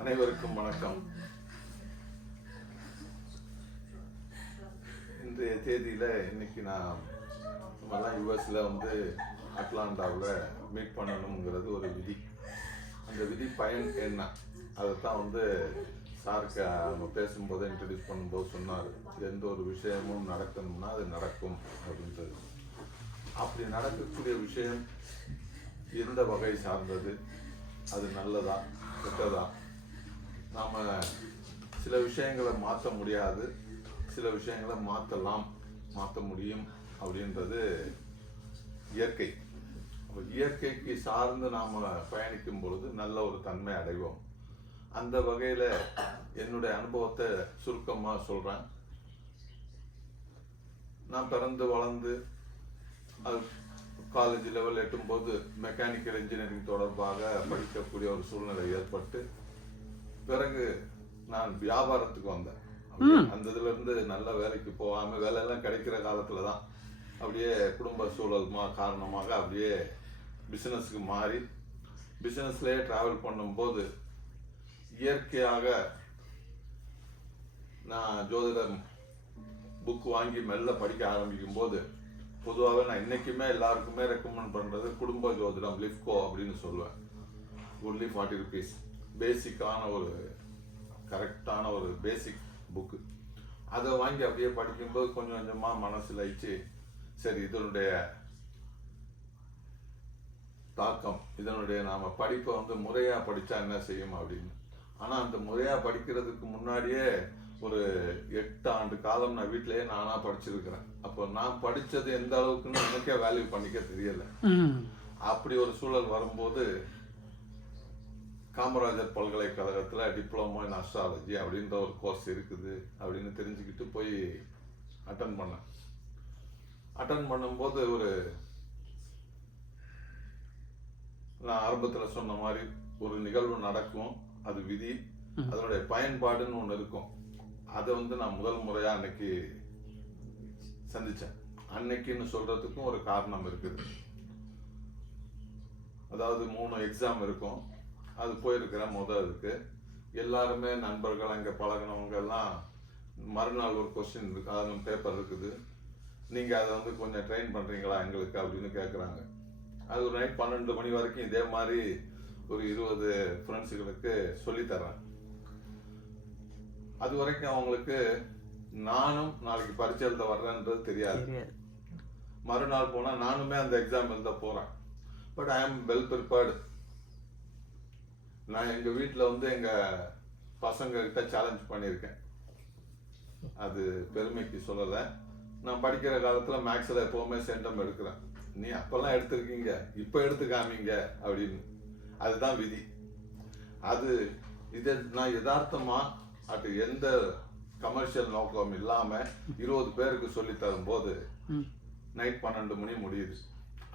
அனைவருக்கும் வணக்கம். இன்றைய தேதியில் இன்னைக்கு நான் நம்மலாம் யூஎஸில் அட்லாண்டாவில் மீட் பண்ணணுங்கிறது ஒரு விதி. அந்த விதி பயன் என்ன, அதைத்தான் சாருக்கு நம்ம பேசும்போது இன்ட்ரடியூஸ் பண்ணும்போது சொன்னார். எந்த ஒரு விஷயமும் நடக்கணும்னா அது நடக்கும் அப்படின்றது. அப்படி நடக்கக்கூடிய விஷயம் எந்த வகை சார்ந்தது, அது நல்லதா கெட்டதா, நாம் சில விஷயங்களை மாற்ற முடியாது, சில விஷயங்களை மாற்ற முடியும் அப்படின்றது இயற்கை. இயற்கைக்கு சார்ந்து நாம் பயணிக்கும் பொழுது நல்ல ஒரு தன்மை அடைவோம். அந்த வகையில் என்னுடைய அனுபவத்தை சுருக்கமாக சொல்கிறேன். நான் பிறந்து வளர்ந்து அது காலேஜ் லெவல் எட்டும்போது மெக்கானிக்கல் இன்ஜினியரிங் தொடர்பாக படிக்கக்கூடிய ஒரு சூழ்நிலை ஏற்பட்டு, பிறகு நான் வியாபாரத்துக்கு வந்தேன். அந்த இதுல இருந்து நல்ல வேலைக்கு போகாம, வேலையெல்லாம் கிடைக்கிற காலத்துல தான் அப்படியே குடும்ப சூழல் காரணமாக அப்படியே பிசினஸ்க்கு மாறி பிசினஸ்லயே டிராவல் பண்ணும்போது இயற்கையாக நான் ஜோதிடம் புக் வாங்கி மெல்ல படிக்க ஆரம்பிக்கும் போது, பொதுவாக நான் இன்னைக்குமே எல்லாருக்குமே ரெக்கமெண்ட் பண்றது குடும்ப ஜோதிடம் லிஃப்கோ அப்படின்னு சொல்லுவேன். Only 40 rupees. பேசிக்கான ஒரு கரெக்டான ஒரு பேசிக் புக்கு. அதை வாங்கி அப்படியே படிக்கும்போது கொஞ்சம் கொஞ்சமா மனசுல ஆயிடுச்சு, சரி இதனுடைய தாக்கம், இதனுடைய நாம படிப்பை முறையா படிச்சா என்ன செய்யும் அப்படின்னு. ஆனா அந்த முறையா படிக்கிறதுக்கு முன்னாடியே ஒரு 8 ஆண்டு காலம் நான் வீட்டிலேயே நானா படிச்சிருக்கிறேன். அப்போ நான் படிச்சது எந்த அளவுக்குன்னு எனக்கே வேல்யூ பண்ணிக்க தெரியல. அப்படி ஒரு சூழல் வரும்போது காமராஜர் பல்கலைக்கழகத்துல டிப்ளமோ இன் அஸ்ட்ராலஜி அப்படின்ற ஒரு கோர்ஸ் இருக்குது அப்படின்னு தெரிஞ்சுக்கிட்டு போய் அட்டன் பண்ணேன். அட்டன் பண்ணும்போது நான் ஆரம்பத்துல சொன்ன மாதிரி ஒரு நிகழ்வு நடக்கும், அது விதி, அதனுடைய பயன்பாடுன்னு ஒண்ணு இருக்கும். அதை நான் முதல் முறையா அன்னைக்கு சந்திச்சேன். அன்னைக்குன்னு சொல்றதுக்கும் ஒரு காரணம் இருக்குது. அதாவது 3 எக்ஸாம் இருக்கும். அது போயிருக்கிற இதுக்கு எல்லாருமே நண்பர்கள், அங்கே பழகினவங்க எல்லாம் மறுநாள் ஒரு கொஸ்டின் இருக்கு, அது பேப்பர் இருக்குது, நீங்க அதை கொஞ்சம் ட்ரெயின் பண்றீங்களா எங்களுக்கு அப்படின்னு கேட்குறாங்க. அது ஒரு நைட் 12 மணி வரைக்கும் இதே மாதிரி ஒரு 20 ஃப்ரெண்ட்ஸுகளுக்கு சொல்லித்தர்றேன். அது வரைக்கும் அவங்களுக்கு நானும் நாளைக்கு பரீட்சை எழுத வர்றேன்றது தெரியாது. மறுநாள் போனா நானுமே அந்த எக்ஸாம் எழுத போறேன். பட் ஐ ஆம் வெல் ப்ரிப்பேர்டு. நான் எங்க வீட்டில் எங்க பசங்க கிட்ட சேலஞ்ச் பண்ணியிருக்கேன். அது பெருமைக்கு சொல்லலை. நான் படிக்கிற காலத்துல மேக்ஸ்ல எப்பவுமே சென்டம் எடுக்கிறேன். நீ அப்பெல்லாம் எடுத்திருக்கீங்க, இப்ப எடுத்து காமிங்க அப்படின்னு. அதுதான் விதி. அது இதை நான் யதார்த்தமா அது எந்த கமர்ஷியல் நோக்கம் இல்லாம 20 பேருக்கு சொல்லி தரும் போது நைட் 12 மணி முடியுது.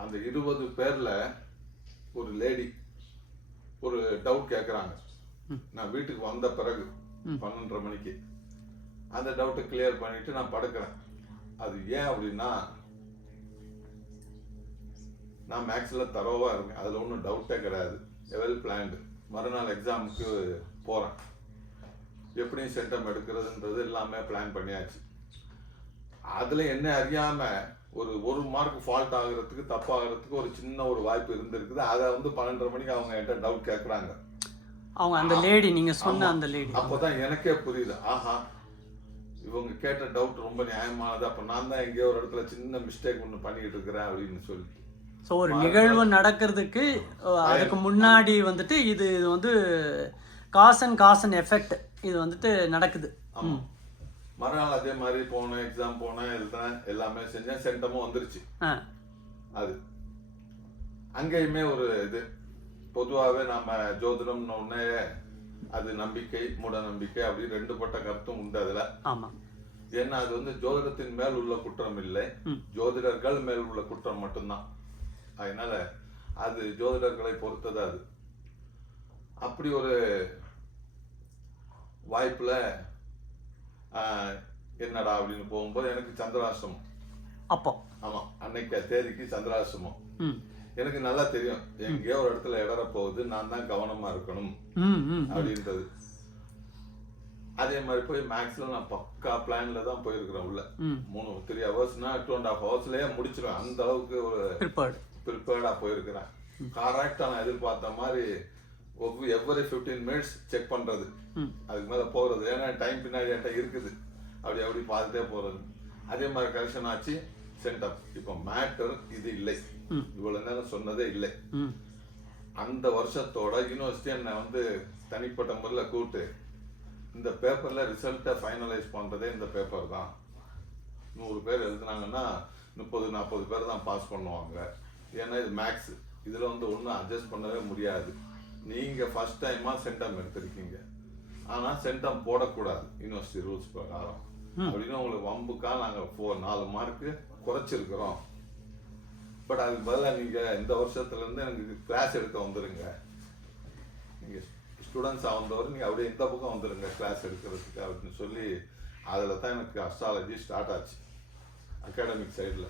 அந்த 20 பேர்ல ஒரு லேடி ஒரு டவுட் கேட்குறாங்க. நான் வீட்டுக்கு வந்த பிறகு 12:30 மணிக்கு அந்த டவுட்டை கிளியர் பண்ணிட்டு நான் படுக்கிறேன். அது ஏன் அப்படின்னா, நான் மேக்ஸ்ல தரோவா இருக்கேன், அதுல ஒன்றும் டவுட்டே கிடையாது, வெல் பிளான்டு. மறுநாள் எக்ஸாமுக்கு போறேன். எப்படியும் சென்டம் எடுக்கிறதுன்றது எல்லாமே பிளான் பண்ணியாச்சு. அதுல என்ன அறியாம ஒரு மார்க் ஃபால்ட் ஆகுறதுக்கு, தப்பாகிறதுக்கு ஒரு சின்ன ஒரு வாய்ப்பு இருந்திருக்குது. அதை 12:30 மணிக்கு அவங்க என்கிட்ட டவுட் கேட்குறாங்க. அவங்க அந்த லேடி, நீங்க சொன்ன அந்த லேடி. அப்பதான் எனக்கே புரியுது, ஆஹா இவங்க கேட்ட டவுட் ரொம்ப நியாயமானது. அப்ப நான் தான் எங்கேயோ ஒரு இடத்துல சின்ன மிஸ்டேக் ஒன்று பண்ணிக்கிட்டு இருக்கிறேன் அப்படின்னு சொல்லிட்டு. ஸோ ஒரு நிகழ்வு நடக்கிறதுக்கு அதுக்கு முன்னாடி இது காஸ் அண்ட் எஃபெக்ட் இது நடக்குது. மறுநாள் அதே மாதிரி போனேன், எக்ஸாம் போனேன், எழுதினேன், எல்லாமே செஞ்சேன், சென்டமும் வந்துருச்சு. அது அங்கேயுமே ஒரு இது பொதுவாகவே நாம ஜோதிடம்னு ஒன்னே அது நம்பிக்கை மூட நம்பிக்கை அப்படி 2 பட்ட கருத்தும் உண்டு அதுல. ஏன்னா அது ஜோதிடத்தின் மேல் உள்ள குற்றம் இல்லை, ஜோதிடர்கள் மேல் உள்ள குற்றம் மட்டும்தான். அதனால அது ஜோதிடர்களை பொறுத்தது. அது அப்படி ஒரு வாய்ப்புல என்னடா அப்படின்னு போகும்போது எனக்கு சந்திராசிரமம். அப்போ ஆமா, அன்னைக்கு தேதிக்கு சந்திராசிரமம். எனக்கு நல்லா தெரியும் எங்கேயோ ஒரு இடத்துல இடற போகுது, நான் தான் கவனமா இருக்கணும் அப்படின்றது. அதே மாதிரி போய் மேக்ஸ்ல நான் பக்கா பிளான்ல தான் போயிருக்கிறேன் உள்ள. 3 ஹவர்ஸ்னா 2.5 ஹவர்ஸ்லயே முடிச்சிருவேன். அந்த அளவுக்கு ஒரு ப்ரிப்பேர்டா போயிருக்கிறேன். கரெக்டா நான் எதிர்பார்த்த மாதிரி எவ்வரி 15 மினிட்ஸ் செக் பண்றது, அதுக்கு மேல போறது. ஏன்னா டைம் பின்னாடி என்கிட்ட இருக்குது, அப்படி பார்த்துட்டே போறது. அதே மாதிரி கரெக்ஷன் ஆச்சு. சென்டம் இப்போ மேட்டர் இது இல்லை, இவ்வளவு நேரம் சொன்னதே இல்லை. அந்த வருஷத்தோட யூனிவர்சிட்டி என்னை வந்து தனிப்பட்ட முறையில் கூப்பிட்டு இந்த பேப்பர்ல ரிசல்ட்டை ஃபைனலைஸ் பண்றதே இந்த பேப்பர் தான். 100 பேர் எழுதுனாங்கன்னா 30-40 பேர் தான் பாஸ் பண்ணுவாங்க. ஏன்னா இது மேக்ஸ், இதுல வந்து ஒன்றும் அட்ஜஸ்ட் பண்ணவே முடியாது. நீங்க ஃபர்ஸ்ட் டைமா சென்டம் எடுத்திருக்கீங்க, ஆனா சென்டம் போடக்கூடாது யூனிவர்சிட்டி ரூல்ஸ் பிரகாரம். அப்படின்னு உங்களுக்கு வம்புக்கா நாங்க 4 மார்க்கு குறைச்சிருக்கிறோம். பட் அதுக்கு பதிலாக நீங்க இந்த வருஷத்துல இருந்து எனக்கு கிளாஸ் எடுக்க வந்துருங்க, நீங்க ஸ்டூடெண்ட்ஸாக வந்தவர் நீங்கள் அப்படியே இந்த பக்கம் வந்துடுங்க கிளாஸ் எடுக்கிறதுக்கு அப்படின்னு சொல்லி, அதில் தான் எனக்கு அஸ்ட்ராலஜி ஸ்டார்ட் ஆச்சு அகாடமிக் சைடில்.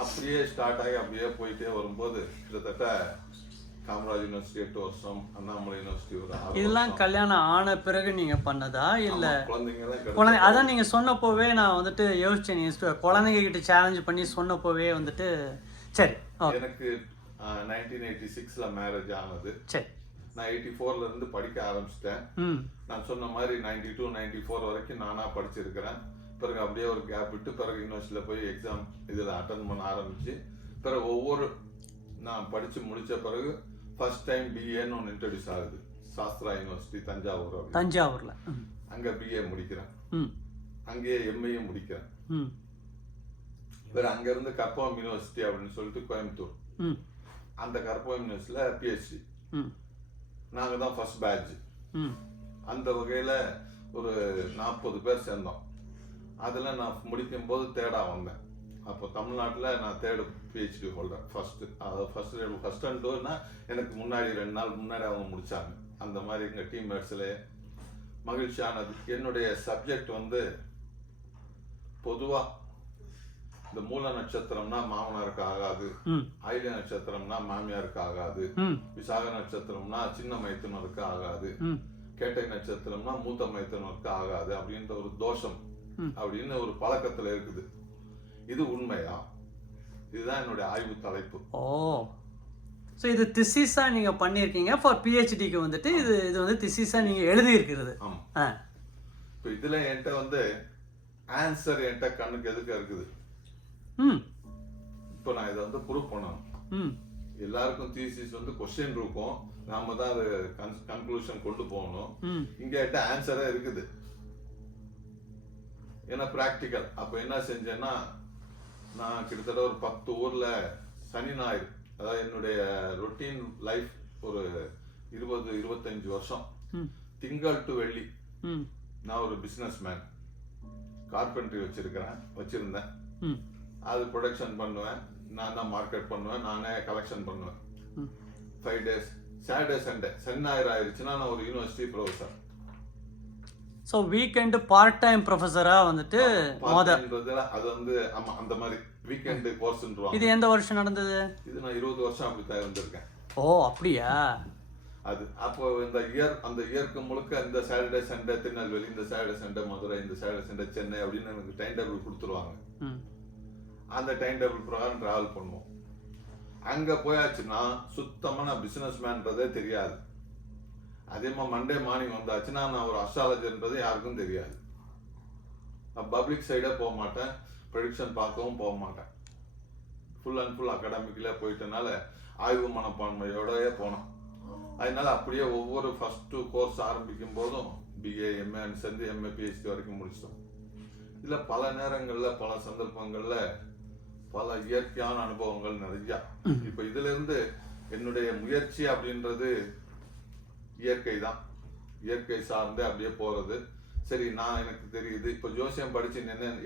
அப்படியே ஸ்டார்ட் ஆகி அப்படியே போயிட்டே வரும்போது கிட்டத்தட்ட காமராஜ் யூனிவர்சிட்டி 8 வருஷம், அண்ணாமலை யூனிவர்சிட்டி ஒரு 6 வருஷம். இதெல்லாம் கல்யாணம் ஆன பிறகு நீங்க பண்ணதா இல்லை? குழந்தைங்க அதான் நீங்க சொன்னப்போவே நான் வந்துட்டு யோசிச்சேன், நீங்க குழந்தைங்க கிட்ட சேலஞ்ச் பண்ணி சொன்னப்போவே வந்துட்டு சரி. எனக்கு 1986ல மேரேஜ் ஆனது. சரி. நான் 84ல இருந்து படிக்க ஆரம்பிச்சிட்டேன். நான் சொன்ன மாதிரி 92-94 வரைக்கும் நானா படிச்சிருக்கிறேன். பிறகு அப்படியே ஒரு கேப் விட்டு பிறகு யூனிவர்சிட்டியில போய் எக்ஸாம் இதில் அட்டன் பண்ண ஆரம்பிச்சு, பிறகு ஒவ்வொரு நான் படிச்சு முடிச்ச பிறகு ஃபர்ஸ்ட் டைம் பிஏன்னு ஒன்று இன்ட்ரடியூஸ் ஆகுது. சாஸ்திரா யூனிவர்சிட்டி தஞ்சாவூர்ல. அங்க பிஏ முடிக்கிறேன், அங்கேயே எம்ஏயும் முடிக்கிறேன். வேற அங்க இருந்து கற்பகம் யூனிவர்சிட்டி அப்படின்னு சொல்லிட்டு கோயம்புத்தூர், அந்த கற்பகம் யூனிவர்சிட்டியில பிஹெச்டி நாங்க தான் ஃபர்ஸ்ட் பேட்ச். அந்த வகையில ஒரு 40 பேர் சேர்ந்தோம். அதுல நான் முடிக்கும் போது தேர்டா வந்தேன். அப்போ தமிழ்நாட்டில் நான் third PhD holder. First and டூர்னா எனக்கு முன்னாடி 2 நாள் முன்னாடி அவங்க முடிச்சாங்க. அந்த மாதிரி எங்கள் டீம்மேட்ஸ்ல மகிழ்ச்சியானது. என்னுடைய சப்ஜெக்ட் வந்து பொதுவா இந்த மூல நட்சத்திரம்னா மாமனாருக்கு ஆகாது, ஆயில நட்சத்திரம்னா மாமியாருக்கு ஆகாது, விசாக நட்சத்திரம்னா சின்ன மைத்துனருக்கு ஆகாது, கேட்டை நட்சத்திரம்னா மூத்த மைத்துனருக்கு ஆகாது அப்படின்ற ஒரு தோஷம் அப்படின்னு ஒரு பழக்கத்துல இருக்குது. இது உண்மையா? இதுதான் என்னுடைய ஆய்வு தலைப்பு. ஓ, ஸோ இது திசிஸா நீங்க பண்ணியிருக்கீங்க ஃபார் பிஹெச்டிக்கு வந்துட்டு. இது வந்து திசிஸா நீங்க எழுதி இருக்கிறது. ஆமா. இப்போ இதுல என்கிட்ட வந்து ஆன்சர் என்கிட்ட கண்ணுக்கு எதுக்கு இருக்குது. இப்போ நான் இதை வந்து ப்ரூவ் பண்ணணும். எல்லாருக்கும் தீசிஸ் வந்து கொஸ்டின் இருக்கும், நாம தான் அது கன்க்ளூஷன் கொண்டு போகணும். இங்க என்கிட்ட ஆன்சரே இருக்குது. ஏன்னா பிராக்டிக்கல். அப்ப என்ன செஞ்சேன்னா, நான் கிட்டத்தட்ட ஒரு 10 ஊர்ல சனி ஞாயிறு, அதாவது என்னுடைய ரொட்டீன் லைஃப் ஒரு 20-25 வருஷம், திங்கள் டு வெள்ளி நான் ஒரு பிசினஸ் மேன். கார்பென்ட்ரி வச்சிருந்தேன். அது ப்ரொடக்ஷன் பண்ணுவேன், நான் தான் மார்க்கெட் பண்ணுவேன், நானே கலெக்ஷன் பண்ணுவேன். 5 டேஸ், சாட்டர்டே சண்டே, சனி ஞாயிறு ஆயிடுச்சுன்னா நான் ஒரு university professor. So weekend part time ப்ரொஃபஸரா வந்துட்டு அது வந்து ஆமா அந்த மாதிரி வீக்கெண்ட் கோர்ஸ்ன்றாங்க. இது எந்த வருஷம் நடந்தது? இது நான் 20 வருஷம் அப்படித்தான் இருந்திருக்கேன். ஓ அப்படியா? அது அப்போ அந்த இயருக்கு முழுக்க இந்த சாட்டர்டே சண்டே திருநெல்வேலி, இந்த சாட்டர்டே சண்டே மதுரை, இந்த சாட்டர்டே சண்டே சென்னை அப்படின்னு எனக்கு டைம் டேபிள் கொடுத்துருவாங்க. அந்த டைம் டேபிள் பிரகாரம் டிராவல் பண்ணுவோம். அங்க போயாச்சுன்னா சுத்தமா நான் பிசினஸ் மேன்றதே தெரியாது. அதே மாதிரி மண்டே மார்னிங் வந்தாச்சுன்னா நான் ஒரு அஸ்ட்ராலஜர்ன்றது யாருக்கும் தெரியாது. பப்ளிக் சைடே போக மாட்டேன், ப்ரெடிக்ஷன் பார்க்கவும் போக மாட்டேன். ஃபுல் அண்ட் ஃபுல் அகாடமிக்ல போயிட்டனால ஆய்வு மனப்பான்மையோடயே போனோம். அதனால அப்படியே ஒவ்வொரு ஃபர்ஸ்ட் கோர்ஸ் ஆரம்பிக்கும் போதும் பிஏ எம்ஏ சேர்ந்து எம்ஏ பிஹெச்டி வரைக்கும் முடிச்சிட்டோம். இதுல பல நேரங்கள்ல பல சந்தர்ப்பங்கள்ல பல இயற்கையான அனுபவங்கள் நிறைய. இப்ப இதுல இருந்து என்னுடைய முயற்சி அப்படின்றது இயற்கை தான். இயற்கை சார்ந்து அப்படியே போறது. சரி, நான் எனக்கு தெரியுது இப்போ ஜோசியம் படிச்சு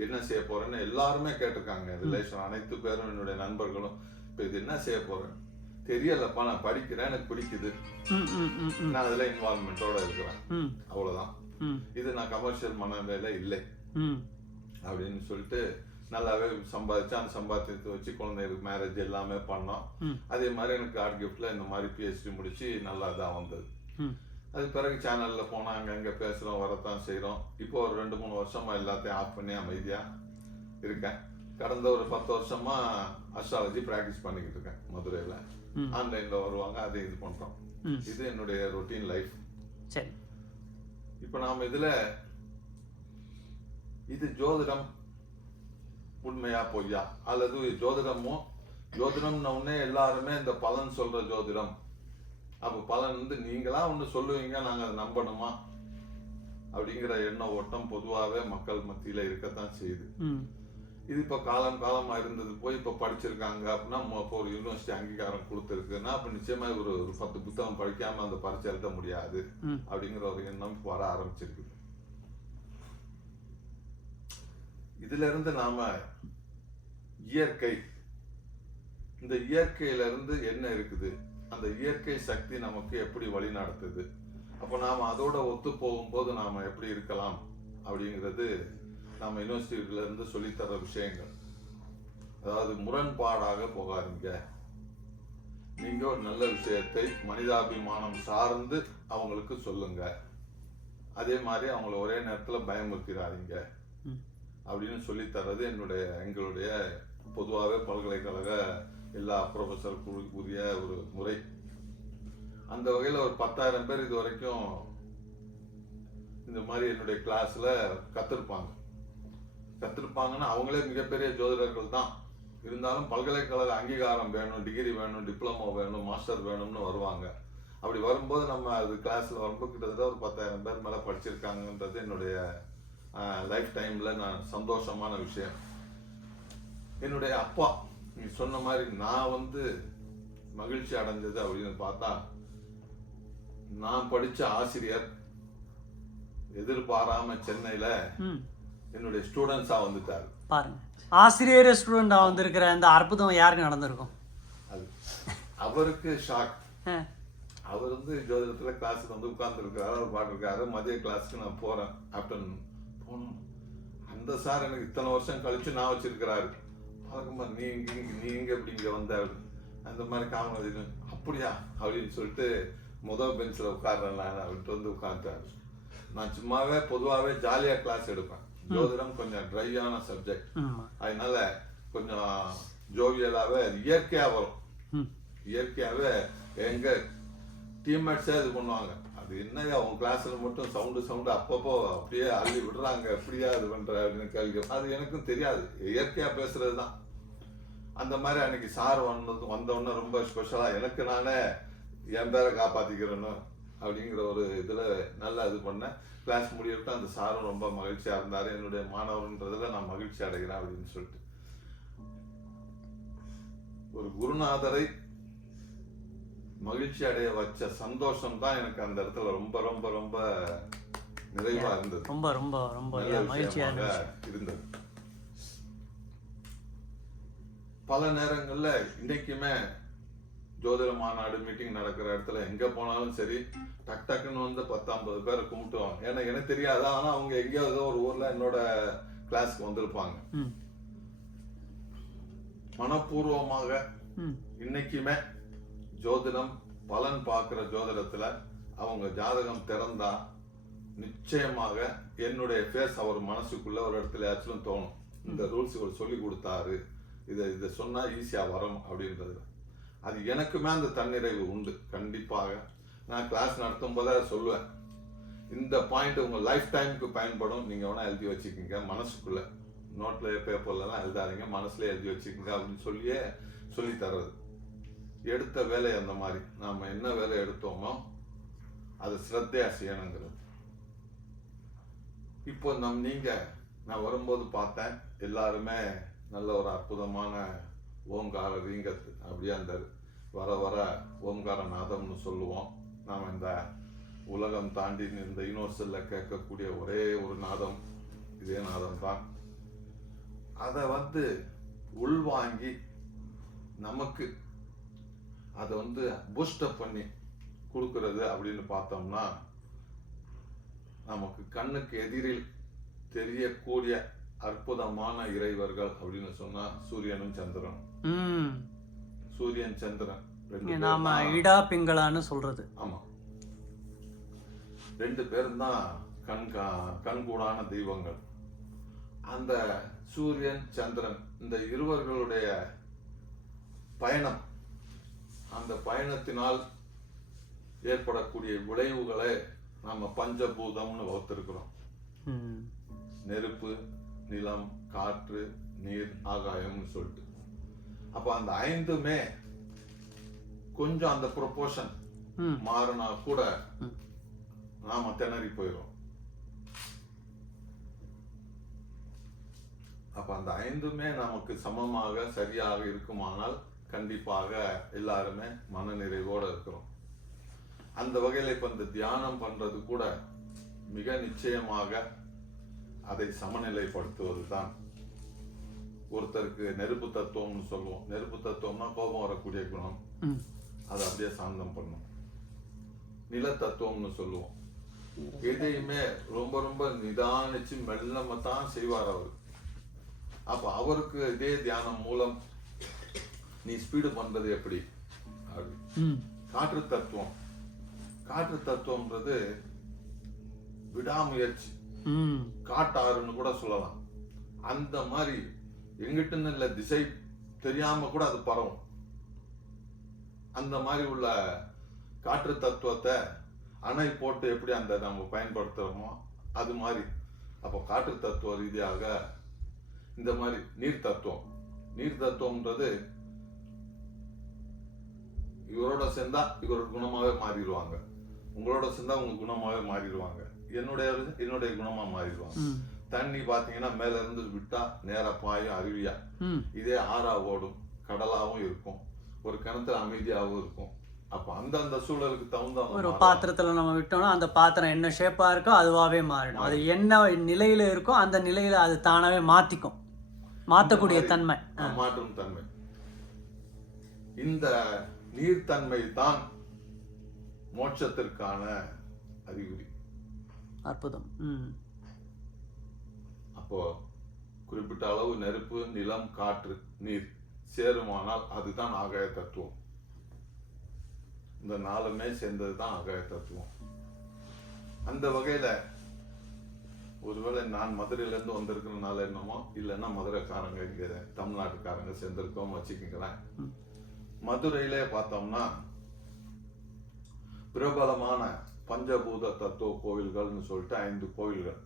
என்ன செய்ய போறேன்னு எல்லாருமே கேட்டிருக்காங்க. ரிலேஷன் அனைத்து பேரும் என்னுடைய நண்பர்களும், இப்போ இது என்ன செய்ய போறேன் தெரியலப்பா, நான் படிக்கிறேன், எனக்கு பிடிக்குது, நான் அதுல இன்வால்மெண்டோட இருக்கிறேன், அவ்வளவுதான். இது நான் கமர்ஷியல் மனநிலையில இல்லை அப்படின்னு சொல்லிட்டு நல்லாவே சம்பாதிச்சு அந்த சம்பாத்தியத்தை வச்சு குழந்தைகளுக்கு மேரேஜ் எல்லாமே பண்ணோம். அதே மாதிரி எனக்கு காட் கிஃப்ட்ல இந்த மாதிரி பிஹெச்டி முடிச்சு நல்லா தான் வந்தது. அது பிறகு சேனல்ல போனா அங்கங்க பேசுறோம், வரத்தான் செய்யறோம். இப்போ ஒரு 2-3 வருஷமா எல்லாத்தையும் ஆஃப் பண்ணி அமைதியா இருக்கேன். கடந்த ஒரு 10 வருஷமா அஸ்ட்ராலஜி பிராக்டிஸ் பண்ணிக்கிட்டு இருக்கேன் மதுரையில. ஆன்லைன்ல வருவாங்க, அதை இது பண்றோம். இது என்னுடைய ரொட்டீன் லைஃப். சரி, இப்போ நாம இதுல இது ஜோதிடம் உண்மையா பொய்யா, அல்லது ஜோதிடம்னு உடனே எல்லாருமே இந்த பலன் சொல்ற ஜோதிடம், அப்ப பலன் வந்து நீங்களா ஒண்ணு சொல்லுவீங்க, நாங்க அதை நம்பணுமா அப்படிங்கிற எண்ண ஓட்டம் பொதுவாகவே மக்கள் மத்தியில இருக்கத்தான் செய்யுது. இது இப்ப காலமா இருந்தது போய் இப்ப படிச்சிருக்காங்க அப்படின்னா, இப்போ ஒரு யூனிவர்சிட்டி அங்கீகாரம் கொடுத்துருக்குன்னா அப்ப நிச்சயமா ஒரு 10 புத்தகம் படிக்காம அந்த பரீட்சை எழுத முடியாது அப்படிங்கிற ஒரு எண்ணம் வர ஆரம்பிச்சிருக்கு. இதுல இருந்து நாம இந்த இயற்கையில இருந்து என்ன இருக்குது, அந்த இயற்கை சக்தி நமக்கு எப்படி வழி நடத்துது, அப்போ நாம அதோட ஒத்து போகும்போது நாம எப்படி இருக்கலாம் அப்படிங்கிறது நாம யூனிவர்சிட்டியில இருந்து சொல்லித்தர விஷயங்கள். அதாவது முரண்பாடாக போகாதீங்க, நீங்க ஒரு நல்ல விஷயத்தை மனிதாபிமானம் சார்ந்து அவங்களுக்கு சொல்லுங்க, அதே மாதிரி அவங்கள ஒரே நேரத்துல பயமுறுத்திடாதீங்க அப்படின்னு சொல்லித்தர்றது எங்களுடைய பொதுவாகவே பல்கலைக்கழக எல்லா ப்ரொஃபஸருக்கு உரிய ஒரு முறை. அந்த வகையில் ஒரு 10,000 பேர் இது வரைக்கும் இந்த மாதிரி என்னுடைய கிளாஸ்ல கத்திருப்பாங்கன்னா அவங்களே மிகப்பெரிய ஜோதிடர்கள் தான். இருந்தாலும் பல்கலைக்கழக அங்கீகாரம் வேணும், டிகிரி வேணும், டிப்ளமோ வேணும், மாஸ்டர் வேணும்னு வருவாங்க. அப்படி வரும்போது நம்ம அது கிளாஸ்ல வரும்போது கிட்டத்தட்ட ஒரு 10,000 பேர் மேல படிச்சிருக்காங்கன்றது என்னுடைய லைஃப் டைம்ல நான் சந்தோஷமான விஷயம். என்னுடைய அப்பா நீ சொன்ன மாதிரி நான் வந்து மகிழ்ச்சி அடைஞ்சது அப்படின்னு பார்த்தா, நான் படிச்ச ஆசிரியர் எதிர்பாராம சென்னையில என்னுடைய ஸ்டூடெண்ட்ஸா வந்துட்டாரு. பாருங்க, ஆசிரியர் ஸ்டூடெண்டா வந்திருக்கிற அந்த அற்புதம் யாருக்கு நடந்திருக்கும்? அது அவருக்கு ஷாக். அவர் வந்து ஜோதிடத்துல கிளாஸுக்கு வந்து உட்கார்ந்துருக்காரு, அவர் பாட்டுருக்காரு. மதிய கிளாஸ்க்கு நான் போறேன், ஆஃப்டர்நூன் போனோம். அந்த சார் எனக்கு இத்தனை வருஷம் கழிச்சு நான் வச்சிருக்கிறாரு. பார்க்கும்போது நீ இங்க எப்படி இங்க வந்த அந்த மாதிரி காமெடி, அப்படியா அப்படின்னு சொல்லிட்டு முதல் பெஞ்சில் உட்கார்றேன் நான் அப்படின்ட்டு வந்து உட்கார்ந்தாரு. நான் சும்மாவே பொதுவாகவே ஜாலியா கிளாஸ் எடுப்பேன். ஜோதிடம் கொஞ்சம் ட்ரையான சப்ஜெக்ட், அதனால கொஞ்சம் ஜோவியலாவே இயற்கையா வரும். இயற்கையாவே எங்க டீம்மேட்ஸே இது பண்ணுவாங்க. அது என்னங்க அவங்க கிளாஸ்ல மட்டும் சவுண்டு அப்பப்போ அப்படியே அள்ளி விடுறாங்க, எப்படியா இது பண்ற அப்படின்னு கேள்வி. அது எனக்கும் தெரியாது, இயற்கையா பேசுறது தான். அந்த மாதிரி அன்னைக்கு சார் வந்தோடனே ரொம்ப ஸ்பெஷலா எனக்கு நானே என் பேரை காப்பாத்திக்கிறேன்னு அப்படிங்கிற ஒரு இதுல நல்லா இது பண்ணேன். கிளாஸ் முடியவிட்டு அந்த சாரும் ரொம்ப மகிழ்ச்சியா இருந்தாரு. என்னுடைய மாணவர்ன்றதுல நான் மகிழ்ச்சி அடைகிறேன் அப்படின்னு சொல்லிட்டு. ஒரு குருநாதரை மகிழ்ச்சி அடைய வச்ச சந்தோஷம் தான் எனக்கு அந்த இடத்துல ரொம்ப ரொம்ப ரொம்ப நிறைவா இருந்தது. ரொம்ப ரொம்ப ரொம்ப மகிழ்ச்சியா இருந்தது. பல நேரங்கள்ல இன்னைக்குமே ஜோதிட மாநாடு மீட்டிங் நடக்கிற இடத்துல எங்க போனாலும் சரி, டக்குன்னு வந்து 10-50 பேரை கும்பிட்டுவாங்க. ஏன்னா எனக்கு தெரியாது, ஆனா அவங்க எங்கேயாவது ஒரு ஊர்ல என்னோட கிளாஸ்க்கு வந்திருப்பாங்க. மனப்பூர்வமாக இன்னைக்குமே ஜோதிடம் பலன் பார்க்கிற ஜோதிடத்துல அவங்க ஜாதகம் திறந்தா நிச்சயமாக என்னுடைய ஃபேஸ் அவர் மனசுக்குள்ள ஒரு இடத்துல ஆச்சும் தோணும். இந்த ரூல்ஸ் இவர் சொல்லி கொடுத்தாரு, இதை சொன்னா ஈஸியா வரும் அப்படின்றது. அது எனக்குமே அந்த தன்னிறைவு உண்டு. கண்டிப்பாக நான் கிளாஸ் நடத்தும் போதே சொல்லுவேன், இந்த பாயிண்ட் உங்க லைஃப் டைமுக்கு பயன்படும், நீங்க வேணா எழுதி வச்சுக்கோங்க, மனசுக்குள்ள நோட்ல பேப்பர்லாம் எழுதாதீங்க, மனசுல எழுதி வச்சுக்கோங்க அப்படின்னு சொல்லி தர்றது. எடுத்த வேலை அந்த மாதிரி நாம என்ன வேலை எடுத்தோமோ அதை சிரத்தையா செய்யணுங்கிறது. இப்போ நான் வரும்போது பார்த்தேன் எல்லாருமே நல்ல ஒரு அற்புதமான ஓம்கார ரீங்கத்து அப்படியே அந்த வர ஓம்கார நாதம்னு சொல்லுவோம். நாம் இந்த உலகம் தாண்டி இந்த யூனிவர்சல்ல கேட்கக்கூடிய ஒரே ஒரு நாதம் இதே நாதம் தான். அதை வந்து உள்வாங்கி நமக்கு அதை வந்து பூஸ்டப் பண்ணி கொடுக்கறது அப்படின்னு பார்த்தோம்னா, நமக்கு கண்ணுக்கு எதிரில் தெரியக்கூடிய அற்புதமான இறைவர்கள் அப்படின்னு சொன்னா சூரியனும் சந்திரனும். ம் சூரியன் சந்திரன் ரெண்டு நாம பேரும் தான். இடா பிங்களான்னு சொல்றது. ஆமா, ரெண்டு பேரும் தான் கண்கூடான தெய்வங்கள். அந்த சூரியன் சந்திரன் இந்த இருவர்களுடைய பயணம், அந்த பயணத்தினால் ஏற்படக்கூடிய விளைவுகளை நாம பஞ்சபூதம்னு வகுத்திருக்கிறோம். ம் நெருப்பு, நிலம், காற்று, நீர், ஆகாயம்னு சொல்லிட்டு. அப்ப அந்த ஐந்துமே கொஞ்சம் அந்த ப்ரொபோர்ஷன் ம் மாறினா கூட நாம திணறி போயிடும். அப்ப அந்த ஐந்துமே நமக்கு சமமாக சரியாக இருக்குமானால் கண்டிப்பாக எல்லாருமே மனநிறைவோட இருக்கிறோம். அந்த வகையில இப்ப இந்த தியானம் பண்றது கூட மிக நிச்சயமாக அதை சமநிலைப்படுத்துவது தான். ஒருத்தருக்கு நெருப்பு தத்துவம்னு சொல்லுவோம். நெருப்பு தத்துவம்னா கோபம் வரக்கூடிய குணம், ம் அதை அப்படியே சாந்தம் பண்ணும். நில தத்துவம்னு சொல்லுவோம். எதையுமே ரொம்ப ரொம்ப நிதானிச்சு மெல்லமா தான் செய்வார் அவர். அப்ப அவருக்கு இதே தியானம் மூலம் நீ ஸ்பீடு பண்றது எப்படி அப்படி. ம் காற்று தத்துவம், காற்று தத்துவம்ன்றது விடாமுயற்சி, ம் காட்டாறுன்னு கூட சொல்லலாம். அந்த மாதிரி எங்கிட்டுன்னு இல்லை, திசை தெரியாம கூட அது பரவும். அந்த மாதிரி உள்ள காற்று தத்துவத்தை அணை போட்டு எப்படி அந்த நம்ம பயன்படுத்துறோமோ அது மாதிரி. அப்போ காற்று தத்துவ ரீதியாக இந்த மாதிரி நீர் தத்துவம், நீர் தத்துவம்ன்றது இவரோட சேர்ந்தா இவரோட குணமாவே மாறிடுவாங்க, உங்களோட சேர்ந்தா உங்க குணமாவே மாறிடுவாங்க, என்னுடைய குணமா மாறிடுவாங்க. ம் தண்ணி பாத்தீங்கன்னா மேல இருந்து விட்டா நேரா பாயும் அருவியா, ம் இதே ஆறா ஓடும், கடலாவும் இருக்கும், ஒரு கிணத்துல அமைதியாகவும் இருக்கும். அப்ப அந்தந்த சூழலுக்கு தகுந்த ஒரு பாத்திரத்துல நம்ம விட்டோம்னா அந்த பாத்திரம் என்ன ஷேப்பா இருக்கோ அதுவாவே மாறிடும். அது என்ன நிலையில இருக்கோ அந்த நிலையில அது தானாவே மாத்திக்கும், மாத்தக்கூடிய தன்மை. மாற்றும் தன்மை. இந்த நீர்த்தன்மை தான் மோட்சத்திற்கான அறிகுறி. அற்புதம். ம் அப்போ குறிப்பிட்ட அளவு நெருப்பு, நிலம், காற்று, நீர் சேருமானால் அதுதான் ஆகாய தத்துவம். இந்த நாலுமே சேர்ந்தது தான் ஆகாய தத்துவம். அந்த வகையில ஒருவேளை நான் மதுரையில இருந்து வந்திருக்கிறதுனால என்னமோ, இல்லைன்னா மதுரைக்காரங்க இங்க தமிழ்நாட்டுக்காரங்க சேர்ந்திருக்கோம் வச்சுக்கோங்களேன். மதுரையிலே பார்த்தோம்னா பிரபலமான பஞ்சபூத தத்துவ கோவில்கள்னு சொல்லிட்டு 5 கோவில்கள்.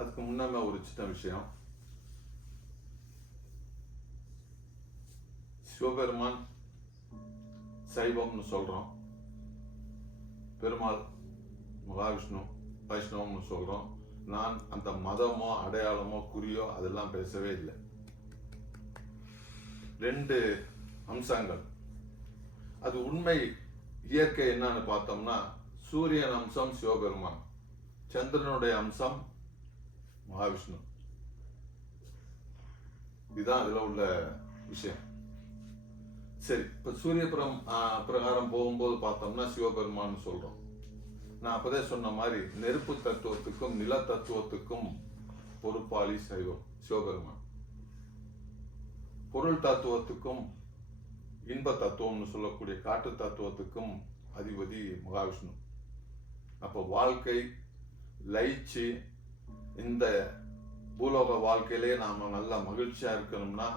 அதுக்கு முன்னாமே ஒரு சின்ன விஷயம். சிவபெருமான் சைவம்னு சொல்றோம், பெருமாள் மகாவிஷ்ணு வைஷ்ணவம்னு சொல்றோம். நான் அந்த மதமோ அடையாளமோ குறியோ அதெல்லாம் பேசவே இல்லை. 2 அம்சங்கள். அது உண்மை இயற்கை என்னன்னு பார்த்தோம்னா, சூரியன் அம்சம் சிவபெருமான், சந்திரனுடைய அம்சம் மகாவிஷ்ணு. இதுதான் அதுல உள்ள விஷயம். சரி, இப்ப சூரிய பிரகாரம் போகும்போது பார்த்தோம்னா சிவபெருமான் சொல்றோம். நான் அப்பதே சொன்ன மாதிரி நெருப்பு தத்துவத்துக்கும் நில தத்துவத்துக்கும் பொறுப்பாளி சைவம் சிவபெருமான். பொருள் தத்துவத்துக்கும் இன்ப தத்துவம்னு சொல்லக்கூடிய காற்று தத்துவத்துக்கும் அதிபதி மகாவிஷ்ணு. அப்போ வாழ்க்கை லயிச்சு இந்த பூலோக வாழ்க்கையிலே நாம நல்ல மகிழ்ச்சியா இருக்கணும்னா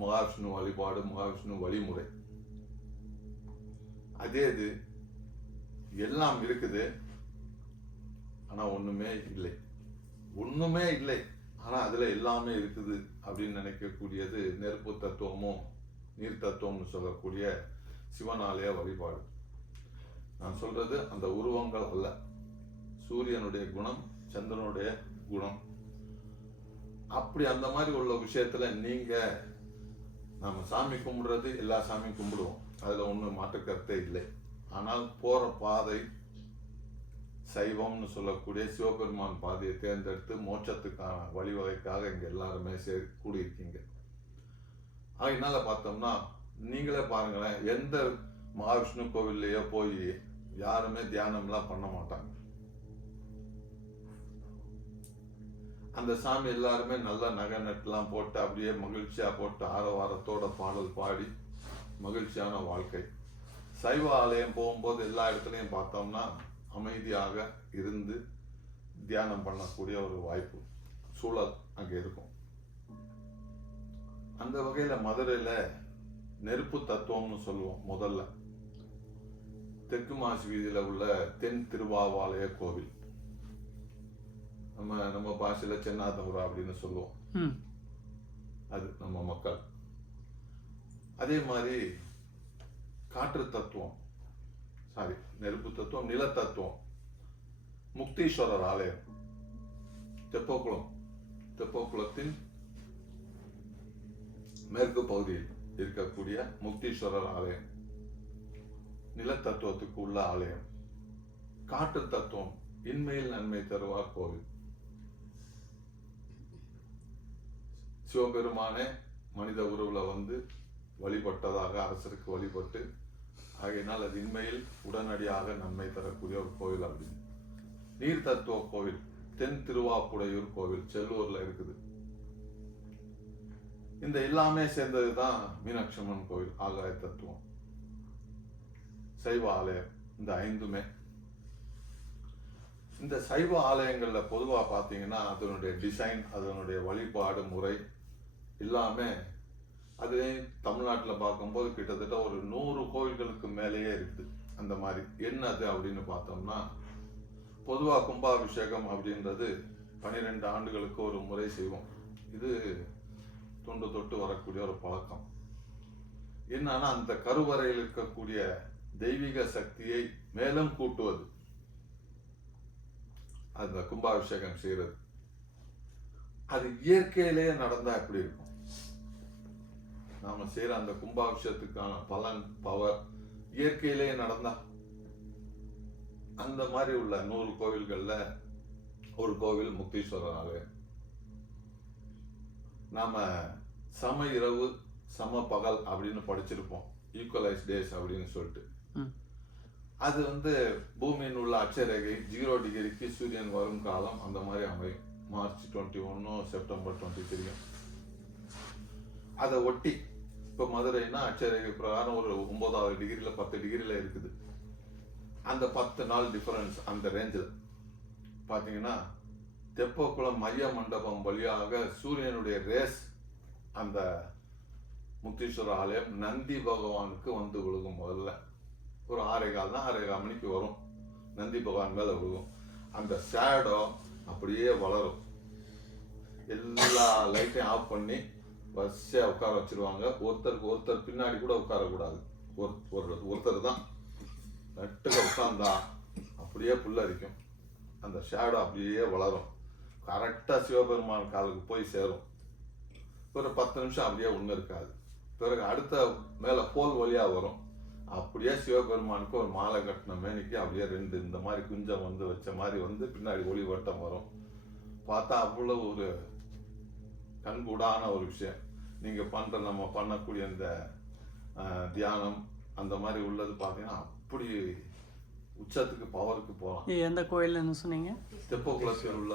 மகாவிஷ்ணு வழிபாடு, மகாவிஷ்ணு வழிமுறை. அதே இது எல்லாம் இருக்குது, ஆனா ஒண்ணுமே இல்லை, ஒண்ணுமே இல்லை ஆனா அதுல எல்லாமே இருக்குது அப்படின்னு நினைக்கக்கூடியது நெருப்பு தத்துவமும் நீர் தத்துவம்னு சொல்லக்கூடிய சிவனாலய வழிபாடு. நான் சொல்றது அந்த உருவங்கள் அல்ல, சூரியனுடைய குணம், சந்திரனுடைய குணம். அப்படி அந்த மாதிரி உள்ள விஷயத்துல நீங்க நாம சாமி கும்பிடுறது எல்லா சாமியும் கும்பிடுவோம், அதுல ஒன்றும் மாற்று கருத்தே இல்லை. ஆனால் போற பாதை சைவம்னு சொல்லக்கூடிய சிவபெருமான் பாதையை தேர்ந்தெடுத்து மோட்சத்துக்கான வழிவகைக்காக இங்க எல்லாருமே கூடியிருக்கீங்க. அதனால பார்த்தோம்னா நீங்களே பாருங்களேன், எந்த மகாவிஷ்ணு கோவில்லையோ போய் யாருமே தியானம்லாம் பண்ண மாட்டாங்க. அந்த சாமி எல்லாருமே நல்ல நகை நட்டுலாம் போட்டு அப்படியே மகிழ்ச்சியாக போட்டு ஆரவாரத்தோட பாடல் பாடி மகிழ்ச்சியான வாழ்க்கை. சைவ ஆலயம் போகும்போது எல்லா இடத்துலையும் பார்த்தோம்னா அமைதியாக இருந்து தியானம் பண்ணக்கூடிய ஒரு வாய்ப்பு சூழல் அங்கே இருக்கும். அந்த வகையில் மதுரையில் நெருப்பு தத்துவம்னு சொல்லுவோம். முதல்ல தெற்கு மாசி வீதியில் உள்ள தென் திருவாவாலய கோவில், நம்ம பாஷையில சென்னாதபுரம் அப்படின்னு சொல்லுவோம். அது நம்ம மக்கள். அதே மாதிரி காற்று தத்துவம், நெருப்பு தத்துவம், நில தத்துவம், முக்தீஸ்வரர் ஆலயம் தெப்பக்குளத்தின் மேற்கு பகுதியில் இருக்கக்கூடிய முக்தீஸ்வரர் ஆலயம் நில தத்துவத்துக்கு உள்ள ஆலயம். காற்று தத்துவம் இன்மையில் நன்மை தருவார் கோவில். சிவபெருமானே மனித உருவுல வந்து வழிபட்டதாக அரசருக்கு வழிபட்டு, ஆகையினால் அது இன்மையில் உடனடியாக நன்மை தரக்கூடிய ஒரு கோவில். அப்படின்னு நீர் தத்துவ கோவில் தென் திருவாப்புடையூர் கோவில் செல்லூர்ல இருக்குது. இந்த எல்லாமே சேர்ந்ததுதான் மீனாட்சி அம்மன் கோவில் ஆகாய தத்துவம், சைவ ஆலயம். இந்த ஐந்துமே இந்த சைவ ஆலயங்கள்ல பொதுவா பாத்தீங்கன்னா அதனுடைய டிசைன், அதனுடைய வழிபாடு முறை எல்லாமே அது தமிழ்நாட்டில் பார்க்கும்போது கிட்டத்தட்ட ஒரு 100 கோவில்களுக்கு மேலேயே இருக்குது. அந்த மாதிரி என்னது அப்படின்னு பார்த்தோம்னா, பொதுவாக கும்பாபிஷேகம் அப்படின்றது 12 ஆண்டுகளுக்கு ஒரு முறை செய்வோம். இது தொண்டு தொட்டு வரக்கூடிய ஒரு பழக்கம். என்னன்னா அந்த கருவறையில் இருக்கக்கூடிய தெய்வீக சக்தியை மேலும் கூட்டுவது அந்த கும்பாபிஷேகம் செய்யறது. அது இயற்கையிலேயே நடந்தா எப்படி இருக்கும்? நாம செய்யற அந்த கும்பாபிஷேகத்துக்கான பலன், பவர் இயற்கையிலேயே நடந்தா, அந்த மாதிரி உள்ள 100 கோவில்கள்ல ஒரு கோவில் முக்தீஸ்வரர் ஆலயம். நாம சம இரவு சம பகல் அப்படின்னு படிச்சிருப்போம், ஈக்குவலைஸ் டேஸ் அப்படின்னு சொல்லிட்டு. அது வந்து பூமியின் உள்ள அட்சரேகை 0 டிகிரிக்கு சூரியன் வரும் காலம் அந்த மாதிரி அமையும். March 21 September 23. அதை ஒட்டி இப்போ மதுரைனா அட்சரேகை பிரகாரம் ஒரு 9வது டிகிரியில 10 டிகிரியில இருக்குது. அந்த 10 நாள் டிஃபரன்ஸ் அந்த ரேஞ்சில் பார்த்தீங்கன்னா தெப்பக்குளம் மைய மண்டபம் வழியாக சூரியனுடைய ரேஸ் அந்த முக்தீஸ்வரர் ஆலயம் நந்தி பகவானுக்கு வந்து விழுகும். முதல்ல ஒரு 6:15 மணிக்கு வரும், நந்தி பகவான் மேல விழுகும். அந்த ஷேடோ அப்படியே வளரும். எல்லா லைட்டையும் ஆஃப் பண்ணி வரிசையா உட்கார வச்சிருவாங்க. ஒருத்தருக்கு ஒருத்தர் பின்னாடி கூட உட்காரக்கூடாது. ஒருத்தர் தான் நட்டுக்க உட்கார்ந்தா அப்படியே புல்லரிக்கும். அந்த ஷேடோ அப்படியே வளரும். கரெக்டா சிவபெருமான் காலுக்கு போய் சேரும். ஒரு 10 நிமிஷம் அப்படியே ஒண்ணு இருக்காது. பிறகு அடுத்த மேல போல் வழியா வரும். அப்படியே சிவபெருமானுக்கு ஒரு மாலை கட்டின மேனிக்கு அப்படியே 2 இந்த மாதிரி குஞ்சம் வந்து வச்ச மாதிரி வந்து பின்னாடி ஒளி வட்டம் வரும். பார்த்தா அவ்வளவு ஒரு கண்கூடான ஒரு விஷயம். நீங்க நம்ம பண்ணக்கூடிய இந்த தியானம் அந்த மாதிரி உள்ளது பார்த்தீங்கன்னா அப்படி உச்சத்துக்கு பவருக்கு போகலாம். எந்த கோயில்னு சொன்னீங்க? தெப்பக்குளத்தில் உள்ள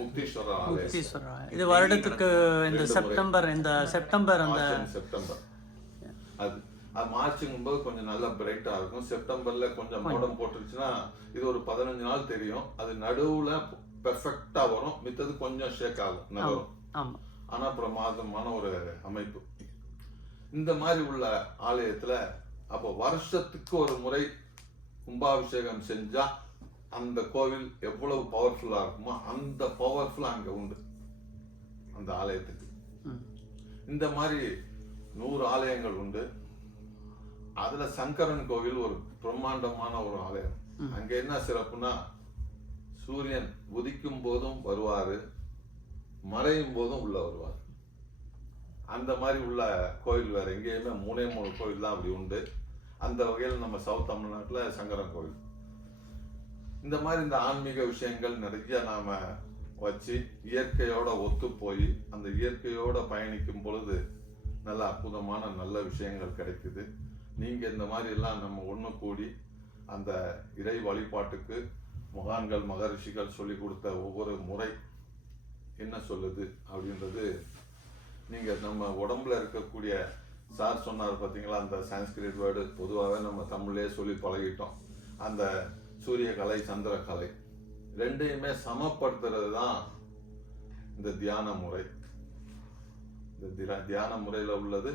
முக்தீஸ்வரர் ஆலயம். இது வருடத்துக்கு இந்த செப்டம்பர் செப்டம்பர் அது மார்ச்சுங்கும் போது கொஞ்சம் நல்லா பிரைட்டா இருக்கும். செப்டம்பர்ல கொஞ்சம் மோடம் போட்டுருச்சுன்னா இது ஒரு 15 நாள் தெரியும். அது நடுவுல பெர்ஃபெக்டா வரும். மித்தது கொஞ்சம் ஷேக் ஆகும், நகரும். ஆனா பிரமாதமான ஒரு அமைப்பு. இந்த மாதிரி உள்ள ஆலயத்துல அப்போ வருஷத்துக்கு ஒரு முறை கும்பாபிஷேகம் செஞ்சா அந்த கோவில் எவ்வளவு பவர்ஃபுல்லா இருக்குமோ அந்த பவர்ஃபுல்லா அங்க உண்டு அந்த ஆலயத்துக்கு. இந்த மாதிரி 100 ஆலயங்கள் உண்டு. அதுல சங்கரன் கோவில் ஒரு பிரம்மாண்டமான ஒரு ஆலயம். அங்க என்ன சிறப்புனா, சூரியன் உதிக்கும் போதும் வருவாரு, மறையும் போதும் உள்ள வருவார். அந்த மாதிரி உள்ள கோயில் வேற எங்கேயுமே 3 கோயில் தான் அப்படி உண்டு. அந்த வகையில் நம்ம சவுத் தமிழ்நாட்டில் சங்கரன் கோவில். இந்த மாதிரி இந்த ஆன்மீக விஷயங்கள் நிறைய நாம வச்சு இயற்கையோட ஒத்து போய் அந்த இயற்கையோட பயணிக்கும் பொழுது நல்ல அற்புதமான நல்ல விஷயங்கள் கிடைக்குது. நீங்க இந்த மாதிரி எல்லாம் நம்ம ஒண்ணு கூடி அந்த இறை வழிபாட்டுக்கு மகான்கள் மகரிஷிகள் சொல்லி கொடுத்த ஒவ்வொரு முறை என்ன சொல்லுது அப்படின்றது நீங்கள் நம்ம உடம்புல இருக்கக்கூடிய சார் சொன்னார் பார்த்தீங்களா, அந்த சான்ஸ்கிரிட் வேர்டு பொதுவாகவே நம்ம தமிழ்லேயே சொல்லி பழகிட்டோம். அந்த சூரிய கலை சந்திர கலை ரெண்டையுமே சமப்படுத்துறது தான் இந்த தியான முறை. இந்த தியான முறையில் உள்ளது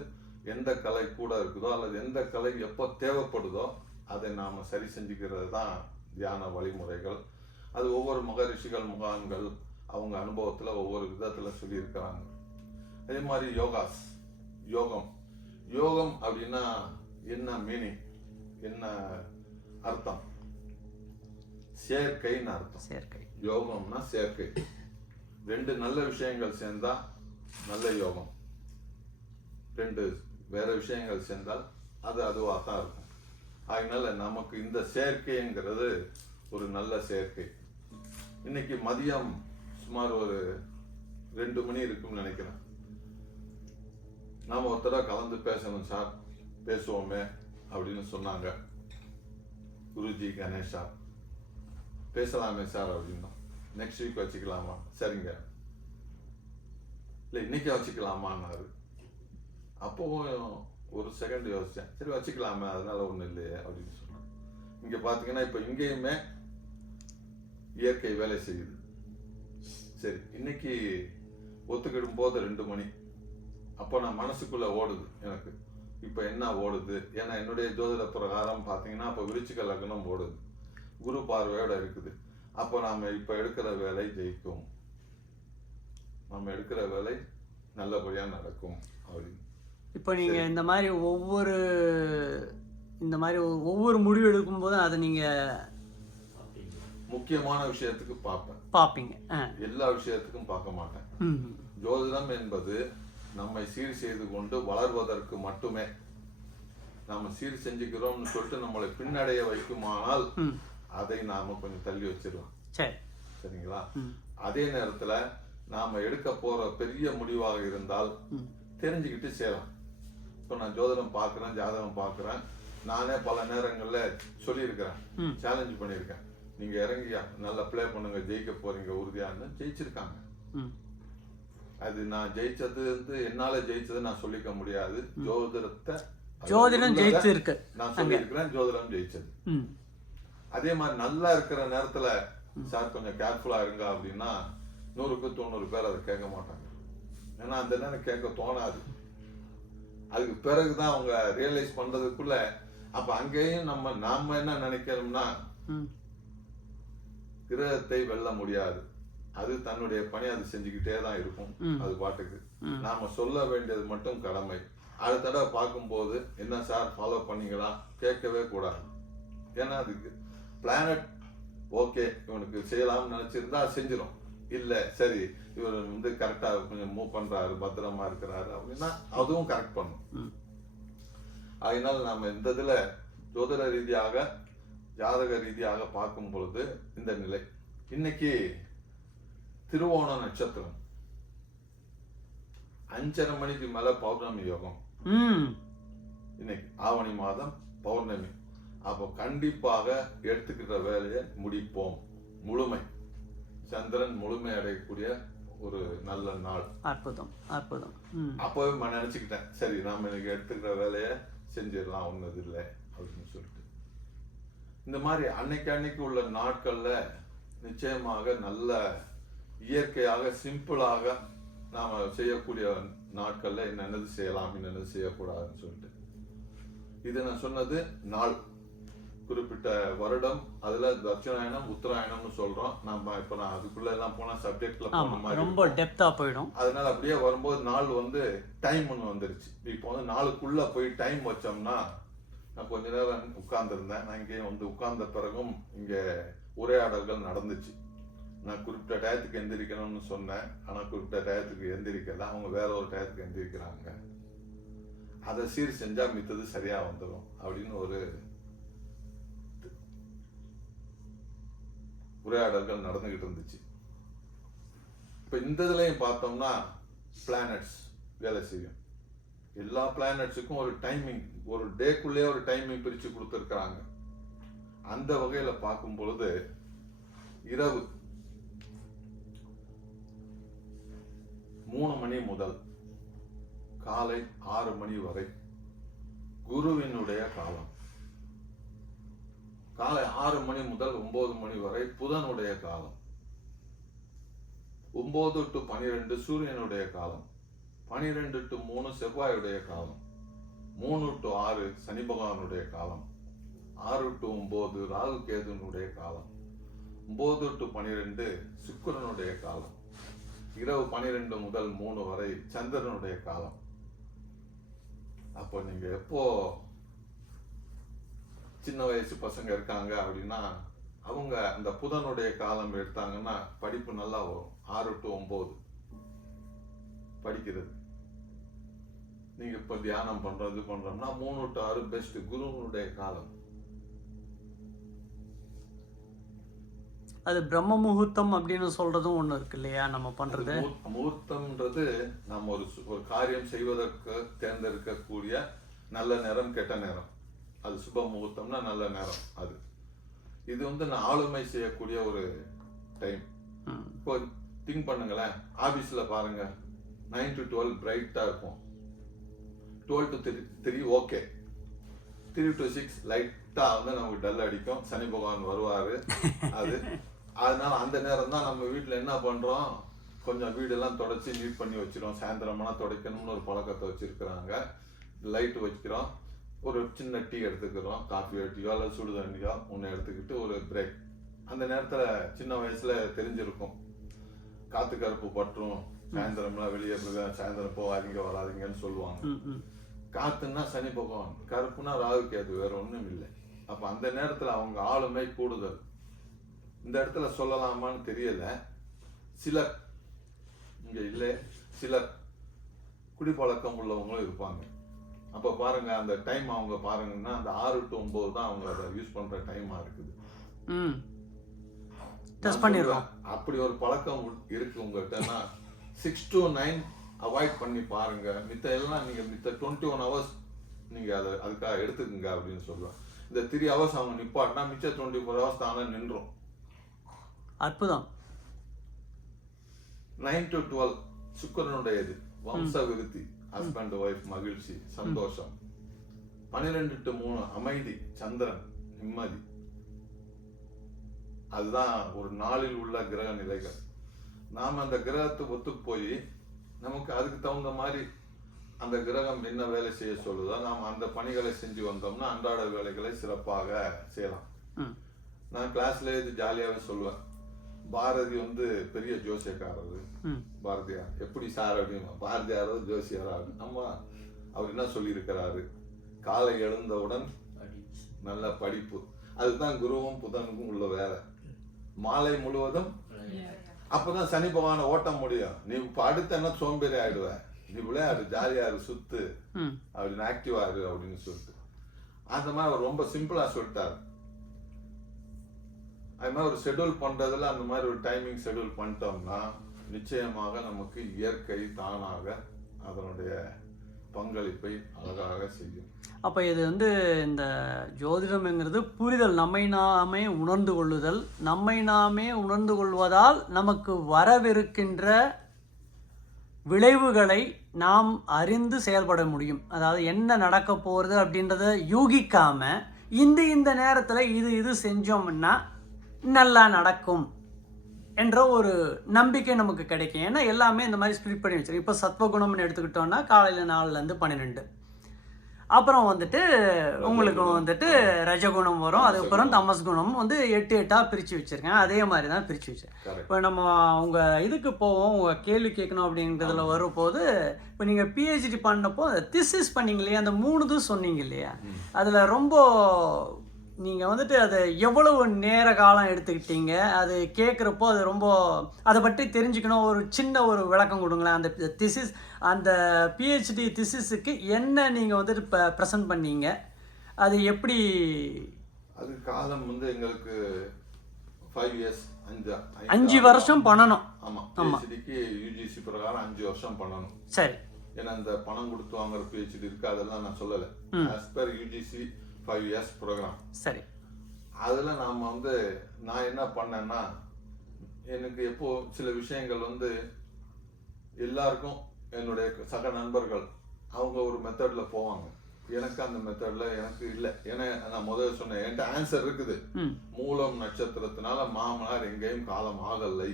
எந்த கலை கூட இருக்குதோ அல்லது எந்த கலை எப்போ தேவைப்படுதோ அதை நாம் சரி செஞ்சுக்கிறது தான் தியான வழிமுறைகள். அது ஒவ்வொரு மகரிஷிகள் முகான்கள் அவங்க அனுபவத்தில் ஒவ்வொரு விதத்தில் சொல்லியிருக்கிறாங்க. அதே மாதிரி யோகம் அப்படின்னா என்ன மீனிங், என்ன அர்த்தம்? சேர்க்கைன்னு அர்த்தம். சேர்க்கை. யோகம்னா சேர்க்கை. ரெண்டு நல்ல விஷயங்கள் சேர்ந்தா நல்ல யோகம், ரெண்டு வேற விஷயங்கள் சேர்ந்தால் அது அதுவாக தான் இருக்கும். அதனால நமக்கு இந்த சேர்க்கைங்கிறது ஒரு நல்ல சேர்க்கை. இன்னைக்கு மதியம் சுமார் ஒரு 2 மணி இருக்கும்னு நினைக்கிறேன். நாம் ஒருத்தர கலந்து பேசணும் சார், பேசுவோமே அப்படின்னு சொன்னாங்க குருஜி கணேஷா. பேசலாமே சார் அப்படின்னா, நெக்ஸ்ட் வீக் வச்சுக்கலாமா? சரிங்க. இல்லை இன்னைக்கு வச்சுக்கலாமான்னாரு. அப்போவும் ஒரு செகண்ட் யோசித்தேன், சரி வச்சுக்கலாமே, அதனால ஒன்றும் இல்லையே அப்படின்னு சொன்னேன். இங்கே பார்த்தீங்கன்னா இப்போ இங்கேயுமே இயற்கை வேலை செய்யுது. சரி இன்னைக்கு ஒத்துக்கிடும் போது 2 மணி. அப்போ நான் மனசுக்குள்ளே ஓடுது எனக்கு, இப்போ என்ன ஓடுது? ஏன்னா என்னுடைய ஜோதிட பிரகாரம் பார்த்தீங்கன்னா இப்போ விருச்சிக லக்னம் ஓடுது, குரு பார்வையோட இருக்குது. அப்போ நாம் இப்போ எடுக்கிற வேலை ஜெயிக்கும், நம்ம எடுக்கிற வேலை நல்லபடியாக நடக்கும் அப்படின்னு. இப்போ நீங்கள் இந்த மாதிரி ஒவ்வொரு முடிவு எடுக்கும்போதும் அதை நீங்கள் முக்கியமான விஷயத்துக்கு பார்ப்பீங்க, எல்லா விஷயத்துக்கும் பார்க்க மாட்டேன். ஜோதிடம் என்பது நம்மை சீர் செய்து கொண்டு வளர்வதற்கு மட்டுமே. நாம சீர் செஞ்சுக்கிறோம்னு சொல்லிட்டு நம்மளை பின்னடைய வைக்குமானால் அதை நாம கொஞ்சம் தள்ளி வச்சிடலாம். சரிங்களா? அதே நேரத்துல நாம எடுக்க போற பெரிய முடிவாக இருந்தால் தெரிஞ்சுக்கிட்டு செய்யலாம். இப்போ நான் ஜோதிடம் பார்க்குறேன், ஜாதகம் பார்க்குறேன், நானே பல நேரங்கள்ல சொல்லியிருக்கிறேன், சேலஞ்ச் பண்ணியிருக்கேன். நீங்க இறங்கியா நல்லா ப்ளே பண்ணுங்க, ஜெயிக்க போறீங்க உறுதியான்னு. ஜெயிச்சிருக்காங்க. அது நான் ஜெயிச்சது என்னால ஜெயிச்சது நான் சொல்லிக்க முடியாது. ஜோதிடம் ஜெயிச்சிருக்கு நான் சொல்லியிருக்கிறேன், ஜோதிடம் ஜெயிச்சது. அதே மாதிரி நல்லா இருக்கிற நேரத்துல சார் கொஞ்சம் கேர்ஃபுல்லா இருங்க அப்படின்னா 100க்கு 90 பேர் அதை கேட்க மாட்டாங்க. ஏன்னா அந்த நேரம் கேட்க தோணாது. அதுக்கு பிறகுதான் அவங்க ரியலைஸ் பண்றதுக்குள்ள அப்ப அங்கேயும் நாம என்ன நினைக்கிறோம்னா, கிரகத்தை வெல்ல முடியாது, அது தன்னுடைய பணி அது செஞ்சுக்கிட்டே தான் இருக்கும் அது பாட்டுக்கு. நாம சொல்ல வேண்டியது மட்டும் கடமை. அடுத்த தடவை பார்க்கும்போது என்ன சார் ஃபாலோ பண்ணீங்களா கேட்கவே கூடாது. ஏன்னா அதுக்கு பிளானட் ஓகே இவனுக்கு செய்யலாம்னு நினைச்சிருந்தா செஞ்சிடும். இல்ல சரி இவர் கரெக்டா கொஞ்சம் மூவ் பண்றாரு, பத்திரமா இருக்கிறாரு அப்படின்னா அதுவும் கரெக்ட் பண்ணும். அதனால நாம இந்த இதுல ஜோதிட ரீதியாக ஜாதக ரீதியாக பார்க்கும் பொழுது இந்த நிலை. இன்னைக்கு திருவோண நட்சத்திரம் 5:30 மணிக்கு மேல பௌர்ணமி யோகம். இன்னைக்கு ஆவணி மாதம் பௌர்ணமி. அப்போ கண்டிப்பாக எடுத்துக்கிற வேலையை முடிப்போம். முழுமை சந்திரன் முழுமை அடையக்கூடிய ஒரு நல்ல நாள். அற்புதம் அற்புதம். அப்பவே நான் நினைச்சுக்கிட்டேன், சரி நாம இன்னைக்கு எடுத்துக்கிற வேலையை செஞ்சிடலாம், ஒண்ணு இல்லை அப்படின்னு சொல்லிட்டு. இந்த மாதிரி அன்னைக்கு உள்ள நாட்கள்ல நிச்சயமாக நல்ல இயற்கையாக சிம்பிளாக நாம செய்யக்கூடிய நாட்கள்ல என்னென்னது செய்யலாம், என்னென்னது செய்யக்கூடாதுன்னு சொல்லிட்டு இது நான் சொன்னது நாள், குறிப்பிட்ட வருடம். அதுல தட்சிணாயனம் உத்தராயணம்னு சொல்றோம். நம்ம இப்ப நான் அதுக்குள்ள எல்லாம் போனா சப்ஜெக்ட்ல போன மாதிரி ரொம்ப டெப்தா போயிடும். அதனால அப்படியே வரும்போது நாள் டைம் ஒன்று வந்துருச்சு. இப்போ நாளுக்குள்ள போய் டைம் வச்சோம்னா, நான் கொஞ்ச நேரம் உட்கார்ந்துருந்தேன். நான் இங்கே உட்கார்ந்த பிறகும் இங்க உரையாடல்கள் நடந்துச்சு. நான் குறிப்பிட்ட டயத்துக்கு எந்திரிக்கணும்னு சொன்னேன், ஆனா குறிப்பிட்ட டயத்துக்கு எந்திரிக்கல, அவங்க வேற ஒரு டயத்துக்கு எந்திரிக்கிறாங்க. அதை சீர் செஞ்சா மித்தது சரியா வந்துடும் அப்படின்னு ஒரு உரையாடல்கள் நடந்துகிட்டு இருந்துச்சு. இப்ப இந்த இதுலயும் பார்த்தோம்னா பிளானட்ஸ் வேலை செய்யும். எல்லா பிளானட்ஸுக்கும் ஒரு டைமிங், ஒரு டேக்குள்ளே ஒரு டைமிங் பிரிச்சு கொடுத்துருக்காங்க. அந்த வகையில பார்க்கும் பொழுது இரவு 3 மணி முதல் காலை 6 மணி வரை குருவினுடைய காலம். காலை 6 மணி முதல் 9 மணி வரை புதனுடைய காலம். 9 to 12 சூரியனுடைய காலம். 12 to 3 செவ்வாயுடைய காலம். 3 to 6 சனி பகவானுடைய காலம். 6 to 9 ராகு கேதுனுடைய காலம். 9 to 12 சுக்கிரனுடைய காலம். இரவு 12 முதல் 3 வரை சந்திரனுடைய காலம். அப்போ நீங்க எப்போ சின்ன வயசு பசங்க இருக்காங்க அப்படின்னா அவங்க அந்த புதனுடைய காலம் எடுத்தாங்கன்னா படிப்பு நல்லா வரும். 6 to 9 படிக்கிறது. நீங்க இப்ப தியானம் பண்றது பண்றோம்னா 3 to 6 பெஸ்ட். குருனுடைய காலம். அது பிரம்ம முகூர்த்தம் அப்படின்னு சொல்றதும் ஒண்ணு இருக்கு இல்லையா நம்ம பண்றது. முகூர்த்தம்ன்றது நம்ம ஒரு காரியம் செய்வதற்கு தேர்ந்தெடுக்கக்கூடிய நல்ல நேரம், கெட்ட நேரம். அது சுப முகூர்த்தம்னா நல்ல நேரம். அது இது நான் ஆளுமை செய்யக்கூடிய ஒரு டைம். இப்போ திங்க் பண்ணுங்களேன், ஆபீஸ்ல பாருங்க 9 to 12 பிரைட்டா இருக்கும். 12 to 3 ஓகே. 3 to 6 லைட்டா நமக்கு டல் அடிக்கும். சனி பகவான் வருவாரு. அதனால அந்த நேரம் தான் நம்ம வீட்டுல என்ன பண்றோம், கொஞ்சம் வீடெல்லாம் தொடச்சி நீட் பண்ணி வச்சிரும். சாயந்தரமான துடைக்கணும்னு ஒரு பழக்கத்தை வச்சிருக்கிறாங்க. லைட் வச்சுக்கிறோம், ஒரு சின்ன டீ எடுத்துக்கிறோம், காஃபியோ டீயோ அல்லது சுடு தண்ணியோ ஒன்று எடுத்துக்கிட்டு ஒரு பிரேக். அந்த நேரத்துல சின்ன வயசுல தெரிஞ்சிருக்கும், காத்து கருப்பு பற்றும், சாயந்தரம்லாம் வெளியே சாயந்தரம் போகாதீங்க வராதிங்கன்னு சொல்லுவாங்க. காத்துன்னா சனி பகவான், கருப்புனா ராகு கேது, வேற ஒண்ணும் இல்லை. அப்ப அந்த நேரத்துல அவங்க ஆளுமை கூடுதல். இந்த இடத்துல சொல்லலாமான்னு தெரியல. சிலர் இங்க இல்லை, சிலர் குடிப்பழக்கம் உள்ளவங்களும் இருப்பாங்க. அப்ப பாருங்க அந்த டைம் அவங்க பாருங்கன்னா அந்த 6 to 9 தான் அவங்க அதை யூஸ் பண்ற டைமா இருக்குது. அப்படி ஒரு பழக்கம் இருக்கு உங்கள்கிட்டனா 6 to 9 அவாய்ட் பண்ணி பாருங்க. மித்த எல்லாம் நீங்க மித்த 21 hours நீங்க அதை அதுக்காக எடுத்துக்குங்க அப்படின்னு சொல்லுவேன். இந்த 3 hours அவங்க நிப்பாட்டினா மிச்ச 24 hours தானே நின்றும். அற்புதம். 9 to 12 சுக்கிரனுடையது, வம்ச விருத்தி, ஹஸ்பண்ட் ஒய்ஃப் மகிழ்ச்சி, சந்தோஷம். 12 to 3 அமைதி, சந்திரன், நிம்மதி. அதுதான் ஒரு நாளில் உள்ள கிரக நிலைகள். நாம அந்த கிரகத்தை ஒத்து போய் நமக்கு அதுக்கு தகுந்த மாதிரி அந்த கிரகம் என்ன வேலை செய்ய சொல்லுதோ நாம் அந்த பணிகளை செஞ்சு வந்தோம்னா அன்றாட வேலைகளை சிறப்பாக செய்யலாம். நான் கிளாஸ்ல இது ஜாலியாவே சொல்லுவேன். பாரதி பெரிய ஜோசியக்காரரு. பாரதியார் எப்படி சார் அப்படின்னா, பாரதியாரோ ஜோசியாரா? நம்ம அவர் என்ன சொல்லி இருக்கிறாரு, காலை எழுந்தவுடன் நல்ல படிப்பு. அதுதான் குருவும் புதனுக்கும் உள்ள வேலை. மாலை முழுவதும் அப்பதான் சனி பகவானை ஓட்ட முடியும். நீ அடுத்த என்ன சோம்பேறி ஆயிடுவ, நீ விளையாடு, ஜாலியாரு, சுத்து அப்படின்னு, ஆக்டிவா இரு அப்படின்னு சொல்லிட்டு அந்த மாதிரி அவர் ரொம்ப சிம்பிளா சொல்லிட்டாரு. அது மாதிரி ஒரு ஷெட்யூல் பண்றதுல அந்த மாதிரி ஒரு டைமிங் ஷெட்யூல் பண்ணிட்டோம்னா நிச்சயமாக நமக்கு இயற்கை தானாக அதனுடைய பங்களிப்பை அழகாக செய்யும். அப்போ இது இந்த ஜோதிடம்ங்கிறது புரிதல், நம்மை நாமே உணர்ந்து கொள்ளுதல். நம்மை நாமே உணர்ந்து கொள்வதால் நமக்கு வரவிருக்கின்ற விளைவுகளை நாம் அறிந்து செயல்பட முடியும். அதாவது என்ன நடக்க போகிறது அப்படின்றத யூகிக்காம இந்த நேரத்தில் இது செஞ்சோம்னா நல்லா நடக்கும் என்ற ஒரு நம்பிக்கை நமக்கு கிடைக்கும். ஏன்னா எல்லாமே இந்த மாதிரி ஸ்பிளிட் பண்ணி வச்சிருக்கோம். இப்போ சத்வகுணம்னு எடுத்துக்கிட்டோம்னா காலையில் 4லேருந்து 12, அப்புறம் உங்களுக்கு ரஜகுணம் வரும், அதுக்கப்புறம் தமஸ் குணம் 8 பிரித்து வச்சுருக்கேன். அதே மாதிரி தான் பிரித்து வச்சிருக்கேன். இப்போ நம்ம உங்கள் இதுக்கு போவோம், உங்கள் கேள்வி கேட்கணும் அப்படின்றதுல வரும்போது, இப்போ நீங்கள் பிஹெச்டி பண்ணப்போ திசிஸ் பண்ணீங்க இல்லையா, அந்த 3 இது சொன்னீங்க இல்லையா, அதில் ரொம்ப நீங்கள் அதை எவ்வளவு நேர காலம் எடுத்துக்கிட்டீங்க, அது கேட்குறப்போ அது ரொம்ப அதை பற்றி தெரிஞ்சுக்கணும். ஒரு சின்ன ஒரு விளக்கம் கொடுங்களேன். அந்த திசிஸ், அந்த பிஹெச்டி திசிஸுக்கு என்ன நீங்கள் இப்போ ப்ரெசென்ட் பண்ணீங்க, அது எப்படி? அது காலம் எங்களுக்கு 5 years, 5 வருஷம் பண்ணணும். ஆமாம், பிஹெச்டிக்கு யூஜிசி பிரகாரம் 5 வருஷம் பண்ணணும். சரி. ஏன்னா இந்த பணம் கொடுத்து வாங்குற பிஹெச்டி இருக்கு, அதெல்லாம் நான் சொல்லலை. As per UGC 5 years programme. சரி. அதில் நாம் நான் என்ன பண்ணேன்னா, எனக்கு எப்போ சில விஷயங்கள் எல்லாருக்கும் என்னுடைய சக நண்பர்கள் அவங்க ஒரு மெத்தடில் போவாங்க. எனக்கு அந்த மெத்தடில் எனக்கு இல்லை. ஏன்னா நான் முதல்ல சொன்னேன், என்கிட்ட ஆன்சர் இருக்குது. மூலம் நட்சத்திரத்தினால மாமனார் எங்கேயும் காலம் ஆகலை,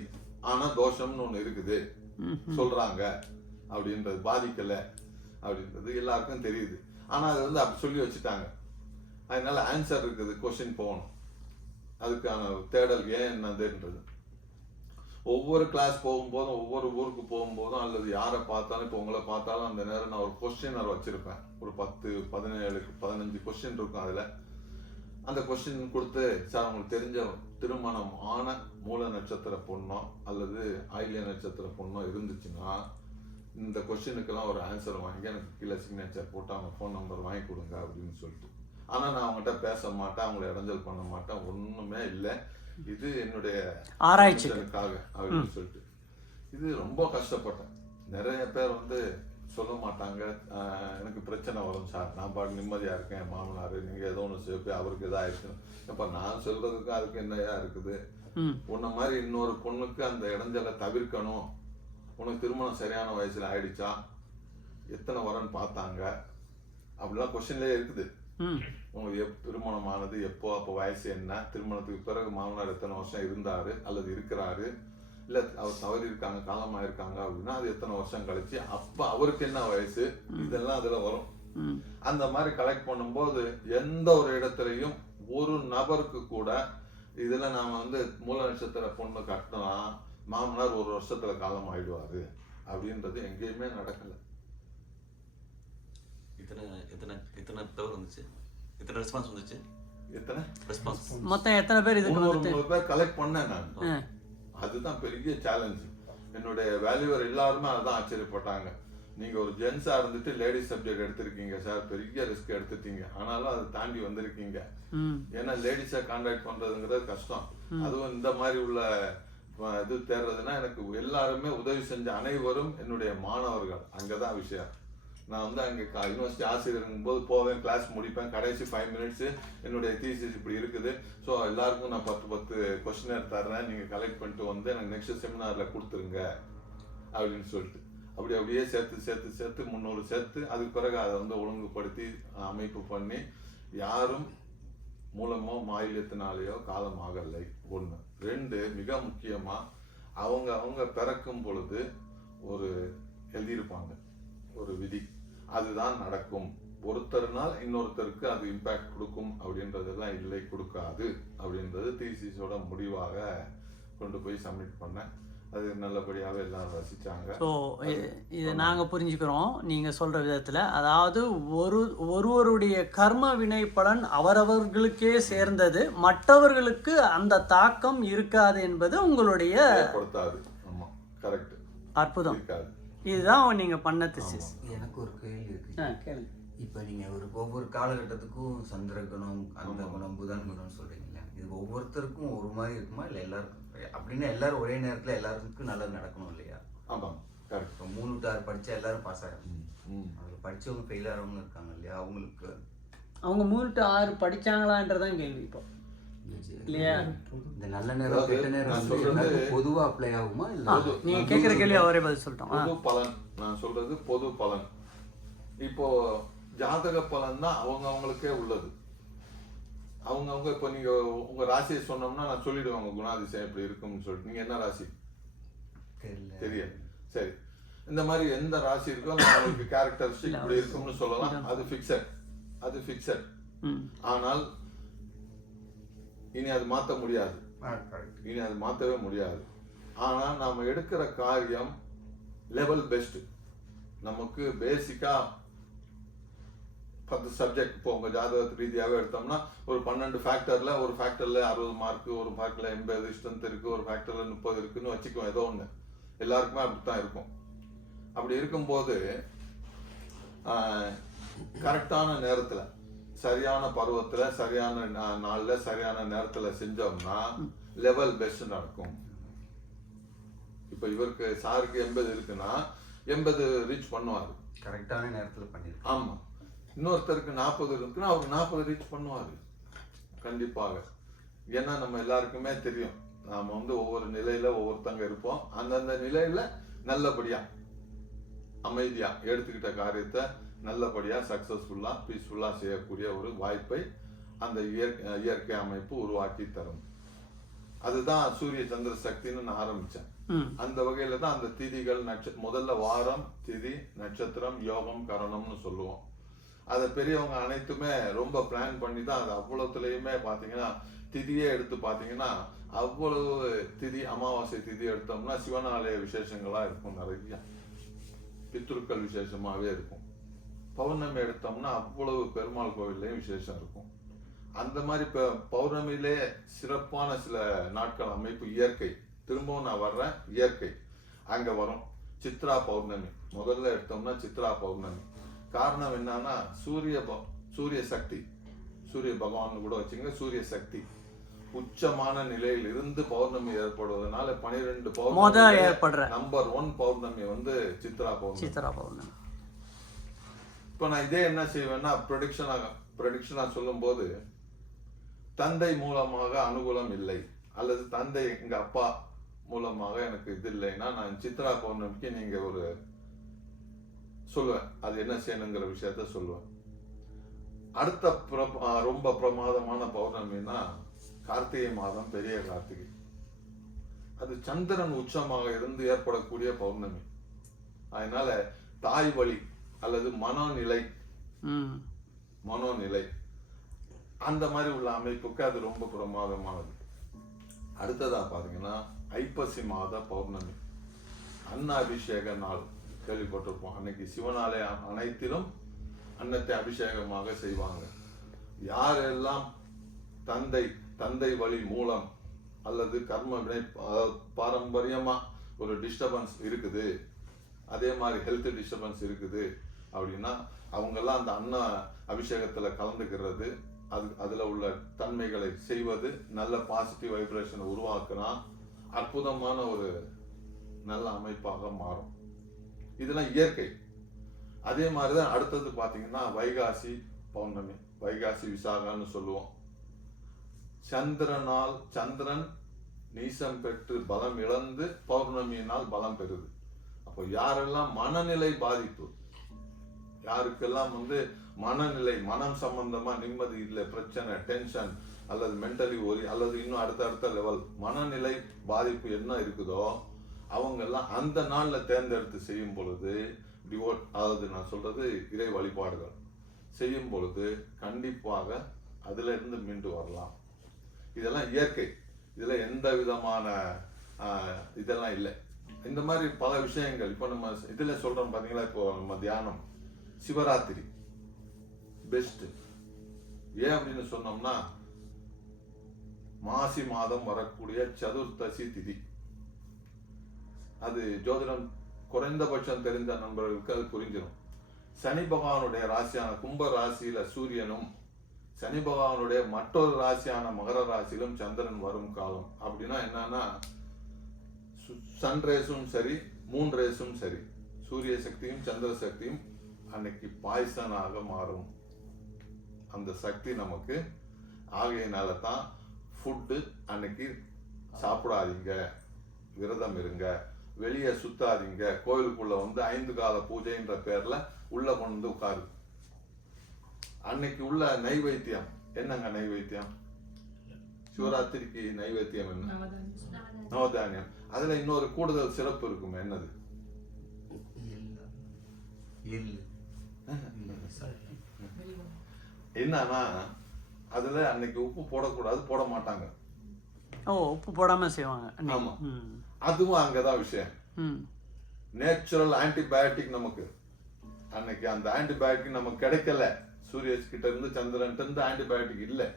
ஆனால் தோஷம்னு ஒன்று இருக்குது சொல்கிறாங்க அப்படின்றது, பாதிக்கலை அப்படின்றது எல்லாருக்கும் தெரியுது. ஆனால் அது வந்து அப்படி சொல்லி வச்சுட்டாங்க. அதனால ஆன்சர் இருக்குது, கொஸ்டின் போகணும், அதுக்கான தேடல் ஏன் என்னதுன்றது. ஒவ்வொரு கிளாஸ் போகும்போதும் ஒவ்வொரு ஊருக்கு போகும்போதும் அல்லது யாரை பார்த்தாலும், இப்போ உங்களை பார்த்தாலும் அந்த நேரம் நான் ஒரு கொஸ்டினர் வச்சுருப்பேன். ஒரு 10, 17, 15 கொஸ்டின் இருக்கும். அதில் அந்த கொஸ்டின் கொடுத்து, சார் உங்களுக்கு தெரிஞ்ச திருமணம் ஆன மூல நட்சத்திர பொண்ணோ அல்லது ஆயில்ய நட்சத்திர பொண்ணோ இருந்துச்சுன்னா இந்த கொஸ்டினுக்கெல்லாம் ஒரு ஆன்சர் வாங்கி எனக்கு கீழே சிக்னேச்சர் போட்டு அவங்க ஃபோன் நம்பர் வாங்கி கொடுங்க அப்படின்னு சொல்லிட்டு. ஆனால் நான் அவங்ககிட்ட பேச மாட்டேன், அவங்கள இடைஞ்சல் பண்ண மாட்டேன், ஒன்றுமே இல்லை. இது என்னுடைய ஆராய்ச்சிக்காக அப்படின்னு சொல்லிட்டு இது ரொம்ப கஷ்டப்பட்டேன். நிறைய பேர் வந்து சொல்ல மாட்டாங்க, எனக்கு பிரச்சனை வரும் சார், நான் பாட்டு நிம்மதியாக இருக்கேன், என் மாமனார் நீங்கள் ஏதோ ஒன்று சேர்ப்பு அவருக்கு இதாகிடுச்சு. இப்போ நான் சொல்கிறதுக்கு அதுக்கு என்னையா இருக்குது? உன்ன மாதிரி இன்னொரு பொண்ணுக்கு அந்த இடைஞ்சலை தவிர்க்கணும். உனக்கு திருமணம் சரியான வயசில் ஆயிடுச்சா, எத்தனை வரன்னு பார்த்தாங்க, அப்படிலாம் கொஸ்டின்லேயே இருக்குது. உங்களுக்கு திருமணம் ஆனது எப்போ, அப்போ வயசு என்ன, திருமணத்துக்கு பிறகு மாமனார் எத்தனை வருஷம் இருந்தாரு அல்லது இருக்கிறாரு, இல்லை அவர் தவறி இருக்காங்க, காலமாயிருக்காங்க அப்படின்னா அது எத்தனை வருஷம் கழிச்சு, அப்போ அவருக்கு என்ன வயசு, இதெல்லாம் அதில் வரும். அந்த மாதிரி கலெக்ட் பண்ணும்போது எந்த ஒரு இடத்துலையும் ஒரு நபருக்கு கூட இதில் நாம் வந்து மூல நட்சத்திர பொண்ணு கட்டினா மாமனார் ஒரு வருஷத்துல காலம் ஆயிடுவாரு அப்படின்றது எங்கேயுமே நடக்கலை. எத்தனை தவறு வந்துச்சு, எத்தனை ரெஸ்பான்ஸ் வந்துச்சு, எத்தனை ரெஸ்பான்ஸ் மொத்தம் எத்தனை பேர் இதுக்கு 300 பேர் கலெக்ட் பண்ணேன் நான். அதுதான் பெரிய சேலஞ்சு. என்னுடைய வேல்யூவர் எல்லாருமே அதான் ஆச்சரியப்பட்டாங்க. நீங்க ஒரு ஜென்ஸா இருந்துட்டு லேடிஸ் சப்ஜெக்ட் எடுத்திருக்கீங்க சார், பெரிய ரிஸ்க் எடுத்துட்டீங்க, ஆனாலும் அதை தாண்டி வந்திருக்கீங்க. ஏன்னா லேடிஸை கான்டாக்ட் பண்றதுங்கிறது கஷ்டம். அதுவும் இந்த மாதிரி உள்ள இது தேர்றதுன்னா எனக்கு எல்லாருமே உதவி செஞ்ச அனைவரும் என்னுடைய மாணவர்கள். அங்கதான் விஷயம். நான் வந்து அங்கே யூனிவர்சிட்டி ஆசிரியர் இருக்கும்போது போவேன், கிளாஸ் முடிப்பேன், கடைசி 5 மினிட்ஸு என்னுடைய தீசிஸ் இப்படி இருக்குது, ஸோ எல்லாருக்கும் நான் 10 கொஸ்டினர் தர்றேன், நீங்கள் கலெக்ட் பண்ணிட்டு வந்து எனக்கு நெக்ஸ்ட் செமினாரில் கொடுத்துருங்க அப்படின்னு சொல்லிட்டு அப்படியே சேர்த்து 300 சேர்த்து அதுக்கு பிறகு அதை வந்து ஒழுங்குபடுத்தி அமைப்பு பண்ணி யாரும் மூலமோ மாயில்யத்தினாலேயோ காலமாகலை. 1. 2, மிக முக்கியமாக அவங்க பிறக்கும் பொழுது ஒரு எழுதியிருப்பாங்க ஒரு விதி, அதுதான் நடக்கும். ஒருத்தர்னால் இன்னொருத்தருக்கு அது இம்பேக்ட் கொடுக்கும் அப்படின்றதெல்லாம் இல்லை, கொடுக்காது அப்படின்றது தீசிஸோட முடிவாக கொண்டு போய் சப்மிட் பண்ணேன். அது நல்லபடியாகவே எல்லாரும் ரசித்தாங்க. ஸோ இதை நாங்கள் புரிஞ்சுக்கிறோம் நீங்கள் சொல்கிற விதத்தில். அதாவது ஒருவருடைய கர்ம வினை பலன் அவரவர்களுக்கே சேர்ந்தது, மற்றவர்களுக்கு அந்த தாக்கம் இருக்காது என்பது உங்களுடைய கொடுத்தாது. ஆமாம், கரெக்ட், அற்புதம். இதுதான் நீங்கள் பண்ண திசிஸ். எனக்கு ஒரு கேள்வி இருக்கு. இப்போ நீங்கள் ஒவ்வொரு காலகட்டத்துக்கும் சந்திர குணம், அந்த குணம், புதன் குணம் சொல்கிறீங்களா, இது ஒவ்வொருத்தருக்கும் ஒரு மாதிரி இருக்குமா இல்லை எல்லாருக்கும் அப்படின்னா எல்லாரும் ஒரே நேரத்தில் எல்லாருக்கும் நல்லது நடக்கணும் இல்லையா? ஆமாம், கரெக்ட். இப்போ 3 to 6 படித்தா எல்லாரும் பாஸ் ஆகணும், அதில் படித்தவங்க ஃபெயில் ஆகிறவங்க இருக்காங்க இல்லையா, அவங்களுக்கு அவங்க 3 to 6 படித்தாங்களான்றதான் கேள்வி இப்போ இல்லையா? இந்த நல்ல நேரம் கெட்ட நேரம் பொதுவாக அப்ளை ஆகுமா இல்லை? நீங்கள் கேட்குற கேள்வி அவரே பதில் சொல்லிட்டோம். பொது பலன் நான் சொல்றது பொது பலன். இப்போ ஜாதக பலன் தான் அவங்களுக்கே உள்ளது. அவங்க இப்போ நீங்க உங்க ராசியை சொன்னோம்னா நான் சொல்லிடுவேன் உங்க குணாதிசயம் எப்படி இருக்கும்னு சொல்லிட்டு. நீங்க என்ன ராசி தெரியாது, சரி. இந்த மாதிரி எந்த ராசி இருக்கோ உங்களுக்கு கேரக்டரிஸ்டிக் இப்படி இருக்கும்னு சொல்லலாம். அது ஃபிக்ஸட். ஆனால் இனி அது மாற்ற முடியாது, இனி அது மாற்றவே முடியாது. ஆனால் நாம் எடுக்கிற காரியம் லெவல் பெஸ்ட். நமக்கு பேசிக்கா 10 சப்ஜெக்ட் இப்போ உங்கள் ஜாதகத்து ரீதியாகவே எடுத்தோம்னா ஒரு 12 ஃபேக்டரில், ஒரு ஃபேக்டரில் 60 மார்க்கு, ஒரு ஃபேக்டரில் 80 ஸ்ட்ரென்த் இருக்குது, ஒரு ஃபேக்டரில் 30 இருக்குன்னு வச்சுக்குவோம். ஏதோ ஒன்று எல்லாருக்குமே அப்படித்தான் இருக்கும். அப்படி இருக்கும்போது கரெக்டான நேரத்தில், சரியான பருவத்தில், சரியான நாளில், சரியான நேரத்தில் செஞ்சோம்னா லெவல் பெஸ்ட் நடக்கும். இப்போ இவருக்கு சாருக்கு 80 இருக்குன்னா 80 ரீச் பண்ணுவார், கரெக்டான நேரத்தில் பண்ணிருக்கோம். ஆமாம். இன்னொருத்தருக்கு 40 இருக்குன்னா அவர் 40 ரீச் பண்ணுவார் கண்டிப்பாக. ஏன்னா நம்ம எல்லாருக்குமே தெரியும், நாம் வந்து ஒவ்வொரு நிலையில் ஒவ்வொருத்தங்க இருப்போம். அந்தந்த நிலையில் நல்லபடியாக அமைதியா எடுத்துக்கிட்ட காரியத்தை நல்லபடியா சக்சஸ்ஃபுல்லா பீஸ்ஃபுல்லா செய்யக்கூடிய ஒரு வாய்ப்பை அந்த இயற்கை அமைப்பு உருவாக்கி தரும். அதுதான் சூரிய சந்திர சக்தின்னு நான் ஆரம்பிச்சேன். அந்த வகையில தான் அந்த திதிகள் முதல்ல வாரம், திதி, நட்சத்திரம், யோகம், கரணம்னு சொல்லுவோம். அதை பெரியவங்க அனைத்துமே ரொம்ப பிளான் பண்ணி தான் அது அவ்வளவுலயுமே பாத்தீங்கன்னா திதியே எடுத்து பாத்தீங்கன்னா அவ்வளவு திதி, அமாவாசை திதி எடுத்தோம்னா சிவனாலய விசேஷங்களா இருக்கும், நிறைய பித்ருக்கள் விசேஷமாவே இருக்கும். பௌர்ணமி எடுத்தோம்னா அவ்வளவு பெருமாள் கோவில்லையும் விசேஷம் இருக்கும். அந்த மாதிரி இப்போ பௌர்ணமியிலே சிறப்பான சில நாட்கள் அமைப்பு இயற்கை, திரும்பவும் நான் வர்றேன், இயற்கை அங்க வரும். சித்ரா பௌர்ணமி முதல்ல எடுத்தோம்னா சித்ரா பௌர்ணமி. காரணம் என்னன்னா சூரிய சக்தி, சூரிய பகவான் கூட வச்சுங்க, சூரிய சக்தி உச்சமான நிலையில் இருந்து பௌர்ணமி ஏற்படுவதனால 12 பௌர்ணமி நம்பர் 1 பௌர்ணமி வந்து சித்ரா பௌர்ணமி. இப்ப நான் இதே என்ன செய்வேன்னா ப்ரெடிக்ஷனா சொல்லும் போது, தந்தை மூலமாக அனுகூலம் இல்லை அல்லது தந்தை எங்க அப்பா மூலமாக எனக்கு இது இல்லைன்னா நான் சித்ரா பௌர்ணமிக்கு நீங்க ஒரு சொல்லுவேன், அது என்ன செய்யணுங்கிற விஷயத்த சொல்லுவேன். அடுத்த ரொம்ப பிரமாதமான பௌர்ணமின்னா கார்த்திகை மாதம், பெரிய கார்த்திகை. அது சந்திரன் உச்சமாக இருந்து ஏற்படக்கூடிய பௌர்ணமி. அதனால தாய் வழி அல்லது மனோநிலை அந்த மாதிரி உள்ள அமைப்புக்கு அது ரொம்ப பிரமாதமானது. அடுத்ததா பாத்தீங்கன்னா ஐப்பசி மாத பௌர்ணமி, அன்னாபிஷேக நாள் கேள்விப்பட்டிருப்போம். அன்னைக்கு சிவனாலய அனைத்திலும் அன்னத்தை அபிஷேகமாக செய்வாங்க. யாரெல்லாம் தந்தை வழி மூலம் அல்லது கர்ம வினை பாரம்பரியமா ஒரு டிஸ்டர்பன்ஸ் இருக்குது, அதே மாதிரி ஹெல்த் டிஸ்டர்பன்ஸ் இருக்குது அப்படின்னா அவங்கெல்லாம் அந்த அன்ன அபிஷேகத்துல கலந்துக்கிறது, அதுல உள்ள தன்மைகளை செய்வது, நல்ல பாசிட்டிவ் வைப்ரேஷனை உருவாக்குனா அற்புதமான ஒரு நல்ல அமைப்பாக மாறும். இதெல்லாம் இயற்கை. அதே மாதிரிதான் அடுத்தது பாத்தீங்கன்னா வைகாசி பௌர்ணமி, வைகாசி விசாகான்னு சொல்லுவோம். சந்திரன் நீசம் பெற்று பலம் இழந்து பௌர்ணமியினால் பலம் பெறுது. அப்போ யாரெல்லாம் மனநிலை பாதிப்பு, யாருக்கெல்லாம் மனநிலை, மனம் சம்பந்தமா நிம்மதி இல்லை, பிரச்சனை, டென்ஷன் அல்லது மென்டலி ஓரி அல்லது இன்னும் அடுத்த லெவல் மனநிலை பாதிப்பு என்ன இருக்குதோ அவங்க எல்லாம் அந்த நாள்ல தேர்ந்தெடுத்து செய்யும் பொழுது அதாவது நான் சொல்றது இறை வழிபாடுகள் செய்யும் பொழுது கண்டிப்பாக அதுல இருந்து மீண்டு வரலாம். இதெல்லாம் இயற்கை, இதுல எந்த விதமான இதெல்லாம் இல்லை. இந்த மாதிரி பல விஷயங்கள் இப்போ நம்ம இதுல சொல்றோம் பாத்தீங்களா. இப்போ நம்ம தியானம், சிவராத்திரி பெஸ்ட். ஏன் அப்படின்னு சொன்னோம்னா மாசி மாதம் வரக்கூடிய சதுர்த்தசி திதி, அது ஜோதிடம் குறைந்தபட்சம் தெரிந்த நண்பர்களுக்கு அது புரிஞ்சிடும். சனி பகவானுடைய ராசியான கும்ப ராசியில சூரியனும் சனி பகவானுடைய மற்றொரு ராசியான மகர ராசியிலும் சந்திரன் வரும் காலம். அப்படின்னா என்னன்னா சன்ரேஸும் சரி, மூன்ரேஸும் சரி, சூரிய சக்தியும் சந்திர சக்தியும் அன்னைக்கு பாய்சனாக மாறும். அந்த சக்தி நமக்கு ஆகையினால தான் ஃபுட்டு அன்னைக்கு சாப்பிடாதீங்க, விரதம் இருங்க, வெளியே சுத்தாதீங்க, கோயிலுக்குள்ள 5 கால பூஜைன்ற பேர்ல உள்ள கொண்டு உட்காரு. அன்னைக்கு உள்ள நைவேத்தியம் என்னங்க? நைவேத்தியம் சிவராத்திரிக்கு நைவேத்தியம் என்ன? நவதானியம். அதுல இன்னொரு கூடுதல் சிறப்பு இருக்கும். என்னது? என்னன்னா அதுல அன்னைக்கு உப்பு போடக்கூடாது, போட மாட்டாங்க. உப்பு போடாம செய்வாங்க. ஆமா, அதுவும் அங்கதான் விஷயம். நேச்சுரல் ஆன்டிபயோட்டிக் நமக்கு அன்னைக்கு அந்த ஆன்டிபயோட்டிக் நமக்கு கிடைக்கல. சூரிய கிட்ட இருந்து சந்திரன் இருந்து ஆன்டிபயோட்டிக் இல்லை.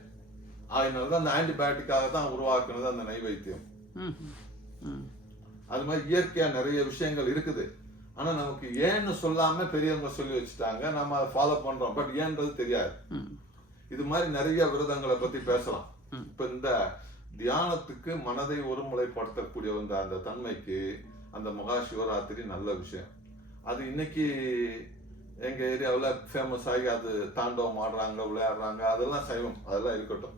அதனாலதான் அந்த ஆன்டிபயோட்டிக்காக தான் உருவாக்குனது அந்த நைவேத்தியம். அது மாதிரி இயற்கையா நிறைய விஷயங்கள் இருக்குது. ஆனா நமக்கு ஏன்னு சொல்லாம பெரியவங்க சொல்லி வச்சுட்டாங்க, நம்ம அதை ஃபாலோ பண்றோம், பட் ஏன்றது தெரியாது. இது மாதிரி நிறைய விரதங்களை பத்தி பேசலாம். இப்ப இந்த தியானத்துக்கு மனதை ஒருமுறைப்படுத்தக்கூடிய அந்த தன்மைக்கு அந்த மகா சிவராத்திரி நல்ல விஷயம். அது இன்னைக்கு எங்க ஏரியாவில் ஃபேமஸ் ஆகி அது தாண்டவம் ஆடுறாங்க, விளையாடுறாங்க, அதெல்லாம் சைவம், அதெல்லாம் இருக்கட்டும்.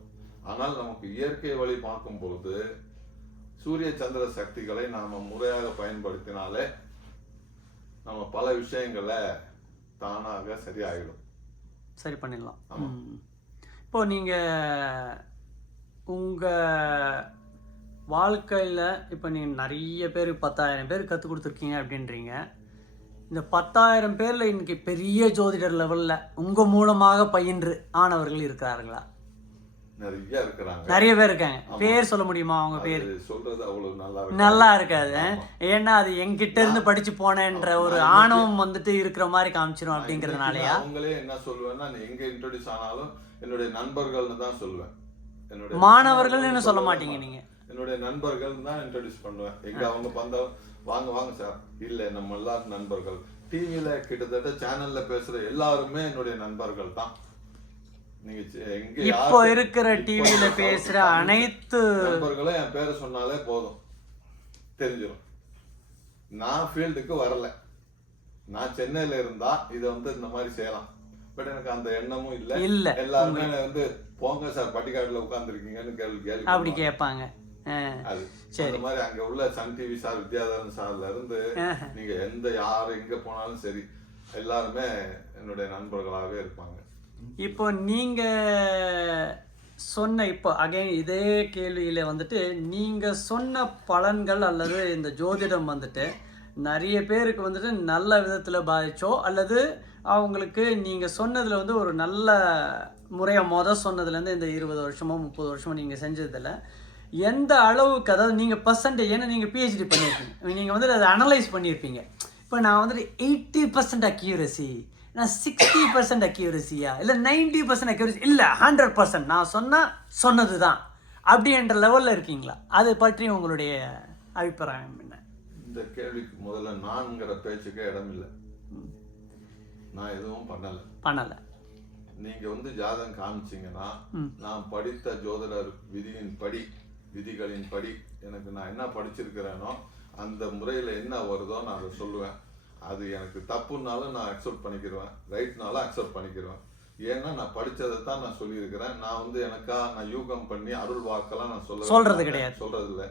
ஆனால் நமக்கு இயற்கை வழி பார்க்கும் பொழுது சூரிய சந்திர சக்திகளை நாம முறையாக பயன்படுத்தினாலே நம்ம பல விஷயங்களை தானாக சரியாயிடும். சரி பண்ணிடலாம். இப்போ நீங்கள் உங்கள் வாழ்க்கையில் இப்போ நீங்கள் நிறைய பேர் 10,000 பேர் கற்றுக் கொடுத்துருக்கீங்க அப்படின்றீங்க. இந்த 10,000 பேரில் இன்னைக்கு பெரிய ஜோதிடர் லெவலில் உங்கள் மூலமாக பயின்று ஆனவர்கள் இருக்கிறார்களா? நிறைய இருக்கிறாங்க, நிறைய பேர் இருக்காங்க. பேர் சொல்ல முடியுமா அவங்க பேர்? சொல்றது அவ்வளவு நல்லா இருக்காது. ஏன்னா அது என்கிட்ட இருந்து படிச்சு போனேன்ற ஒரு ஆணவம் வந்துட்டு இருக்கிற மாதிரி காமிச்சிரும் அப்படிங்கறதுனாலயா? அவங்களே என்ன சொல்லுவேன்னா, எங்க இன்ட்ரோடியூஸ் ஆனாலும் என்னுடைய நண்பர்கள்னு தான் சொல்லுவேன். என்னுடைய மாணவர்கள்னு சொல்ல மாட்டீங்க நீங்க? என்னுடைய நண்பர்கள் தான் இன்ட்ரோடியூஸ் பண்ணுவேன். எங்க அவங்க வந்தா வாங்க வாங்க சார், இல்ல நம்ம எல்லாரும் நண்பர்கள். டிவில கிட்டத்தட்ட சேனல்ல பேசுற எல்லாருமே என்னுடைய நண்பர்கள் தான். நீங்க இப்போ இருக்கிற டிவில பேசுற அனைத்து நண்பர்களும் என் பேரை சொன்னாலே போதும், தெரிஞ்சிடும். நான் ஃபீல்டுக்கு வரல, நான் சென்னையில இருந்தா இதை இந்த மாதிரி செய்யலாம். பட் எனக்கு அந்த எண்ணமும் இல்ல. எல்லாருமே போங்க சார் பட்டிக்காட்டுல உட்கார்ந்துருக்கீங்கன்னு கேள்வி அப்படி கேட்பாங்க. அது அந்த மாதிரி அங்க உள்ள சன் டிவி சார், வித்யாதரன் சார்ல இருந்து நீங்க யாரு எங்க போனாலும் சரி, எல்லாருமே என்னுடைய நண்பர்களாகவே இருப்பாங்க. இப்போ நீங்க சொன்ன இப்போ அகைன் இதே கேள்வியில நீங்க சொன்ன பலன்கள் அல்லது இந்த ஜோதிடம் நிறைய பேருக்கு நல்ல விதத்துல பாதிச்சோ அல்லது அவங்களுக்கு நீங்க சொன்னதுல ஒரு நல்ல முறையை சொன்னதுலேருந்து இந்த 20 வருஷமோ 30 வருஷமோ நீங்க செஞ்சதுல எந்த அளவுக்கு, அதாவது நீங்க பர்சன்டேஜ், ஏன்னா நீங்க PhD பண்ணியிருப்பீங்க, நீங்க அதை அனலைஸ் பண்ணியிருப்பீங்க. இப்போ நான் 80% அக்யூரசி, நான் 60% அக்யூரசியா இல்லை 90% அக்யூரசி இல்லை 100% நான் சொன்னது தான் அப்படின்ற லெவலில் இருக்கீங்களா? அதை பற்றி உங்களுடைய அபிப்பிராயம் என்ன? இந்த கேள்விக்கு முதல்ல நான்கிற பேச்சுக்கே இடம் இல்லை. நான் எதுவும் பண்ணலை. நீங்க ஜாதகம் காமிச்சிங்கன்னா நான் படித்த ஜோதிடர் விதிகளின் படி எனக்கு நான் என்ன படிச்சிருக்கிறேனோ அந்த முறையில் என்ன வருதோ நான் அதை சொல்லுவேன். அது எனக்கு தப்புனாலும் நான் அக்செப்ட் பண்ணிக்கிடுவேன், ரைட்னாலும் அக்செப்ட் பண்ணிக்கிடுவேன். ஏன்னா நான் படித்ததை தான் நான் சொல்லியிருக்கிறேன். நான் நான் யூகம் பண்ணி அருள் வாக்கெல்லாம் நான் சொல்றது இல்லை.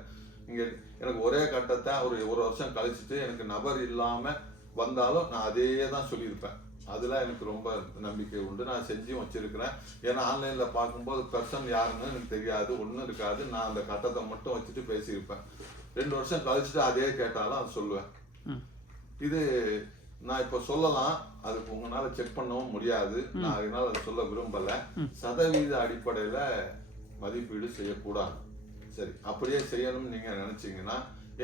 இங்கே எனக்கு ஒரே கட்டத்தை ஒரு வருஷம் கழிச்சுட்டு எனக்கு நபர் இல்லாமல் வந்தாலும் நான் அதே தான் சொல்லியிருப்பேன். அதில் எனக்கு ரொம்ப நம்பிக்கை உண்டு. நான் செஞ்சும் வச்சிருக்கிறேன். ஏன்னா ஆன்லைனில் பார்க்கும்போது பர்சன் யாருன்னு எனக்கு தெரியாது, ஒன்றும் இருக்காது. நான் அந்த கட்டத்தை மட்டும் வச்சுட்டு பேசியிருப்பேன். 2 வருஷம் கழிச்சுட்டு அதே கேட்டாலும் அது சொல்லுவேன். இது நான் இப்போ சொல்லலாம், அதுக்கு உங்களால் செக் பண்ணவும் முடியாது. நான் அதனால அதை சொல்ல விரும்பலை. சதவீத அடிப்படையில் மதிப்பீடு செய்யக்கூடாது. சரி, அப்படியே செய்யணும்னு நீங்கள் நினச்சிங்கன்னா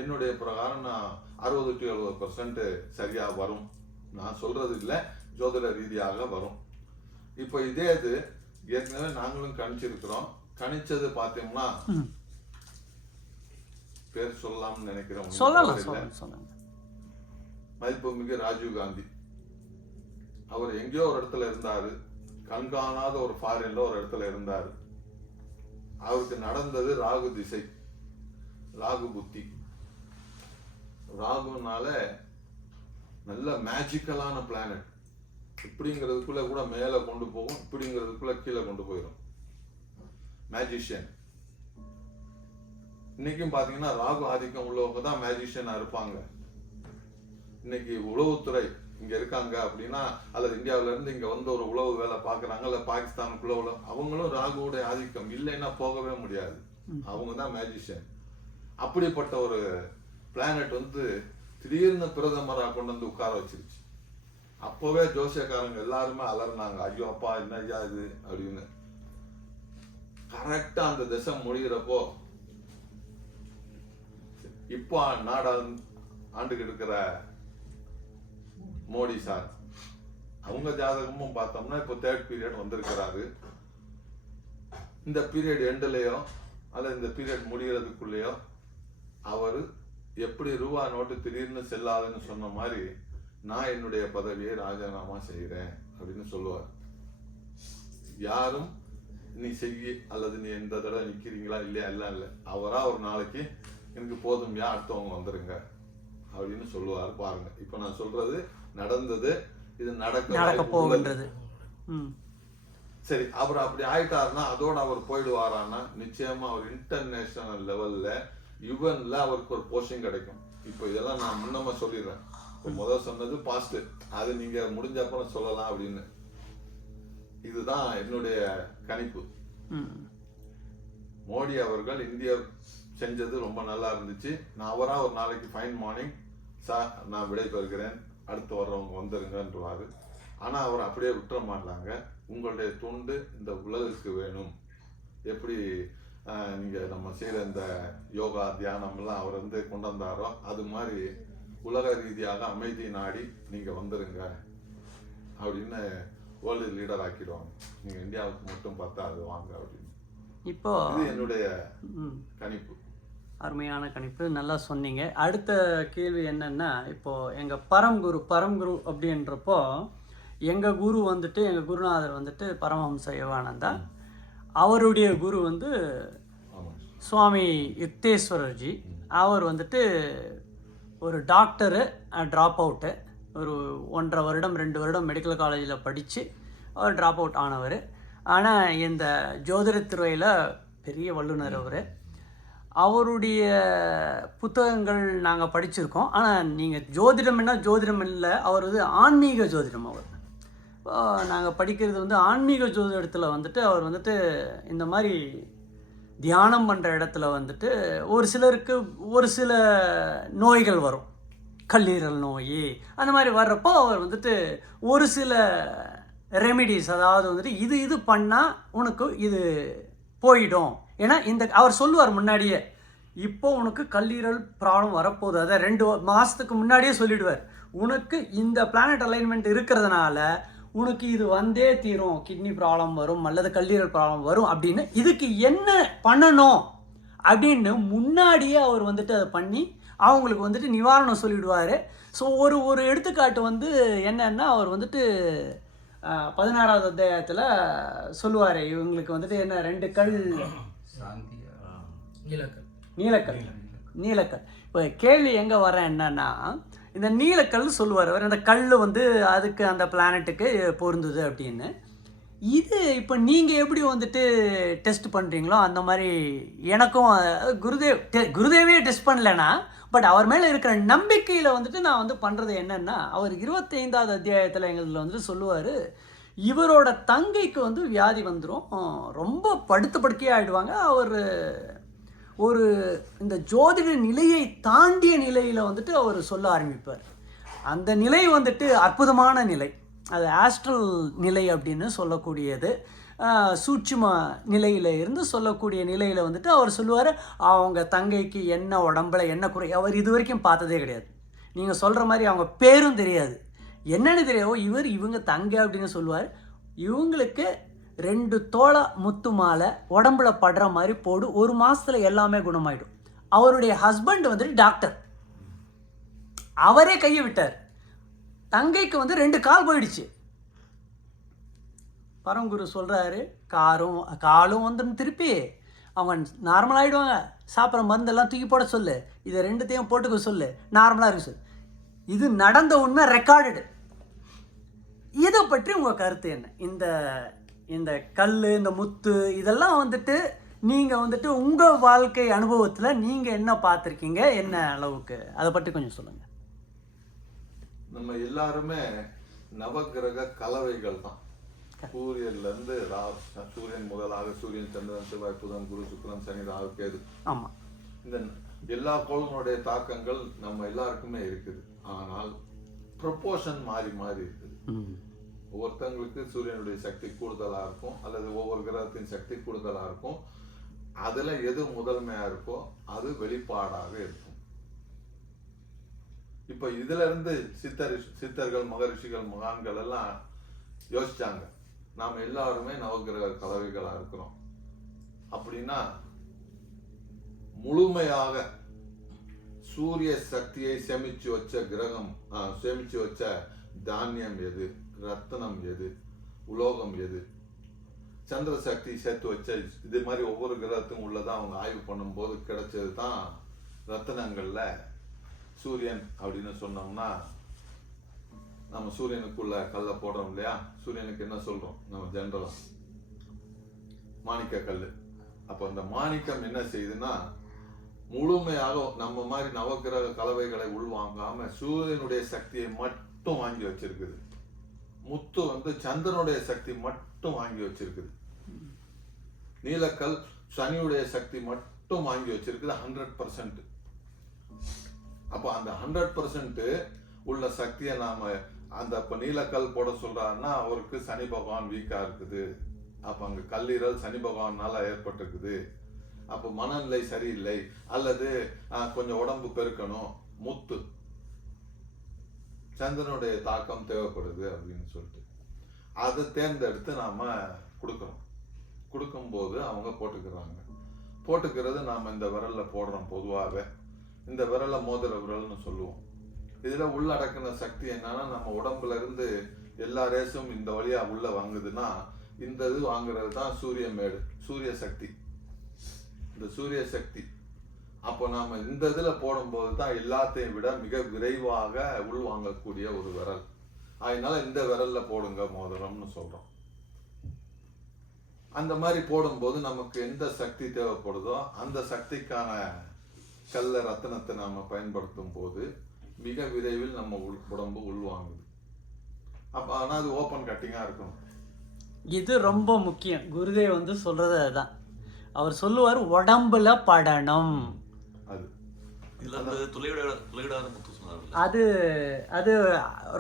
என்னுடைய பிரகாரம் நான் 60 to 70% சரியாக வரும். நான் சொல்றது இல்லை, ஜோதிட ரீதியாக வரும். இப்போ இதே இது ஏற்கனவே நாங்களும் கணிச்சிருக்கிறோம். கணிச்சது பார்த்தோம்னா பேர் சொல்லலாம்னு நினைக்கிறோம். மதிப்புமிகு ராஜீவ் காந்தி அவர் எங்கேயோ ஒரு இடத்துல இருந்தாரு, கண்காணாத ஒரு ஃபாரின்ல ஒரு இடத்துல இருந்தாரு. அவருக்கு நடந்தது ராகு திசை, ராகு புத்தி. ராகுனால நல்ல மேஜிக்கலான பிளானட், இப்படிங்கிறதுக்குள்ள கூட மேல கொண்டு போகும், இப்படிங்கிறதுக்குள்ள கீழே கொண்டு போயிடும். மேஜிஷியன். இன்னைக்கும் பாத்தீங்கன்னா ராகு ஆதிக்கம் உள்ளவங்க தான் மேஜிஷியனா இருப்பாங்க. இன்னைக்கு உளவுத்துறை இங்க இருக்காங்க அப்படின்னா, அல்லது இந்தியாவில இருந்து இங்க ஒரு உளவு வேலை பாக்குறாங்க, இல்ல பாகிஸ்தானுக்குள்ள உள்ள, அவங்களும் ராகுவோட ஆதிக்கம் இல்லைன்னா போகவே முடியாது. அவங்க தான் மேஜிஷியன். அப்படிப்பட்ட ஒரு பிளானட் திடீர்னு பிரதமரா கொண்டு உட்கார வச்சிருச்சு. அப்பவே ஜோசியக்காரங்க எல்லாருமே அலர்னாங்க, ஐயோ அப்பா என்ன ஐயா இது அப்படின்னு. கரெக்டா அந்த திசை முடிகிறப்போ இப்போ ஆண்டுக்கு இருக்கிற மோடி சார், அவங்க ஜாதகமும் பார்த்தோம்னா இப்போ 3rd பீரியட் வந்திருக்கிறாரு. இந்த பீரியட் எண்ட்லயோ அல்லது இந்த பீரியட் முடிகிறதுக்குள்ளேயோ அவர் எப்படி ரூபா நோட்டு திடீர்னு செல்லாதுன்னு சொன்ன மாதிரி நான் என்னுடைய பதவியை ராஜினாமா செய்கிறேன் அப்படின்னு சொல்லுவார். யாரும் நீ செய்ய அல்லது நீ எந்த தடவை நிக்கிறீங்களா இல்லையா எல்லாம் இல்லை, அவரா ஒரு நாளைக்கு எனக்கு போதும் யா அடுத்தவங்க வந்துருங்க அப்படின்னு சொல்லுவார். பாருங்க, இப்ப நான் சொல்றது நடந்தது, இது நடக்க போகின்றது. சரி, அவர் அப்படி ஆயிட்டாருன்னா அதோட அவர் போயிடுவாரான்னா நிச்சயமா அவர் இன்டர்நேஷனல் லெவல்ல யுவன்ல அவருக்கு ஒரு போஸ்டிங் கிடைக்கும். இப்போ இதெல்லாம் நான் முன்னமா சொல்லிடுறேன். முதல் சொன்னது பாஸ்ட், அது நீங்க முடிஞ்ச அப்புறம் சொல்லலாம் அப்படின்னு. இதுதான் என்னுடைய கணிப்பு. மோடி அவர்கள் இந்தியா செஞ்சது ரொம்ப நல்லா இருந்துச்சு. நான் அவரா ஒரு நாளைக்கு ஃபைன் மார்னிங் சார் நான் விடை பெறுகிறேன், அடுத்து வர்றவங்க வந்துருங்கன்றவாரு. ஆனா அவர் அப்படியே விட்டுற மாட்டாங்க. உங்களுடைய தொண்டு இந்த உலகுக்கு வேணும். எப்படி நீங்க நம்ம செய்யற இந்த யோகா தியானம் எல்லாம் அவர் வந்து கொண்டு வந்தாரோ அது மாதிரி உலக ரீதியாக அமைதி நாடி நீங்க வந்துருங்க அப்படின்னு வேர்ல்டு லீடர் ஆக்கிடுவாங்க. நீங்க இந்தியாவுக்கு மட்டும் பார்த்தா அது வாங்க அப்படின்னு. இப்போ இது என்னுடைய கணிப்பு. அருமையான கணிப்பு, நல்லா சொன்னீங்க. அடுத்த கேள்வி என்னன்னா, இப்போ எங்க பரம்குரு அப்படின்றப்போ எங்க குரு வந்துட்டு, எங்க குருநாதர் வந்துட்டு பரமஹம்ச யோகானந்தா, அவருடைய குரு வந்து சுவாமி யுக்தேஸ்வரர்ஜி. அவர் வந்துட்டு ஒரு டாக்டரு, ட்ராப் அவுட்டு, ஒரு 1.5 வருடம் 2 வருடம் மெடிக்கல் காலேஜில் படித்து அவர் ட்ராப் அவுட் ஆனவர். ஆனால் இந்த ஜோதிடத்துறையில் பெரிய வல்லுநர் அவர். அவருடைய புத்தகங்கள் நாங்கள் படிச்சிருக்கோம். ஆனால் நீங்கள் ஜோதிடம் இல்லை, அவர் வந்து ஆன்மீக ஜோதிடம். அவர் நாங்கள் படிக்கிறது வந்து ஆன்மீக ஜோதிடத்தில் வந்துட்டு அவர் வந்துட்டு இந்த மாதிரி தியானம் பண்ணுற இடத்துல வந்துட்டு ஒரு சிலருக்கு ஒரு சில நோய்கள் வரும், கல்லீரல் நோய் அந்த மாதிரி வர்றப்போ அவர் வந்துட்டு ஒரு சில ரெமிடிஸ், அதாவது வந்துட்டு இது பண்ணால் உனக்கு இது போயிடும். ஏன்னா அவர் சொல்லுவார் முன்னாடியே, இப்போ உனக்கு கல்லீரல் ப்ராப்ளம் வரப்போகுது, அதை 2 மாதத்துக்கு முன்னாடியே சொல்லிடுவார். உனக்கு இந்த பிளானட் அலைன்மெண்ட் இருக்கிறதுனால உனக்கு இது வந்தே தீரும், கிட்னி ப்ராப்ளம் வரும் அல்லது கல்லீரல் ப்ராப்ளம் வரும் அப்படின்னு, இதுக்கு என்ன பண்ணணும் அப்படின்னு முன்னாடியே அவர் வந்துட்டு அதை பண்ணி அவங்களுக்கு வந்துட்டு நிவாரணம் சொல்லிவிடுவார். ஸோ ஒரு எடுத்துக்காட்டு வந்து என்னன்னா, அவர் வந்துட்டு 16வது அத்தியாயத்தில் சொல்லுவார், இவங்களுக்கு வந்துட்டு என்ன 2 கல், நீலக்கல். இப்போ கேள்வி எங்கே வர என்னன்னா, இந்த நீலக்கல் சொல்லுவார் அவர், அந்த கல் வந்து அதுக்கு அந்த பிளானட்டுக்கு பொருந்துது அப்படின்னு. இது இப்போ நீங்கள் எப்படி வந்துட்டு டெஸ்ட் பண்ணுறீங்களோ அந்த மாதிரி எனக்கும் குருதேவே டெஸ்ட் பண்ணலைன்னா, பட் அவர் மேலே இருக்கிற நம்பிக்கையில் வந்துட்டு நான் வந்து பண்ணுறது என்னென்னா, அவர் 25வது அத்தியாயத்தில் எங்களில் வந்துட்டு சொல்லுவார், இவரோட தங்கைக்கு வந்து வியாதி வந்துடும், ரொம்ப படுக்கையே ஆகிடுவாங்க. அவர் ஒரு இந்த ஜோதிட நிலையை தாண்டிய நிலையில் வந்துட்டு அவர் சொல்ல ஆரம்பிப்பார். அந்த நிலை வந்துட்டு அற்புதமான நிலை, அது ஆஸ்ட்ரல் நிலை அப்படின்னு சொல்லக்கூடியது. சூட்சும நிலையில் இருந்து சொல்லக்கூடிய நிலையில் வந்துட்டு அவர் சொல்லுவார், அவங்க தங்கைக்கு என்ன உடம்புல என்ன குறை அவர் இது வரைக்கும் பார்த்ததே கிடையாது. நீங்கள் சொல்கிற மாதிரி அவங்க பேரும் தெரியாது, என்னென்னு தெரியாது. இவங்க தங்கை அப்படின்னு சொல்லுவார். இவங்களுக்கு 2 தோளை முத்து மாலை உடம்புல படுற மாதிரி போடு, 1 மாதத்துல எல்லாமே குணமாயிடும். அவருடைய ஹஸ்பண்ட் வந்துட்டு டாக்டர், அவரே கையை விட்டார். தங்கைக்கு வந்து 2 கால் போயிடுச்சு. பரமகுரு சொல்கிறாரு, காலும் வந்து திருப்பி அவங்க நார்மலாகிடுவாங்க, சாப்பிட்ற மருந்தெல்லாம் தூக்கி போட சொல்லு, இதை 2த்தையும் போட்டுக்க சொல்லு, நார்மலாக இருக்கு சொல்லு. இது நடந்த உண்மை, ரெக்கார்டு. இதை பற்றி உங்கள் கருத்து என்ன? இந்த கல், இந்த முத்து, இதெல்லாம் வந்துட்டு நீங்கள் வந்துட்டு உங்கள் வாழ்க்கை அனுபவத்தில் நீங்கள் என்ன பார்த்துருக்கீங்க, என்ன அளவுக்கு, அதை பற்றி கொஞ்சம் சொல்லுங்கள். நம்ம எல்லாருமே நவகிரக கலவைகள் தான். சூரியன்லேருந்து சூரியன் முதலாக சூரியன், சந்திரன், செவ்வாய், புதன், குரு, சுக்கிரன், சனி, ராகு, கேது. ஆமாம், இந்த எல்லா கோள்களுடைய தாக்கங்கள் நம்ம எல்லாருக்குமே இருக்குது. ஆனால் ப்ரொப்போர்ஷன் மாறி மாறி இருக்குது. ஒவ்வொருத்தங்களுக்கு சூரியனுடைய சக்தி கூடுதலாக இருக்கும், அல்லது ஒவ்வொரு கிரகத்தின் சக்தி கூடுதலாக இருக்கும். அதில் எது முதன்மையாக இருக்கோ அது வெளிப்பாடாக இருக்கும். இப்போ இதுல இருந்து சித்தர்கள், மகரிஷிகள், மகான்கள் எல்லாம் யோசிச்சாங்க, நாம் எல்லாருமே நவகிரக கலவைகளாக இருக்கிறோம் அப்படின்னா, முழுமையாக சூரிய சக்தியை சேமிச்சு வச்ச கிரகம், சேமிச்சு வச்ச தானியம் எது, ரத்தனம் எது, உலோகம் எது, சந்திர சக்தி சேர்த்து வச்ச இது மாதிரி ஒவ்வொரு கிரகத்துக்கும் உள்ளதான் அவங்க ஆய்வு பண்ணும்போது கிடைச்சது தான் ரத்தனங்கள்ல சூரியன் அப்படின்னு சொன்னோம்னா, நம்ம சூரியனுக்குள்ள கல்ல போடுறோம் இல்லையா, சூரியனுக்கு என்ன சொல்றோம் நம்ம ஜெனரலா, மாணிக்க கல். அப்போ அந்த மாணிக்கம் என்ன செய்யுதுன்னா, முழுமையாக நம்ம மாதிரி நவக்கிரக கலவைகளை உள்வாங்காம சூரியனுடைய சக்தியை மட்டும் வாங்கி வச்சிருக்குது. முத்து வந்து சந்திரனுடைய சக்தி மட்டும் வாங்கி வச்சிருக்குது. நீலக்கல் சனியுடைய சக்தி மட்டும் வாங்கி வச்சிருக்குது 100%. அப்போ அந்த 100% உள்ள சக்தியை நாம அந்த இப்போ நீலக்கல் போட சொல்றாருன்னா அவருக்கு சனி பகவான் வீக்கா இருக்குது. அப்போ அங்க கல்லீரல் சனி பகவானால ஏற்பட்டிருக்குது. அப்போ மனநிலை சரியில்லை அல்லது கொஞ்சம் உடம்பு பெருக்கணும், முத்து சந்திரனுடைய தாக்கம் தேவைப்படுது அப்படின்னு சொல்லிட்டு அதை தேர்ந்தெடுத்து நாம கொடுக்குறோம். கொடுக்கும்போது அவங்க போட்டுக்கிறது நாம இந்த விரல்ல போடுறோம். பொதுவாகவே இந்த விரலை மோதிர விரல்னு சொல்லுவோம். இதுல உள்ளடக்கின சக்தி என்னன்னா நம்ம உடம்புல இருந்து எல்லா ரேஸும் இந்த வழியா உள்ள வாங்குதுன்னா இந்த இது வாங்குறது தான் சூரிய மேடு, சூரிய சக்தி. இந்த சூரிய சக்தி அப்போ நாம இந்த இதுல போடும்போது தான் எல்லாத்தையும் விட மிக விரைவாக உள்வாங்கக்கூடிய ஒரு விரல். அதனால இந்த விரல்ல போடுங்க மோதிரம்னு சொல்றோம். அந்த மாதிரி போடும்போது நமக்கு எந்த சக்தி தேவைப்படுதோ அந்த சக்திக்கான கல்ல ரத்தினத்தை நாம பயன்படுத்தும் போது மிக விரைவில் நம்ம உடம்பு உள்வாங்குது. அப்ப ஆனா அது ஓப்பன் கட்டிங்கா இருக்கணும். இது ரொம்ப முக்கியம். குருதேவ் வந்து சொல்றது அதுதான். அவர் சொல்லுவார் உடம்புல படணும். அது இதுல வந்து துளையிடாத முத்து சொன்னார்ல, அது அது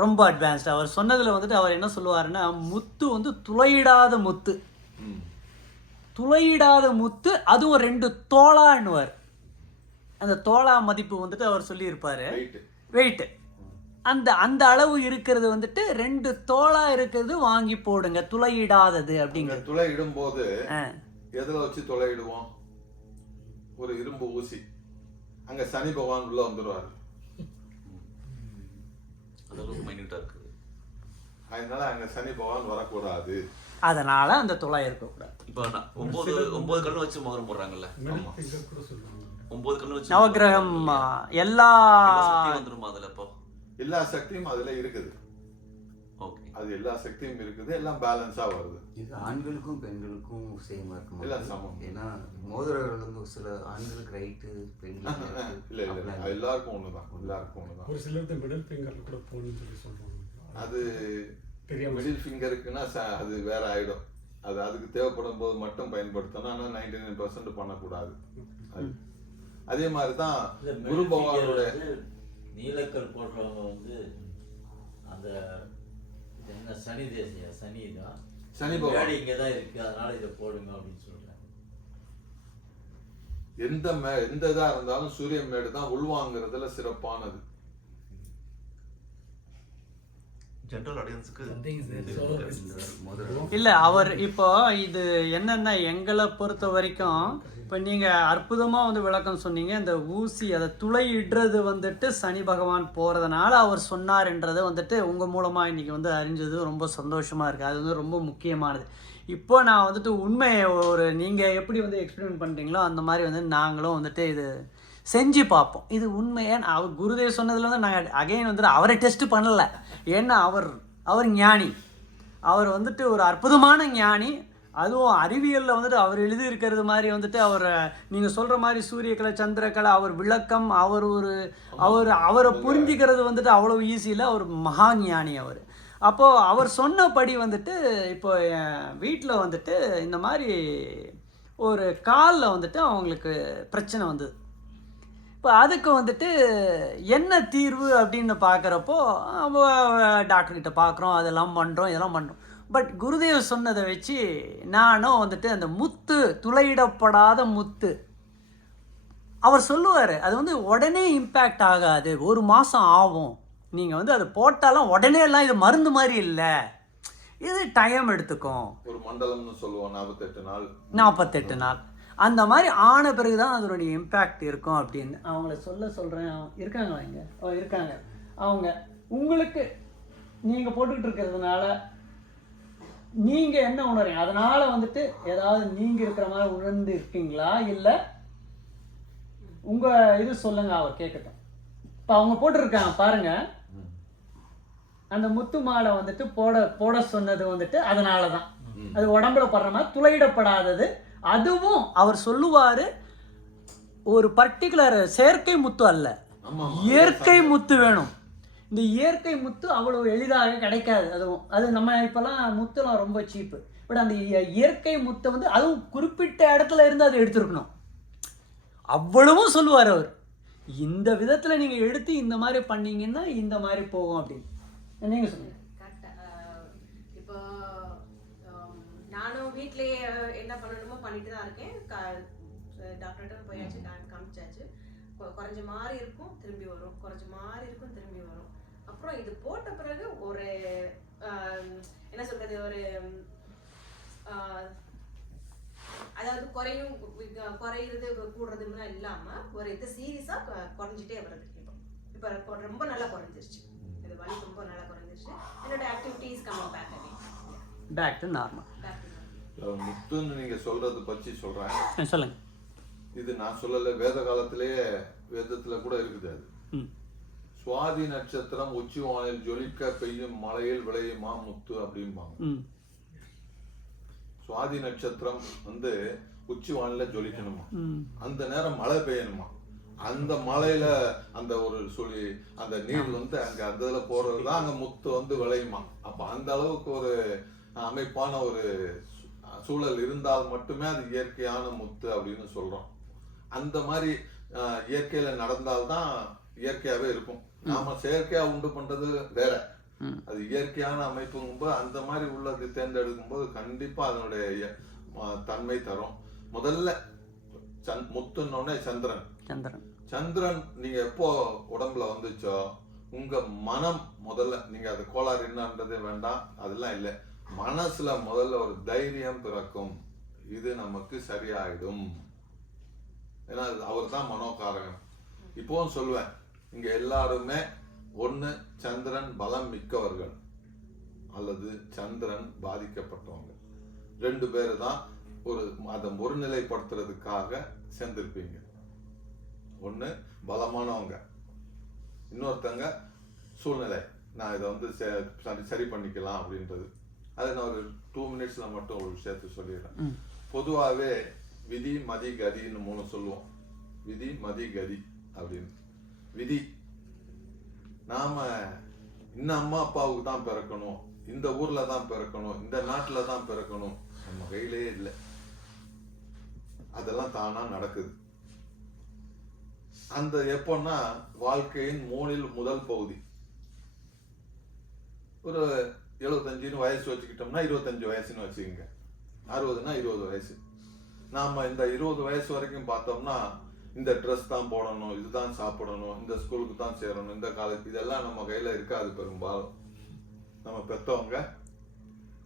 ரொம்ப அட்வான்ஸ்ட். அவர் சொன்னதுல வந்துட்டு அவர் என்ன சொல்லுவாருன்னா முத்து வந்து துளையிடாத முத்து, துளையிடாத முத்து, அதுவும் 2 தோளான்னுவார். அந்த தோளா மதிப்பு வந்துட்டு அவர் சொல்லியிருப்பாரு. வெயிட் அந்த அந்த அளவு இருக்கிறது வந்துட்டு 2 தோளா இருக்கிறது வாங்கி போடுங்க, துளையிடாதது அப்படிங்கிறது. துளையிடும் போது எதுல வச்சு துளையிடுவோம்? ஒரு இரும்பு ஊசி. அங்க சனி பகவான் உள்ள வந்துடுவாரு. அதெல்லாம் மைன்யூட்டா இருக்குது. அதனால அங்க சனி பகவான் வரக்கூடாது. அதனால அந்த துளை இருக்கக்கூடாது. இப்போ 9 கண்ணு வச்சு மோதிரம் போடுறாங்கல்ல, 9 கண்ணு வச்சு நவகிரகம் எல்லா வந்துருமா அதுல? இப்போ எல்லா சக்தியும் அதுல இருக்குது. ஓகே, அது எல்லா சக்தியும் இருக்குது, எல்லாம் பேலன்ஸா வருது. இது ஆண்களுக்கும் பெண்களுக்கும் சேமா இருக்கும். எல்லாம் சமம். ஏன்னா மோதிரங்கள் வந்து சில ஆண்களுக்கு ரைட்டு, பெண்களுக்கு இல்ல எல்லாருக்கும் ஒண்ணுதான். எல்லாருக்கும் ஒண்ணுதான். ஒரு சிலருக்கு மிடில் ஃபிங்கர்ல கூட போகணும்னு சொல்லி சொல்றாங்க. அது மிடில் ஃபிங்கருக்குன்னா அது வேற ஆயிடும். அது அதுக்கு தேவைப்படும் போது மட்டும் பயன்படுத்தணும். ஆனா 99% பண்ணக்கூடாது. அதே மாதிரிதான் குரு பகவானோட நீலக்கல் போடுறவங்க வந்து அந்த என்ன சனி தேசிய சனி தான், சனி பகவான் இங்கதான் இருக்கு, அதனால இதை போடுங்க அப்படின்னு சொல்றாங்க. எந்த இதா இருந்தாலும் சூரிய மேடு தான் உள்வாங்கிறதுல சிறப்பானது. ஜெனரல் ஆடியன்ஸ்க்கு இல்ல அவர் இப்போ இது என்னன்னா எங்களை பொறுத்த வரைக்கும் இப்போ நீங்க அற்புதமா வந்து விளக்கம் சொன்னீங்க. இந்த ஊசி அதை துளையிடுறது வந்துட்டு சனி பகவான் போறதுனால அவர் சொன்னார்ன்றதை வந்துட்டு உங்க மூலமா இன்னைக்கு வந்து அறிஞ்சது ரொம்ப சந்தோஷமா இருக்கு. அது வந்து ரொம்ப முக்கியமானது. இப்போ நான் வந்துட்டு உண்மையை ஒரு நீங்கள் எப்படி வந்து எக்ஸ்பிளைன் பண்ணுறீங்களோ அந்த மாதிரி வந்து நாங்களும் வந்துட்டு இது செஞ்சு பார்ப்போம். இது உண்மையே அவர் குருதேவ் சொன்னதில் வந்து நாங்கள் அகைன் வந்துட்டு அவரை டெஸ்ட் பண்ணலை. ஏன்னா அவர் ஞானி, அவர் வந்துட்டு ஒரு அற்புதமான ஞானி. அதுவும் அறிவியலில் வந்துட்டு அவர் எழுதியிருக்கிறது மாதிரி வந்துட்டு அவர் நீங்கள் சொல்கிற மாதிரி சூரியக்கலை சந்திரக்கலை அவர் விளக்கம் அவரை புரிஞ்சிக்கிறது வந்துட்டு அவ்வளோ ஈஸியில் அவர் மகா ஞானி அவர். அப்போது அவர் சொன்னபடி வந்துட்டு இப்போ என் வீட்டில் வந்துட்டு இந்த மாதிரி ஒரு காலில் வந்துட்டு அவங்களுக்கு பிரச்சனை வந்தது. இப்போ அதுக்கு வந்துட்டு என்ன தீர்வு அப்படின்னு பார்க்குறப்போ டாக்டர்கிட்ட பார்க்குறோம், அதெல்லாம் பண்ணுறோம், இதெல்லாம் பண்ணுறோம். பட் குருதேவ் சொன்னதை வச்சு நானும் வந்துட்டு அந்த முத்து, துளையிடப்படாத முத்து, அவர் சொல்லுவார் அது வந்து உடனே இம்பேக்ட் ஆகாது, 1 மாதம் ஆகும். நீங்கள் வந்து அதை போட்டாலும் உடனே எல்லாம் இது மருந்து மாதிரி இல்லை, இது டைம் எடுத்துக்கும். ஒரு மண்டலம்னு சொல்லுவோம், 48 நாள் அந்த மாதிரி ஆன பிறகு தான் அதனுடைய இம்பேக்ட் இருக்கும் அப்படின்னு அவங்கள சொல்கிறேன். இருக்காங்களா இங்கே? இருக்காங்க. அவங்க உங்களுக்கு நீங்கள் போட்டுக்கிட்டு இருக்கிறதுனால நீங்கள் என்ன உணர்றீங்க? அதனால் வந்துட்டு ஏதாவது நீங்கள் இருக்கிற மாதிரி உணர்ந்து இருக்கீங்களா? இல்லை உங்கள் இது சொல்லுங்கள், அவர் கேட்கட்டும். இப்போ அவங்க போட்டிருக்காங்க பாருங்கள், அந்த முத்து மாலை வந்துட்டு போட சொன்னது வந்துட்டு அதனால தான். அது உடம்புல படுற மாதிரி துளையிடப்படாதது. அதுவும் அவர் சொல்லுவார் ஒரு பர்டிகுலர் செயற்கை முத்து அல்ல, ஆமா, இயற்கை முத்து வேணும். இந்த இயற்கை முத்து அவ்வளோ எளிதாக கிடைக்காது. அது நம்ம இப்போல்லாம் முத்துலாம் ரொம்ப சீப்பு. பட் அந்த இயற்கை முத்தை வந்து அதுவும் குறிப்பிட்ட இடத்துல இருந்து அதை எடுத்துருக்கணும். அவ்வளவும் சொல்லுவார் அவர். இந்த விதத்தில் நீங்கள் எடுத்து இந்த மாதிரி பண்ணீங்கன்னா இந்த மாதிரி போகும் அப்படின்னு நீங்கள் சொல்லுங்கள். இப்போ நானும் வீட்லேயே என்ன பண்ணணுமோ பண்ணிட்டு தான் இருக்கேன். டாக்டர்கிட்ட போயாச்சு, காமிச்சாச்சு. குறைஞ்ச மாதிரி இருக்கும், திரும்பி வரும், குறைஞ்ச மாதிரி இருக்கும், திரும்பி வரும். அப்புறம் இது போட்ட பிறகு ஒரு என்ன சொல்றது, ஒரு அதாவது குறையிறது கூடுறதுலாம் இல்லாம ஒரு இது சீரியஸா குறைஞ்சிட்டே வருது. இப்போ ரொம்ப நல்லா குறைஞ்சிருச்சு. இது வலி ரொம்ப நல்லா குறைஞ்சிருச்சு. என்னோட activities coming back again, back to normal. முத்துன்னு நீங்க சொல்றது பற்றி சொல்றேன். சொல்லுங்க. இது நான் சொல்லல, வேத காலத்திலேயே வேதத்துல கூட இருக்குது. அது சுவாதி நட்சத்திரம் உச்சி வானில் ஜொலிக்க பெய்யும் மழையில் விளையுமா முத்து அப்படிம்பாங்க. சுவாதி நட்சத்திரம் வந்து உச்சி வானில ஜொலிக்கணுமா, அந்த நேரம் மழை பெய்யணுமா, அந்த மழையில அந்த ஒரு சொல்லி அந்த நீர் வந்து அங்க அந்த இதுல போறதுதான் அங்க முத்து வந்து விளையுமா. அப்ப அந்த அளவுக்கு ஒரு அமைப்பான ஒரு சூழல் இருந்தால் மட்டுமே அது இயற்கையான முத்து அப்படின்னு சொல்றோம். அந்த மாதிரி இயற்கையில நடந்தால்தான் இயற்கையாவே இருக்கும். நாம செயற்கையா உண்டு பண்றது வேற, அது இயற்கையான அமைப்புங்கும்போது அந்த மாதிரி உள்ளது தேர்ந்தெடுக்கும் போது கண்டிப்பா அதனுடைய தன்மை தரும். முதல்ல முத்துன்னொன்னே சந்திரன். சந்திரன் நீங்க எப்போ உடம்புல வந்துச்சோ உங்க மனம் முதல்ல, நீங்க அது கோளாறு என்னன்றதே வேண்டாம், அதெல்லாம் இல்லை, மனசுல முதல்ல ஒரு தைரியம் பிறக்கும். இது நமக்கு சரியாயிடும். ஏன்னா அவர் தான் மனோகாரகன். இப்போவும் சொல்லுவேன், இங்க எல்லாருமே ஒண்ணு சந்திரன் பலம் மிக்கவர்கள் அல்லது சந்திரன் பாதிக்கப்பட்டவங்க, ரெண்டு பேரு தான் அதை ஒருநிலைப்படுத்துறதுக்காக சேர்ந்திருப்பீங்க. ஒண்ணு பலமானவங்க, இன்னொருத்தங்க சூழ்நிலை, நான் இதை வந்து சரி பண்ணிக்கலாம் அப்படின்றது. அதை நான் ஒரு 2 மினிட்ஸ்ல மட்டும் ஒரு விஷயத்த சொல்லிடுறேன். பொதுவாகவே விதி மதி கதின்னு 3 சொல்லுவோம். விதி மதி கதி அப்படின்னு. விதி, நாம இந்த அம்மா அப்பாவுக்கு தான் பிறக்கணும், இந்த ஊர்ல தான் பிறக்கணும், இந்த நாட்டுல தான் பிறக்கணும், நம்ம கையிலே இல்லை. அதெல்லாம் தானா நடக்குது. அந்த எப்போன்னா வாழ்க்கையின் 3ல் முதல் பகுதி. ஒரு 75 வயசு வச்சுக்கிட்டோம்னா 25 வயசுன்னு வச்சுக்கோங்க, 60னா 20 வயசு. நாம இந்த 20 வயசு வரைக்கும் பார்த்தோம்னா இந்த ட்ரெஸ் தான் போடணும், இதுதான் சாப்பிடணும், இந்த ஸ்கூலுக்கு தான் சேரணும், இந்த காலேஜ், இதெல்லாம் நம்ம கையில இருக்காது. பெரும்பாலும் நம்ம பெற்றவங்க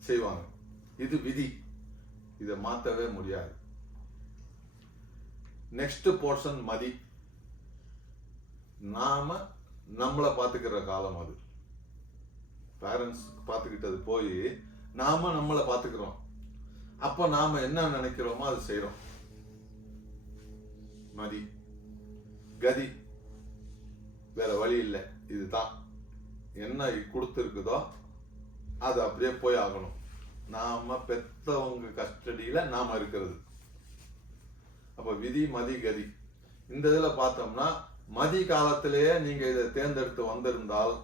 செய்வாங்க. இது விதி, இதை மாற்றவே முடியாது. நெக்ஸ்ட் போர்ஷன் மதி, நாம நம்மளை பார்த்துக்கிற காலம். அது பேரண்ட்ஸ் பார்த்துக்கிட்டது போய் நாம நம்மளை பார்த்துக்கிறோம். அப்போ நாம என்ன நினைக்கிறோமோ அது செய்யறோம். மதி. கதி, வேற வழி இல்லை, இதுதான் என்ன கொடுத்துருக்குதோ அது அப்படியே போய் ஆகணும். நாம பெத்தவங்க கஸ்டடியில நாம இருக்கிறது. அப்ப விதி மதி கதி. இந்த இதுல பார்த்தோம்னா மதி காலத்திலேயே நீங்க இதை தேர்ந்தெடுத்து வந்திருந்தால்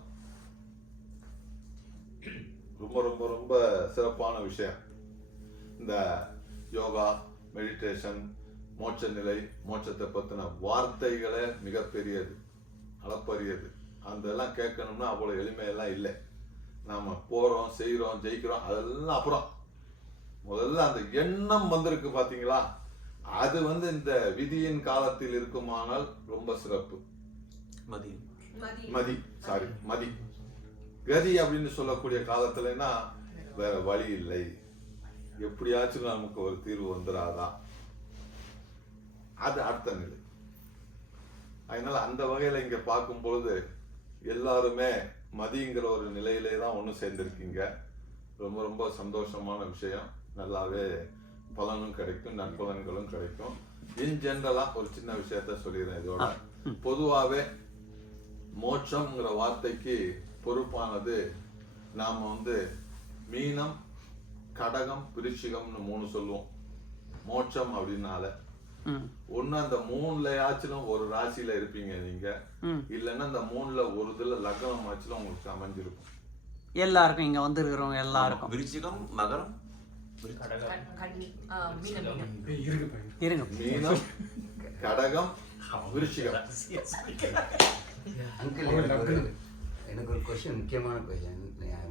ரொம்ப ரொம்ப ரொம்ப சிறப்பான விஷயம். இந்த யோகா, மெடிடேஷன், மோட்ச நிலை, மோட்சத்தை பத்தின வார்த்தைகளே மிகப்பெரியது, அளப்பரியது. அதெல்லாம் கேட்கணும்னா அவ்வளவு எளிமையெல்லாம் இல்லை. நாம போறோம், செய்யறோம், ஜெயிக்கிறோம், அதெல்லாம் அப்புறம். முதல்ல அந்த எண்ணம் வந்திருக்கு பாத்தீங்களா, அது வந்து இந்த விதியின் காலத்தில் இருக்குமானால் ரொம்ப சிறப்பு. மதி சாரி மதி. கதி அப்படின்னு சொல்லக்கூடிய காலத்துலன்னா வேற வழி இல்லை, எப்படியாச்சும் நமக்கு ஒரு தீர்வு வந்துடாதா, அது அடுத்த நிலை. அதனால அந்த வகையில இங்க பார்க்கும் பொழுது எல்லாருமே மதிங்கிற ஒரு நிலையிலே தான் ஒன்று சேர்ந்திருக்கீங்க. ரொம்ப ரொம்ப சந்தோஷமான விஷயம். நல்லாவே பலனும் கிடைக்கும், நற்பலன்களும் கிடைக்கும். இன் ஜென்ரலா ஒரு சின்ன விஷயத்த சொல்லிடுறேன். இதோட பொதுவாகவே மோட்சம்ங்கிற வார்த்தைக்கு பொறுப்பானது நாம வந்து மீனம், கடகம், விருச்சிகம்னு 3 சொல்லுவோம். மோட்சம் அப்படின்னால ம் ஒண்ணு அந்த 3லயாச்சும் ஒரு ராசியில இருப்பீங்க நீங்க, ம் இல்லைன்னா அந்த 3ல ஒரு இதுல லக்னம் ஆச்சும் உங்களுக்கு அமைஞ்சிருக்கும். எல்லாருக்கும் இங்கே வந்துருக்கிறவங்க எல்லாருக்கும். விருச்சிகம், மகரம், இருக்கு பையன். இருங்க. மீனம், கடகம், விருச்சிகம். அங்கிள் எனக்கு ஒரு கொஸ்டின், முக்கியமான கொஸ்டின்.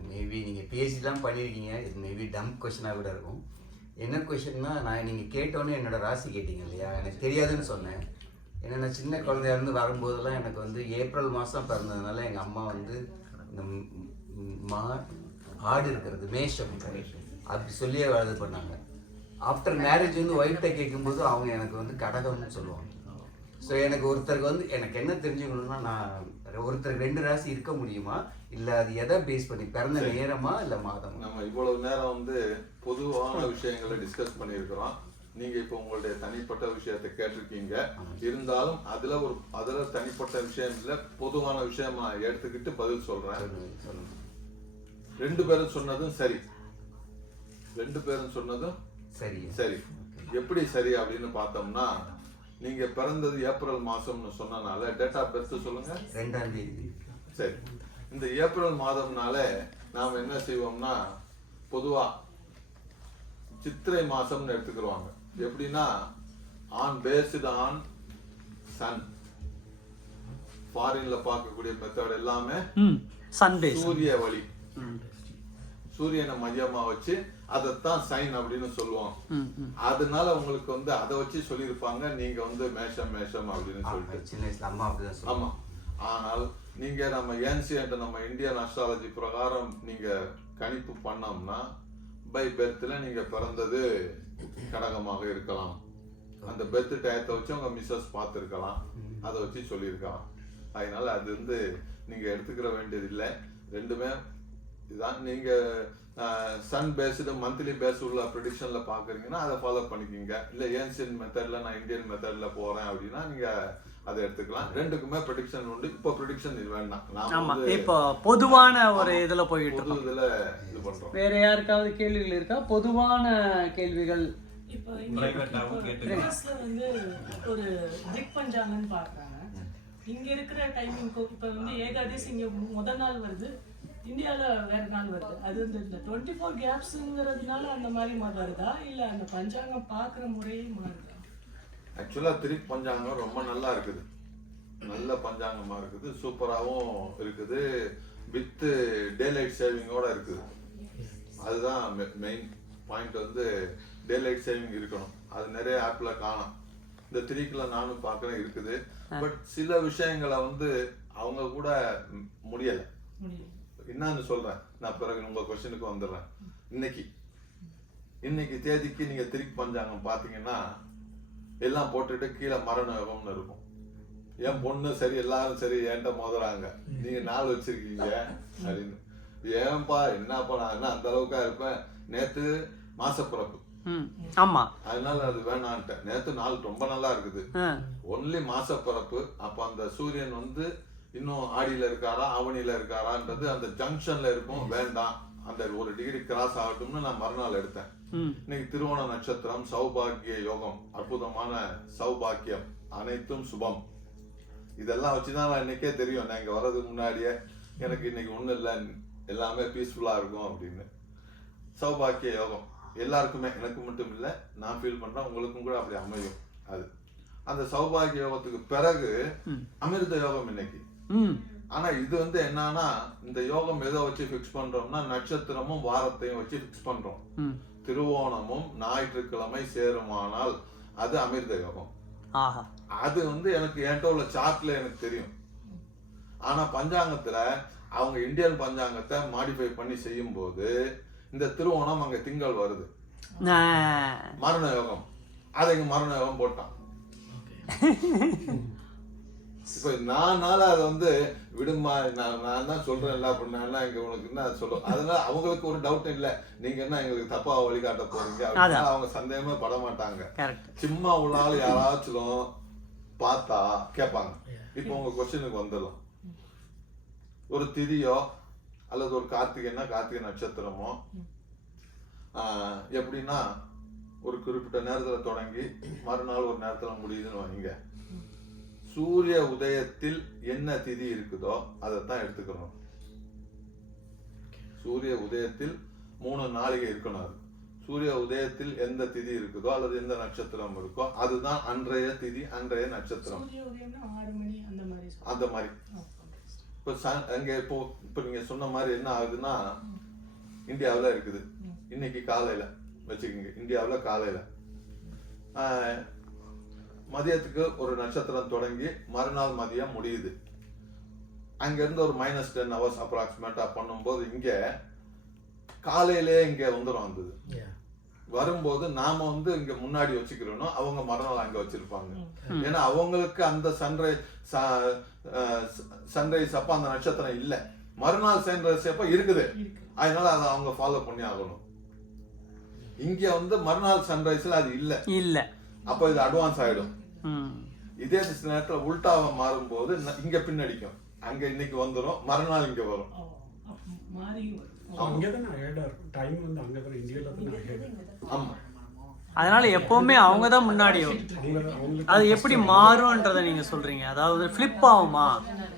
மேபி நீங்கள் பிஹெச்டிலாம் பண்ணியிருக்கீங்க, இது மேபி டம் கொஸ்டினாக கூட இருக்கும். என்ன கொஸ்டின்னா, நான் நீங்கள் கேட்டோன்னே என்னோட ராசி கேட்டீங்க இல்லையா, எனக்கு தெரியாதுன்னு சொன்னேன். ஏன்னா நான் சின்ன குழந்தையா இருந்து வரும்போதெல்லாம் எனக்கு வந்து ஏப்ரல் மாதம் பிறந்ததுனால எங்கள் அம்மா வந்து இந்த ஆடு இருக்கிறது மேஷம் அப்படி சொல்லியே இது பண்ணாங்க. ஆஃப்டர் மேரேஜ் வந்து ஒய்ஃப்டை கேட்கும்போது அவங்க எனக்கு வந்து கடகம்னு சொல்லுவாங்க. ஸோ எனக்கு ஒருத்தருக்கு வந்து எனக்கு என்ன தெரிஞ்சுக்கணும்னா, நான் ஒருத்தருக்கு 2 ராசி இருக்க முடியுமா, இல்லை அது எதை பேஸ் பண்ணி, பிறந்த நேரமா இல்லை மாதமா? நம்ம இவ்வளவு நேரம் வந்து பொதுவான விஷயங்களை டிஸ்கஸ் பண்ணியிருக்கிறோம். நீங்க இப்போ உங்களுடைய தனிப்பட்ட விஷயத்தை கேட்டிருக்கீங்க. இருந்தாலும் அதுல தனிப்பட்ட விஷயம் இல்லை, பொதுவான விஷயமா எடுத்துக்கிட்டு பதில் சொல்றேன். சொல்லுங்க. 2 பேரும் சொன்னதும் சரி, 2 பேரும் சொன்னதும் சரி. சரி. எப்படி சரி அப்படின்னு பார்த்தோம்னா, நீங்க பிறந்தது ஏப்ரல் மாசம்னு சொன்னனால டேட் ஆஃப் பர்த் சொல்லுங்க. 2ஆம் தேதி. சரி. இந்த ஏப்ரல் மாதம்னால நாம் என்ன செய்வோம்னா, பொதுவா சித்திரை மாசம்னு எடுத்துக்கிடுவாங்க. எப்படின்னா, ஆன் பேஸ்டு ஆன் சன். ஃபாரின்ல பார்க்கக்கூடிய மெத்தட் எல்லாமே சன் பேஸ், சூரிய வழி, சூரியனை மையமா வச்சு அதைத்தான் சைன் அப்படின்னு சொல்லுவோம். அதனால உங்களுக்கு வந்து அதை வச்சு சொல்லியிருப்பாங்க, நீங்க வந்து மேஷம் அப்படின்னு சொல்லிட்டு. சின்ன வயசுல அம்மா அப்படிதான் சொல்லுவாங்க. ஆமா. ஆனால் நீங்க நம்ம ஏன்சியன்ட் நம்ம இந்தியன் அஸ்ட்ராலஜி பிரகாரம் நீங்க கணிப்பு பண்ணோம்னா, பை பெர்த்ல நீங்க பிறந்தது கடகமாக இருக்கலாம். அந்த பெர்த் டயத்தை வச்சு உங்க மிஸ்ஸஸ் பார்த்துருக்கலாம், அதை வச்சு சொல்லியிருக்கலாம். அதனால அது வந்து நீங்க எடுத்துக்கிற வேண்டியது இல்லை. 2மே இதுதான். நீங்க சன் பேஸ்டு மந்த்லி பேஸ் உள்ள ப்ரெடிக்ஷன்ல பாக்குறீங்கன்னா அதை ஃபாலோ பண்ணிக்கிங்க. இல்லை ஏன்சியன் மெத்தட்ல நான் இந்தியன் மெத்தட்ல போறேன் அப்படின்னா நீங்க அதை எடுத்துக்கலாம். 2க்குமே ப்ரெடிக்ஷன் உண்டு. இப்போ ப்ரெடிக்ஷன் இது வேண்டாம், நாம இப்போ பொதுவான ஒரு இதுல போயிட்டு பொது இருக்கோம். இதுல இது பண்றோம். வேற யாருக்காவது கேள்விகள் இருக்கா? பொதுவான கேள்விகள். இப்போ யூஎஸ்ல வந்து ஒரு பிரிக் பஞ்சாங்கன்னு பார்க்குறாங்க. இங்க இருக்கிற டைமிங் இப்போ வந்து ஏகாதசி இங்க முதல் நாள் வருது, இந்தியாவில் வேற நாள் வருது. அது வந்து இந்த 24 கேப்ஸுங்கிறதுனால அந்த மாதிரி வருதா, இல்லை அந்த பஞ்சாங்கம் பார்க்குற முறையே மாறுதா? ஆக்சுவலா திரிக் பஞ்சாங்கம் ரொம்ப நல்லா இருக்குது, நல்ல பஞ்சாங்கமா இருக்குது, சூப்பராகவும் இருக்குது, வித் டேலைட் சேவிங்கோட இருக்குது. அதுதான் மெயின் பாயிண்ட். வந்து டேலைட் சேவிங் இருக்கணும். அது நிறைய ஆப்ல காணும். இந்த 3க்குள்ள நானும் பார்க்குறேன் இருக்குது. பட் சில விஷயங்களை வந்து அவங்க கூட முடியலை. என்னன்னு சொல்றேன் நான், பிறகு உங்க கொஸ்டினுக்கு வந்துடுறேன். இன்னைக்கு தேதிக்கு நீங்க திரிக் பஞ்சாங்கம் பாத்தீங்கன்னா எல்லாம் போட்டுட்டு கீழே மரண யோகம்னு இருக்கும். என் பொண்ணு சரி, எல்லாரும் சரி என்கிட்ட மோதுறாங்க, நீங்க நாள் வச்சிருக்கீங்க அப்படின்னு. ஏன்பா என்னப்பா, நான் என்ன அந்த அளவுக்கா இருப்பேன்? நேத்து மாசப்பிறப்பு, ஆமா, அதனால அது வேணான்ட்டேன். நேத்து நாள் ரொம்ப நல்லா இருக்குது, ஒன்லி மாசப்பிறப்பு. அப்ப அந்த சூரியன் வந்து இன்னும் ஆடியில இருக்காரா ஆவணியில இருக்காரான்றது அந்த ஜங்ஷன்ல இருக்கும், வேண்டாம், அந்த 1 டிகிரி கிராஸ் ஆகட்டும்னு நான் மறுநாள் எடுத்தேன். இன்னைக்கு திருவோண நட்சத்திரம், சௌபாகிய யோகம், அற்புதமான சௌபாக்கியம், அனைத்தும் சுபம். இதெல்லாம் வச்சுதான் நான் இன்னைக்கே தெரியும், நான் இங்க வர்றதுக்கு முன்னாடியே எனக்கு இன்னைக்கு ஒண்ணும் இல்லை, எல்லாமே பீஸ்ஃபுல்லா இருக்கும் அப்படின்னு. சௌபாக்கிய யோகம் எல்லாருக்குமே, எனக்கு மட்டும் இல்லை, நான் ஃபீல் பண்றேன், உங்களுக்கும் கூட அப்படி அமையும். அது அந்த சௌபாகிய யோகத்துக்கு பிறகு அமிர்த யோகம் இன்னைக்கு. ஆனா இது வந்து என்னன்னா, இந்த யோகம் எதை வச்சு பிக்ஸ் பண்றோம்னா, நட்சத்திரமும் வாரத்தையும் வச்சு பிக்ஸ் பண்றோம். திருவோணமும் ஞாயிற்றுக்கிழமை சேருமானால் அது அமிர்த யோகம். அது வந்து எனக்கு என்கிட்ட உள்ள சார்ட்ல எனக்கு தெரியும். ஆனா பஞ்சாங்கத்துல அவங்க இந்தியன் பஞ்சாங்கத்தை மாடிஃபை பண்ணி செய்யும் போது இந்த திருவோணம் அங்க திங்கள் வருது, மரண யோகம், அதை இங்க மரண யோகம் போட்டான். இப்ப நானால அதை வந்து விடுமா, நான் தான் சொல்றேன்ல அப்படின்னா இங்க உனக்கு என்ன சொல்லும். அதனால அவங்களுக்கு ஒரு டவுட் இல்லை, நீங்க என்ன எங்களுக்கு தப்பா வழிகாட்ட போறீங்க அப்படின்னா அவங்க சந்தேகமே பட மாட்டாங்க. சும்மா உள்ளால யாராச்சும் பார்த்தா கேட்பாங்க. இப்போ உங்க கொஸ்டினுக்கு வந்துடலாம். ஒரு திதியோ அல்லது ஒரு கார்த்திகைன்னா கார்த்திகை நட்சத்திரமோ, எப்படின்னா ஒரு குறிப்பிட்ட நேரத்தில் தொடங்கி மறுநாள் ஒரு நேரத்தில் முடியுதுன்னு வைங்க. சூரிய உதயத்தில் என்ன திதி இருக்குதோ அதைத்தான் எடுத்துக்கணும். சூரிய உதயத்தில் 3 நாளிகை இருக்கணும். அது சூரிய உதயத்தில் எந்த திதி இருக்குதோ அல்லது எந்த நட்சத்திரம் இருக்கோ அதுதான் அன்றைய திதி, அன்றைய நட்சத்திரம். சூரிய உதயம்னா 6 மணி அந்த மாதிரி அந்த மாதிரி. இப்போ அங்க இப்போ நீங்க சொன்ன மாதிரி என்ன ஆகுதுன்னா, இந்தியாவில் இருக்குது இன்னைக்கு காலையில வச்சுக்கோங்க, இந்தியாவில் காலையில மதியத்துக்கு ஒரு நட்சத்திரம் தொடங்கி மறுநாள் மதியம் முடியுது. அங்கிருந்து ஒரு -10 hours அப்ராக்சிமேட்டா பண்ணும்போது இங்க காலையிலே இங்க வந்துடும். வந்தது வரும்போது நாம வந்து இங்க முன்னாடி வச்சுக்கிறோம், அவங்க மறுநாள் அங்க வச்சிருப்பாங்க. ஏன்னா அவங்களுக்கு அந்த சன்ரைஸ் அப்ப அந்த நட்சத்திரம் இல்லை, மறுநாள் சன்ரைஸ் அப்ப இருக்குது. அதனால அதை அவங்க ஃபாலோ பண்ணி ஆகணும். இங்க வந்து மறுநாள் சன்ரைஸ்ல அது இல்ல, அப்ப இது அட்வான்ஸ் ஆயிடும். இதே நேரத்துல உல்டாவா மாறும்போது இங்க பின்னடிக்கும், அங்க இன்னைக்கு வந்துடும், மறுநாள் இங்க வரும். அங்கதான் அஹெடா இருக்கும். டைம் வந்து அங்கதான் இந்தியால தான் அஹெட். ஆமா, அதனால எப்பவுமே அவங்க தான் முன்னாடி. அது எப்படி மாறும்ன்றத நீங்க சொல்றீங்க, அதாவது ஃபிளிப் ஆகுமா,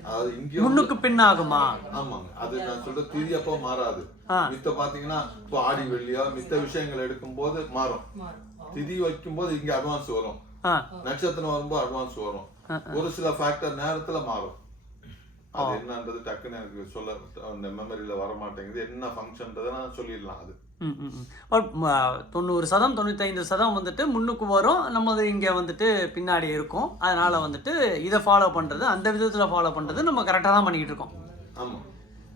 அதாவது இங்க முன்னுக்கு பின்னாகுமா? ஆமாங்க, அது நான் சொல்ற திதி அப்போ மாறாது. மித்த பாத்தீங்கன்னா இப்போ ஆடி வெள்ளியா மித்த விஷயங்கள் எடுக்கும் போது மாறும். திதி வைக்கும் போது இங்க அட்வான்ஸ் வரும், நட்சத்திரம் வரும்போது அட்வான்ஸ் வரும். ஒரு சில ஃபேக்டர் நேரத்துல மாறும். அது என்னன்றது டக்குன்னு எனக்கு சொல்ல அந்த மெமரியில வர மாட்டேங்குது. என்ன ஃபங்க்ஷன்றதை நான் சொல்லிடலாம். அது 90% 95% வந்துட்டு முன்னுக்கு வரும், நம்ம இங்கே வந்துட்டு பின்னாடி இருக்கும். அதனால வந்துட்டு இதை ஃபாலோ பண்ணுறது, அந்த விதத்தில் ஃபாலோ பண்ணுறது நம்ம கரெக்டாக தான் பண்ணிக்கிட்டு இருக்கோம். ஆமாம்.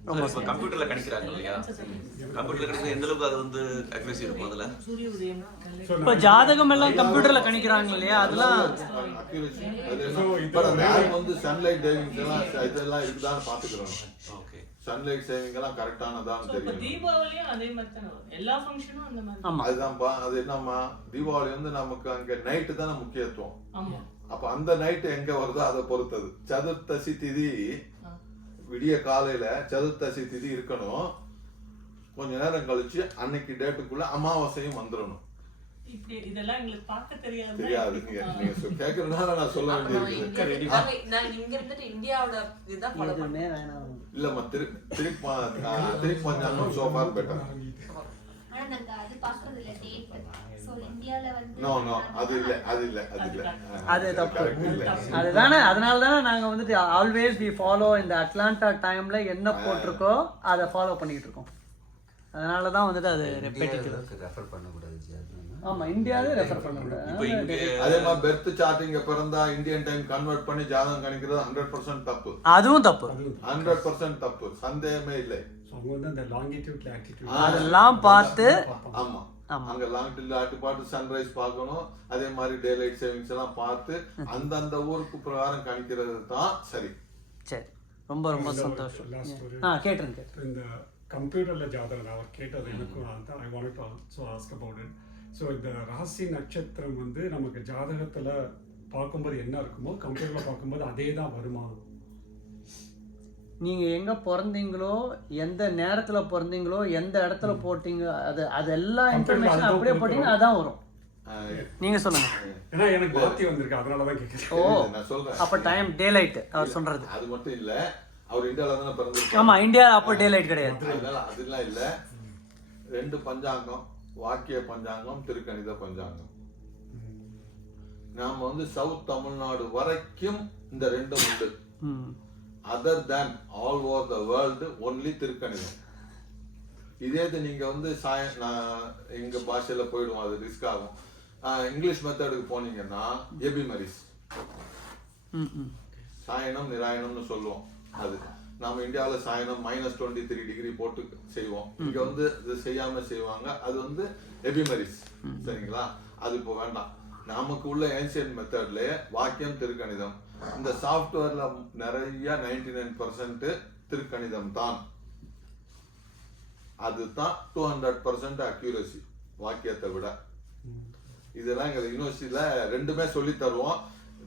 இப்போ கம்ப்யூட்டர்ல கணிக்கிறாங்க இல்லையா, கம்ப்யூட்டர்ல கணிக்கிற எந்த அளவுக்கு அது வந்து அக்யூரசி இருக்கும் அதுல. சூரிய உதயம் இப்போ ஜாதகம் எல்லாம் கம்ப்யூட்டர்ல கணிக்கிறாங்க இல்லையா, அதெல்லாம் அக்யூரசி. அது என்ன வந்து சன்லைட் டேவிங்ஸ் எல்லாம் இதெல்லாம் இருக்குதான்னு பாத்துக்கிறோம். ஓகே, சன்லைட் சேவிங் எல்லாம் கரெக்டானதான்னு தெரியும். தீபாவளியும் அதே மாதிரி தானே வரும், எல்லா ஃபங்க்ஷனும் அந்த மாதிரி. ஆமா, அதுதான்ப்பா. அது என்னம்மா, தீபாவளி வந்து நமக்கு அங்க நைட்டு தானே முக்கியத்துவம். ஆமா, அப்ப அந்த நைட்டு எங்க வருதோ அதை பொறுத்தது. சதுர்த்தசி திதி விடிய காலையில சதுர்த்தசி திதி இருக்கணும், கொஞ்ச நேரம் கழிச்சு அன்னைக்கு டேட்டுக்குள்ள அமாவாசையும் வந்துடணும். இப்படி இதெல்லாம் எங்களுக்கு பார்க்க தெரியாது. நீங்க கேக்குறதுனால நான் சொல்ல வேண்டியது. இல்லம்மா, திருப்பஞ்சாங்கம் so far better. No, அது இல்ல. அது தப்பு. அதுதானே, அதனால தானே நாங்க வந்துட்டு ஆல்வேஸ் வி ஃபாலோ இந்த அட்லாண்டா டைம்ல என்ன போட்டிருக்கோ அதை ஃபாலோ பண்ணிட்டு இருக்கோம். அதனால தான் வந்துட்டு அது ரெப்பெட்டிட்டிவ். ரெஃபர் பண்ணக்கூடாது. ஆமா, இந்தியாவே ரெஃபர் பண்ணக்கூடாது. அதே மாதிரி பெர்த் சார்ட் இங்க பிறந்தா இந்தியன் டைம் கன்வெர்ட் பண்ணி ஜாதகம் கணிக்கிறது 100% தப்பு. அதுவும் தப்பு, 100% தப்பு, சந்தேகமே இல்லை. அவங்க வந்து அந்த லாங்கிடியூட் லாட்டிடியூட் அதெல்லாம் பார்த்து. ஆமா, அங்க லாங்கிடியூட் லாட்டிடியூட் பார்த்து சன்ரைஸ் பார்க்கணும். அதே மாதிரி டே லைட் சேவிங்ஸ் எல்லாம் பார்த்து அந்தந்த ஊருக்கு பிரகாரம் கணிக்கிறது தான் சரி. சரி, ரொம்ப ரொம்ப சந்தோஷம். கேட்டுருங்க. இந்த கம்ப்யூட்டர்ல ஜாதகம் அவர் கேட்டது எனக்கும் அதான் I want to also ask about it. So இந்த ராசி நட்சத்திரம் வந்து நமக்கு ஜாதகத்துல பார்க்கும்போது என்ன இருக்குமோ கம்ப்யூட்டர்ல பார்க்கும்போது அதே தான் வருமா? நீங்க எங்க பிறந்தீங்களோ, எந்த நேரத்துல பிறந்தீங்களோ, எந்த இடத்துல போட்டீங்க, அது எல்லா இன்ஃபர்மேஷன் அப்படியே போட்டீங்கன்னா அதான் வரும். நீங்க சொல்லுங்க. ஏன்னா எனக்கு பாத்தி வந்திருக்கு, அதனால தான் கேக்குறேன். ஓ, நான் சொல்றேன். அப்ப டைம் டே லைட் அவர் சொல்றது. அது மட்டும் இல்ல, அவர் இந்தியால தானே பிறந்திருக்காரு. ஆமா, இந்தியா அப்ப டே லைட் கிடையாது. அதனால அதெல்லாம் இல்ல. 2 பஞ்சாங்கம், வாக்கிய பஞ்சாங்கம், திருக்கணித பஞ்சாங்கம். நாம வந்து சவுத் தமிழ்நாடு வரைக்கும் இந்த 2 உண்டு. Other than all over the world only திருக்கணிதம். இதே இது நீங்க வந்து எங்க பாஷையில போயிடுவோம், அது ரிஸ்க் ஆகும். இங்கிலீஷ் மெத்தடுக்கு போனீங்கன்னா எபிமரிஸ், சாயனம் நிராயணம்னு சொல்லுவோம். அது நம்ம இந்தியாவில் சாயனம் -23 டிகிரி போட்டு செய்வோம். இங்க வந்து இது செய்யாம செய்வாங்க, அது வந்து எபிமரிஸ். சரிங்களா? அது இப்போ வேண்டாம். நமக்கு உள்ள ஏன்சியன்ட் மெத்தட்ல வாக்கியம் திருக்கணிதம். இந்த சாஃப்ட்வேர்ல நிறைய 99% திருக்கணிதம் தான். அதுதான் 200% அக்யூரசி வாக்கியத்தை விட. இதெல்லாம் எங்க யூனிவர்சிட்டியில 2மே சொல்லி தருவோம்.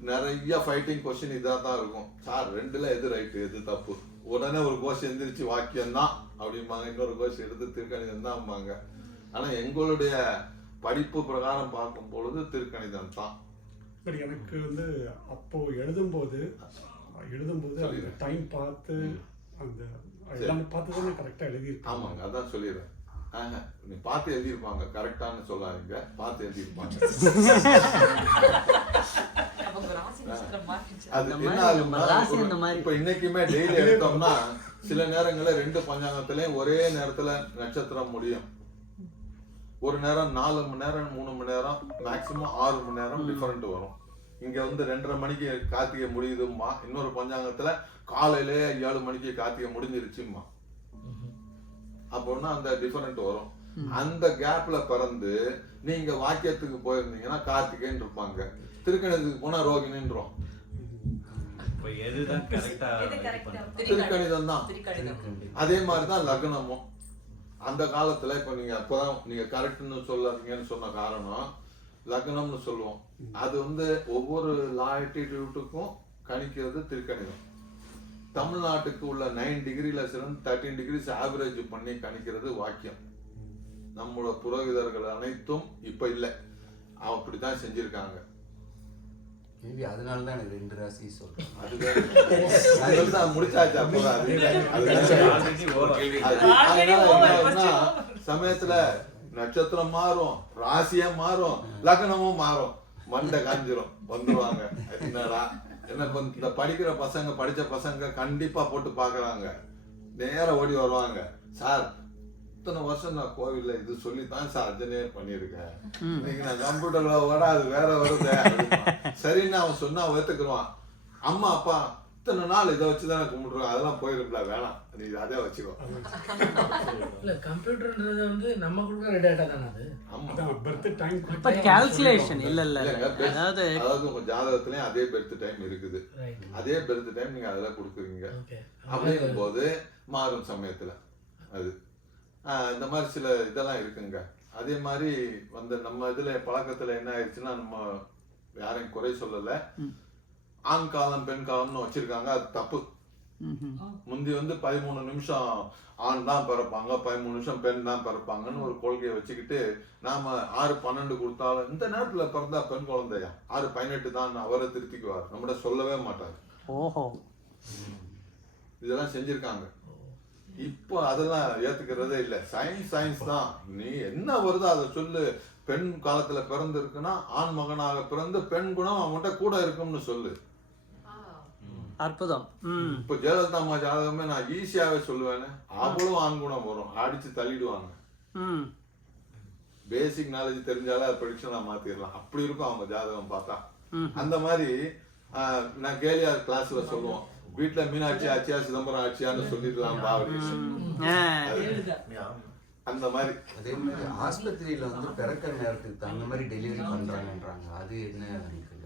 நிறைய ஃபைட்டிங் கொஸ்டின் இதாக தான் இருக்கும். சார் 2ல எது ரைட்டு எது தப்பு? உடனே ஒரு கோஷம் எந்திரிச்சு வாக்கியம் தான் அப்படிம்பாங்க, இன்னொரு கோஷம் எடுத்து திருக்கணிதம் தான். ஆனா எங்களுடைய படிப்பு பிரகாரம் பார்க்கும் பொழுது திருக்கணிதம் தான். பட் எனக்கு வந்து அப்போ எழுதும்போது அந்த டைம் பார்த்து அந்த எல்லாமே பார்த்து தான் கரெக்டாக எழுதியிருக்கேன். ஆமாங்க, அதான் சொல்லிடுறேன். நீ பார்த்து எழுதியிருப்பாங்க, கரெக்டானு சொல்லாதீங்க, பார்த்து எழுதியிருப்பாங்க. அது என்ன ஆகும்னா, இப்ப இன்னைக்குமே டெய்லி எடுத்தோம்னா சில நேரங்கள்ல 2 பஞ்சாங்கத்திலயும் ஒரே நேரத்துல நட்சத்திரம் முடியும். ஒரு நேரம் 4 மணி நேரம் 3 மணி நேரம் மேக்சிமம் 6 மணி நேரம் டிஃபரெண்ட் வரும். இங்க வந்து 2:30 மணிக்கு கார்த்திகை முடியுதும்மா, இன்னொரு பஞ்சாங்கத்துல காலையிலே 7 மணிக்கு கார்த்திகை முடிஞ்சிருச்சும்மா. அப்போன்னா அந்த டிஃபரெண்ட் வரும். அந்த கேப்ல பிறந்து நீங்க வாக்கியத்துக்கு போயிருந்தீங்கன்னா கார்த்திகைன்னு இருப்பாங்க, திருக்கணிதத்துக்கு போனா ரோகிணின்றோம். திருக்கணிதம் தான். அதே மாதிரிதான் லக்னமும். அந்த காலத்துல இப்ப நீங்க அப்பதான் நீங்க கரெக்ட்னு சொல்லாதீங்கன்னு சொன்ன காரணம் லக்னம்னு சொல்லுவோம். அது வந்து ஒவ்வொரு லாட்டிடியூட்டுக்கும் கணிக்கிறது திருக்கணிதம். தமிழ்நாட்டுக்கு உள்ள 9 டிகிரில சிறந்து 13 டிகிரிஸ் ஆவரேஜ் பண்ணி கணிக்கிறது வாக்கியம். நம்மளோட புரோகிதர்கள் அனைத்தும் இப்ப இல்லை, அப்படித்தான் செஞ்சிருக்காங்க. மேபி அதனால தான் எனக்கு 2 ராசி சொல்றேன். அதுதான் முடிச்சாச்சு. அப்போதான் சமயத்துல நட்சத்திரம் மாறும், ராசியா மாறும், லக்னமும் மாறும், மண்டை காஞ்சிரும், வந்துருவாங்க. என்னடா என்ன இந்த படிக்கிற பசங்க, படிச்ச பசங்க கண்டிப்பா போட்டு பாக்குறாங்க, நேரம் ஓடி வருவாங்க. சார் இத்தனை வருஷம் நான் கோவில்ல இது சொல்லித்தான் சார் அர்ச்சனையே பண்ணியிருக்கேன், இன்னைக்கு நான் கம்ப்யூட்டர்ல வர அது வேற வருது. சரின்னு அவன் சொன்னா ஒத்துக்குருவான். அம்மா அப்பா இத்தனை நாள் இதை வச்சுதானே கும்பிடுறோம், அதெல்லாம் போயிருப்பல, வேணாம் நீ அதே வச்சுக்கோ. இல்ல கம்ப்யூட்டர்ன்றது வந்து நம்ம கொடுக்குற டேட்டா தானே அது. அதான் பர்த் டைம் பட் கால்குலேஷன் இல்ல அதாவது உங்க ஜாதகத்துலயும் அதே பெர்த் டைம் இருக்குது, அதே பெர்த் டைம் நீங்க அதெல்லாம் கொடுக்குறீங்க. அப்படிங்கும் போது மாறும் சமயத்துல அது இந்த மாதிரி சில இதெல்லாம் இருக்குங்க. அதே மாதிரி வந்து நம்ம இதுல பழக்கத்துல என்ன ஆயிடுச்சுன்னா, நம்ம யாரையும் குறை சொல்லல, ஆண் காலம் பெண் காலம்னு வச்சிருக்காங்க, அது தப்பு. முந்தி வந்து 13 நிமிஷம் ஆண் தான் பிறப்பாங்க, 13 நிமிஷம் பெண் தான் பிறப்பாங்கன்னு ஒரு கொள்கையை வச்சுக்கிட்டு நாம 6:12 கொடுத்தாலும் இந்த நேரத்துல பிறந்தா பெண் குழந்தையா 6:18 தான் அவரை திருத்திக்குவார், நம்மகிட்ட சொல்லவே மாட்டார். ஓஹோ, இதெல்லாம் செஞ்சிருக்காங்க. இப்போ அதெல்லாம் ஏத்துக்கிறதே இல்லை. சயின்ஸ் தான். நீ என்ன வருதோ அதை சொல்லு. பெண் காலத்துல பிறந்து இருக்குன்னா ஆண் மகனாக பிறந்து பெண் குணம் அவன்கிட்ட கூட இருக்கும்னு சொல்லு. அற்புதம். இப்ப ஜெயலலிதா அம்மா ஜாதகமே நான் ஈஸியாவே சொல்லுவேன்னு, அவளும் ஆண் குணம் வரும், அடிச்சு தள்ளிடுவாங்க. பேசிக் நாலேஜ் தெரிஞ்சாலே அது ப்ரெடிக்ஷனா மாத்திடலாம், அப்படி இருக்கும் அவங்க ஜாதகம் பார்த்தா. அந்த மாதிரி நான் கேலியார் கிளாஸ்ல சொல்லுவோம், வீட்டுல மீனாட்சி ஆச்சியா சிதம்பரம் ஆச்சியான்னு சொல்லிடலாம் பாவடி. அந்த மாதிரி அதே மாதிரி ஆஸ்பத்திரியில வந்து பிறக்கிற நேரத்துக்கு தகுந்த மாதிரி டெலிவரி பண்றாங்கன்றாங்க, அது என்ன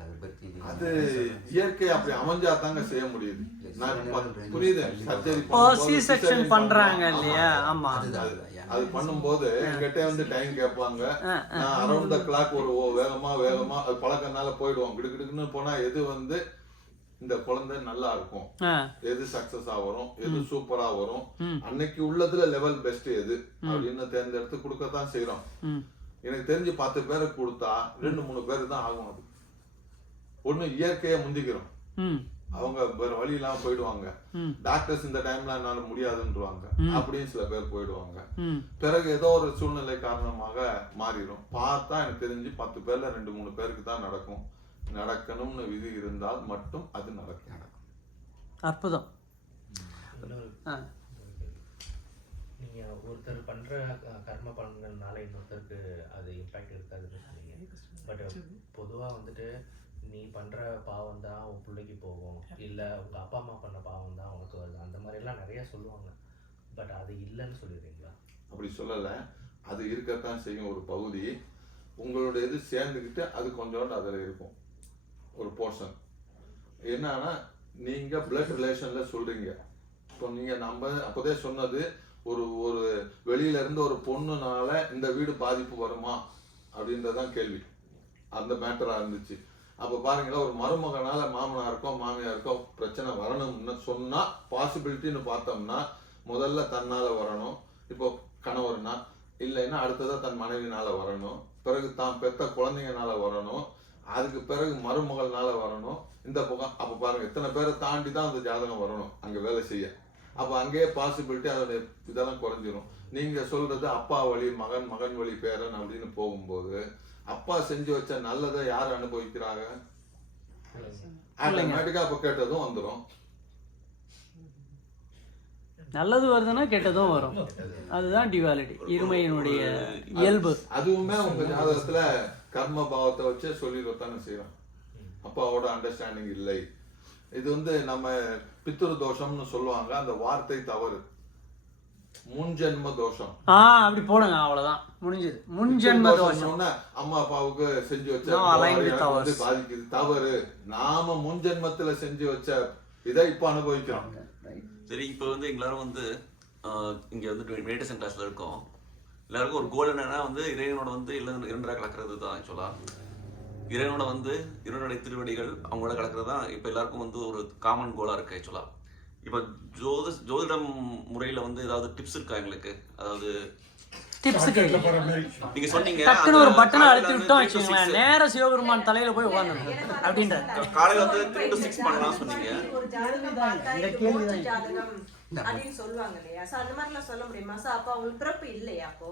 அதை பத்தி? அது இயற்கை அப்படி அமைஞ்சா தாங்க செய்ய முடியுது. புரியுது, சர்ஜரி C-section பண்றாங்க இல்லையா? ஆமா, அது பண்ணும்போது என்கிட்ட வந்து டைம் கேட்பாங்க. நான் அரௌண்ட் த கிளாக் ஒரு வேகமா அது பழக்கனால போயிடுவோம். கிடுக்கிடுக்குன்னு போனா எது வந்து இந்த குழந்தை நல்லா இருக்கும், எது சக்சஸா வரும், எது சூப்பரா வரும், அன்னைக்கு உள்ளதுல லெவல் பெஸ்ட் எது அப்படின்னு தேர்ந்தெடுத்து கொடுக்கத்தான் செய்யறோம். எனக்கு தெரிஞ்சு 10 பேருக்கு கொடுத்தா 2-3 பேருக்கு தான் ஆகும். அது ஒண்ணு இயற்கையை முந்திக்கிறோம், அவங்க வேற வழி இல்லாம போயிடுவாங்க. டாக்டர்ஸ் இந்த டைம்ல என்னால முடியாதுன்றாங்க, அப்படின்னு சில பேர் போயிடுவாங்க. பிறகு ஏதோ ஒரு சூழ்நிலை காரணமாக மாறிடும். பார்த்தா எனக்கு தெரிஞ்சு 10 பேர்ல 2-3 பேருக்கு தான் நடக்கும். நடக்கணும்னு விதி இருந்தால் மட்டும் அது நடக்கும். அற்புதம். நீங்க ஒருத்தர் பண்ற கர்ம பலன்கள்னால இன்னொருத்தருக்கு அது இம்பாக்ட் இருக்காதுன்னு சொன்னீங்க. பட் பொதுவா வந்துட்டு நீ பண்ற பாவம் தான் உன் பிள்ளைக்கு போகும், இல்ல உங்க அப்பா அம்மா பண்ண பாவம் தான் உனக்கு வருது, அந்த மாதிரி எல்லாம் நிறைய சொல்லுவாங்க. பட் அது இல்லைன்னு சொல்லிடுறீங்களா? அப்படி சொல்லல, அது இருக்கத்தான் செய்யும். ஒரு பகுதி உங்களோட இது சேர்ந்துக்கிட்டு அது கொஞ்சோண்டு அதில் இருக்கும் ஒரு போர்ஷன். என்னன்னா நீங்க பிளட் ரிலேஷன்ல சொல்றீங்க. இப்போ நீங்க நம்ம அப்போதே சொன்னது, ஒரு ஒரு வெளியில இருந்து ஒரு பொண்ணுனால இந்த வீடு பாதிப்பு வருமா அப்படின்றதான் கேள்வி. அந்த மேட்டரா இருந்துச்சு. அப்ப பாருங்களா, ஒரு மருமகனால மாமனாருக்கோ மாமியாருக்கோ பிரச்சனை வரணும்னு சொன்னா பாசிபிலிட்டின்னு பார்த்தோம்னா முதல்ல தன்னால வரணும். இப்போ கணவர்னா இல்லைன்னா அடுத்ததான் தன் மனைவினால வரணும். பிறகு தான் பெத்த குழந்தைங்கனால வரணும், அதுக்கு பிறகு மருமகள்னால வரணும். இந்த பக்கம் அப்போ பாருங்க எத்தனை பேரை தாண்டி தான் அந்த ஜாதகம் வரணும் அங்கே வேலை செய்ய. அப்போ அங்கேயே பாசிபிலிட்டி அதோடைய இதெல்லாம் குறைஞ்சிரும். நீங்கள் சொல்றது அப்பா வழி மகன், மகன் வழி பேரன் அப்படின்னு போகும்போது அப்பா செஞ்சு வச்ச நல்லதை யார் அனுபவிக்கிறாங்க? ஆட்டோமேட்டிக்காக அப்போ கேட்டதும் வந்துடும். நல்லது வருதுன்னா கெட்டதும் வரும். அதுதான் டிவாலிட்டி, இருமையினுடைய இயல்பு. அதுவுமே உங்க ஜாதகத்துல கர்ம பாவத்தை வச்சே சொல்லிடத்தானே செய்யறோம். அப்பாவோட அண்டர்ஸ்டாண்டிங் இல்லை. இது வந்து நம்ம பித்ரு தோஷம்னு சொல்லுவாங்க. அந்த வார்த்தை தவறு. முன்ஜென்ம தோஷம். அப்படி போடுங்க, அவ்வளவுதான் முடிஞ்சது. முன்ஜென்ம தோஷம் அம்மா அப்பாவுக்கு செஞ்சு வச்ச வந்து பாதிக்குது, தவறு. நாம முன்ஜென்மத்துல செஞ்சு வச்ச இதை இப்ப அனுபவிக்கிறோம். சரி, இப்போ வந்து எல்லாரும் வந்து இங்கே வந்து மெடிடேஷன் கிளாஸில் இருக்கோம். எல்லாருக்கும் ஒரு கோல் என்னன்னா வந்து இறைவனோட வந்து இரண்டராக கலக்கிறது தான். ஆக்சுவலாக இறைவனோட வந்து இறைவனுடைய திருவடிகள் அவங்களோட கலக்கிறது தான் இப்போ எல்லாருக்கும் வந்து ஒரு காமன் கோலாக இருக்குது. ஆக்சுவலாக இப்போ ஜோதிடம் முறையில் வந்து ஏதாவது டிப்ஸ் இருக்கா எங்களுக்கு? அதாவது டிப்ஸ் நீங்க சொன்னீங்க டக்குன்னு ஒரு பட்டனை அழுத்தி விட்டோம் வச்சுக்கோங்களேன், நேர சிவபெருமான் தலையில போய் உட்காந்துரும் அப்படின்ற. காலையில வந்து 3 to 6 பண்ணலாம் சொன்னீங்க. ஒரு ஜாதகம் பார்த்தா இது மோட்ச ஜாதகம் அப்படின்னு சொல்லுவாங்க இல்லையா? சோ அந்த மாதிரிலாம் சொல்ல முடியுமா? சோ அப்ப அவங்களுக்கு பிறப்பு இல்லையா? அப்போ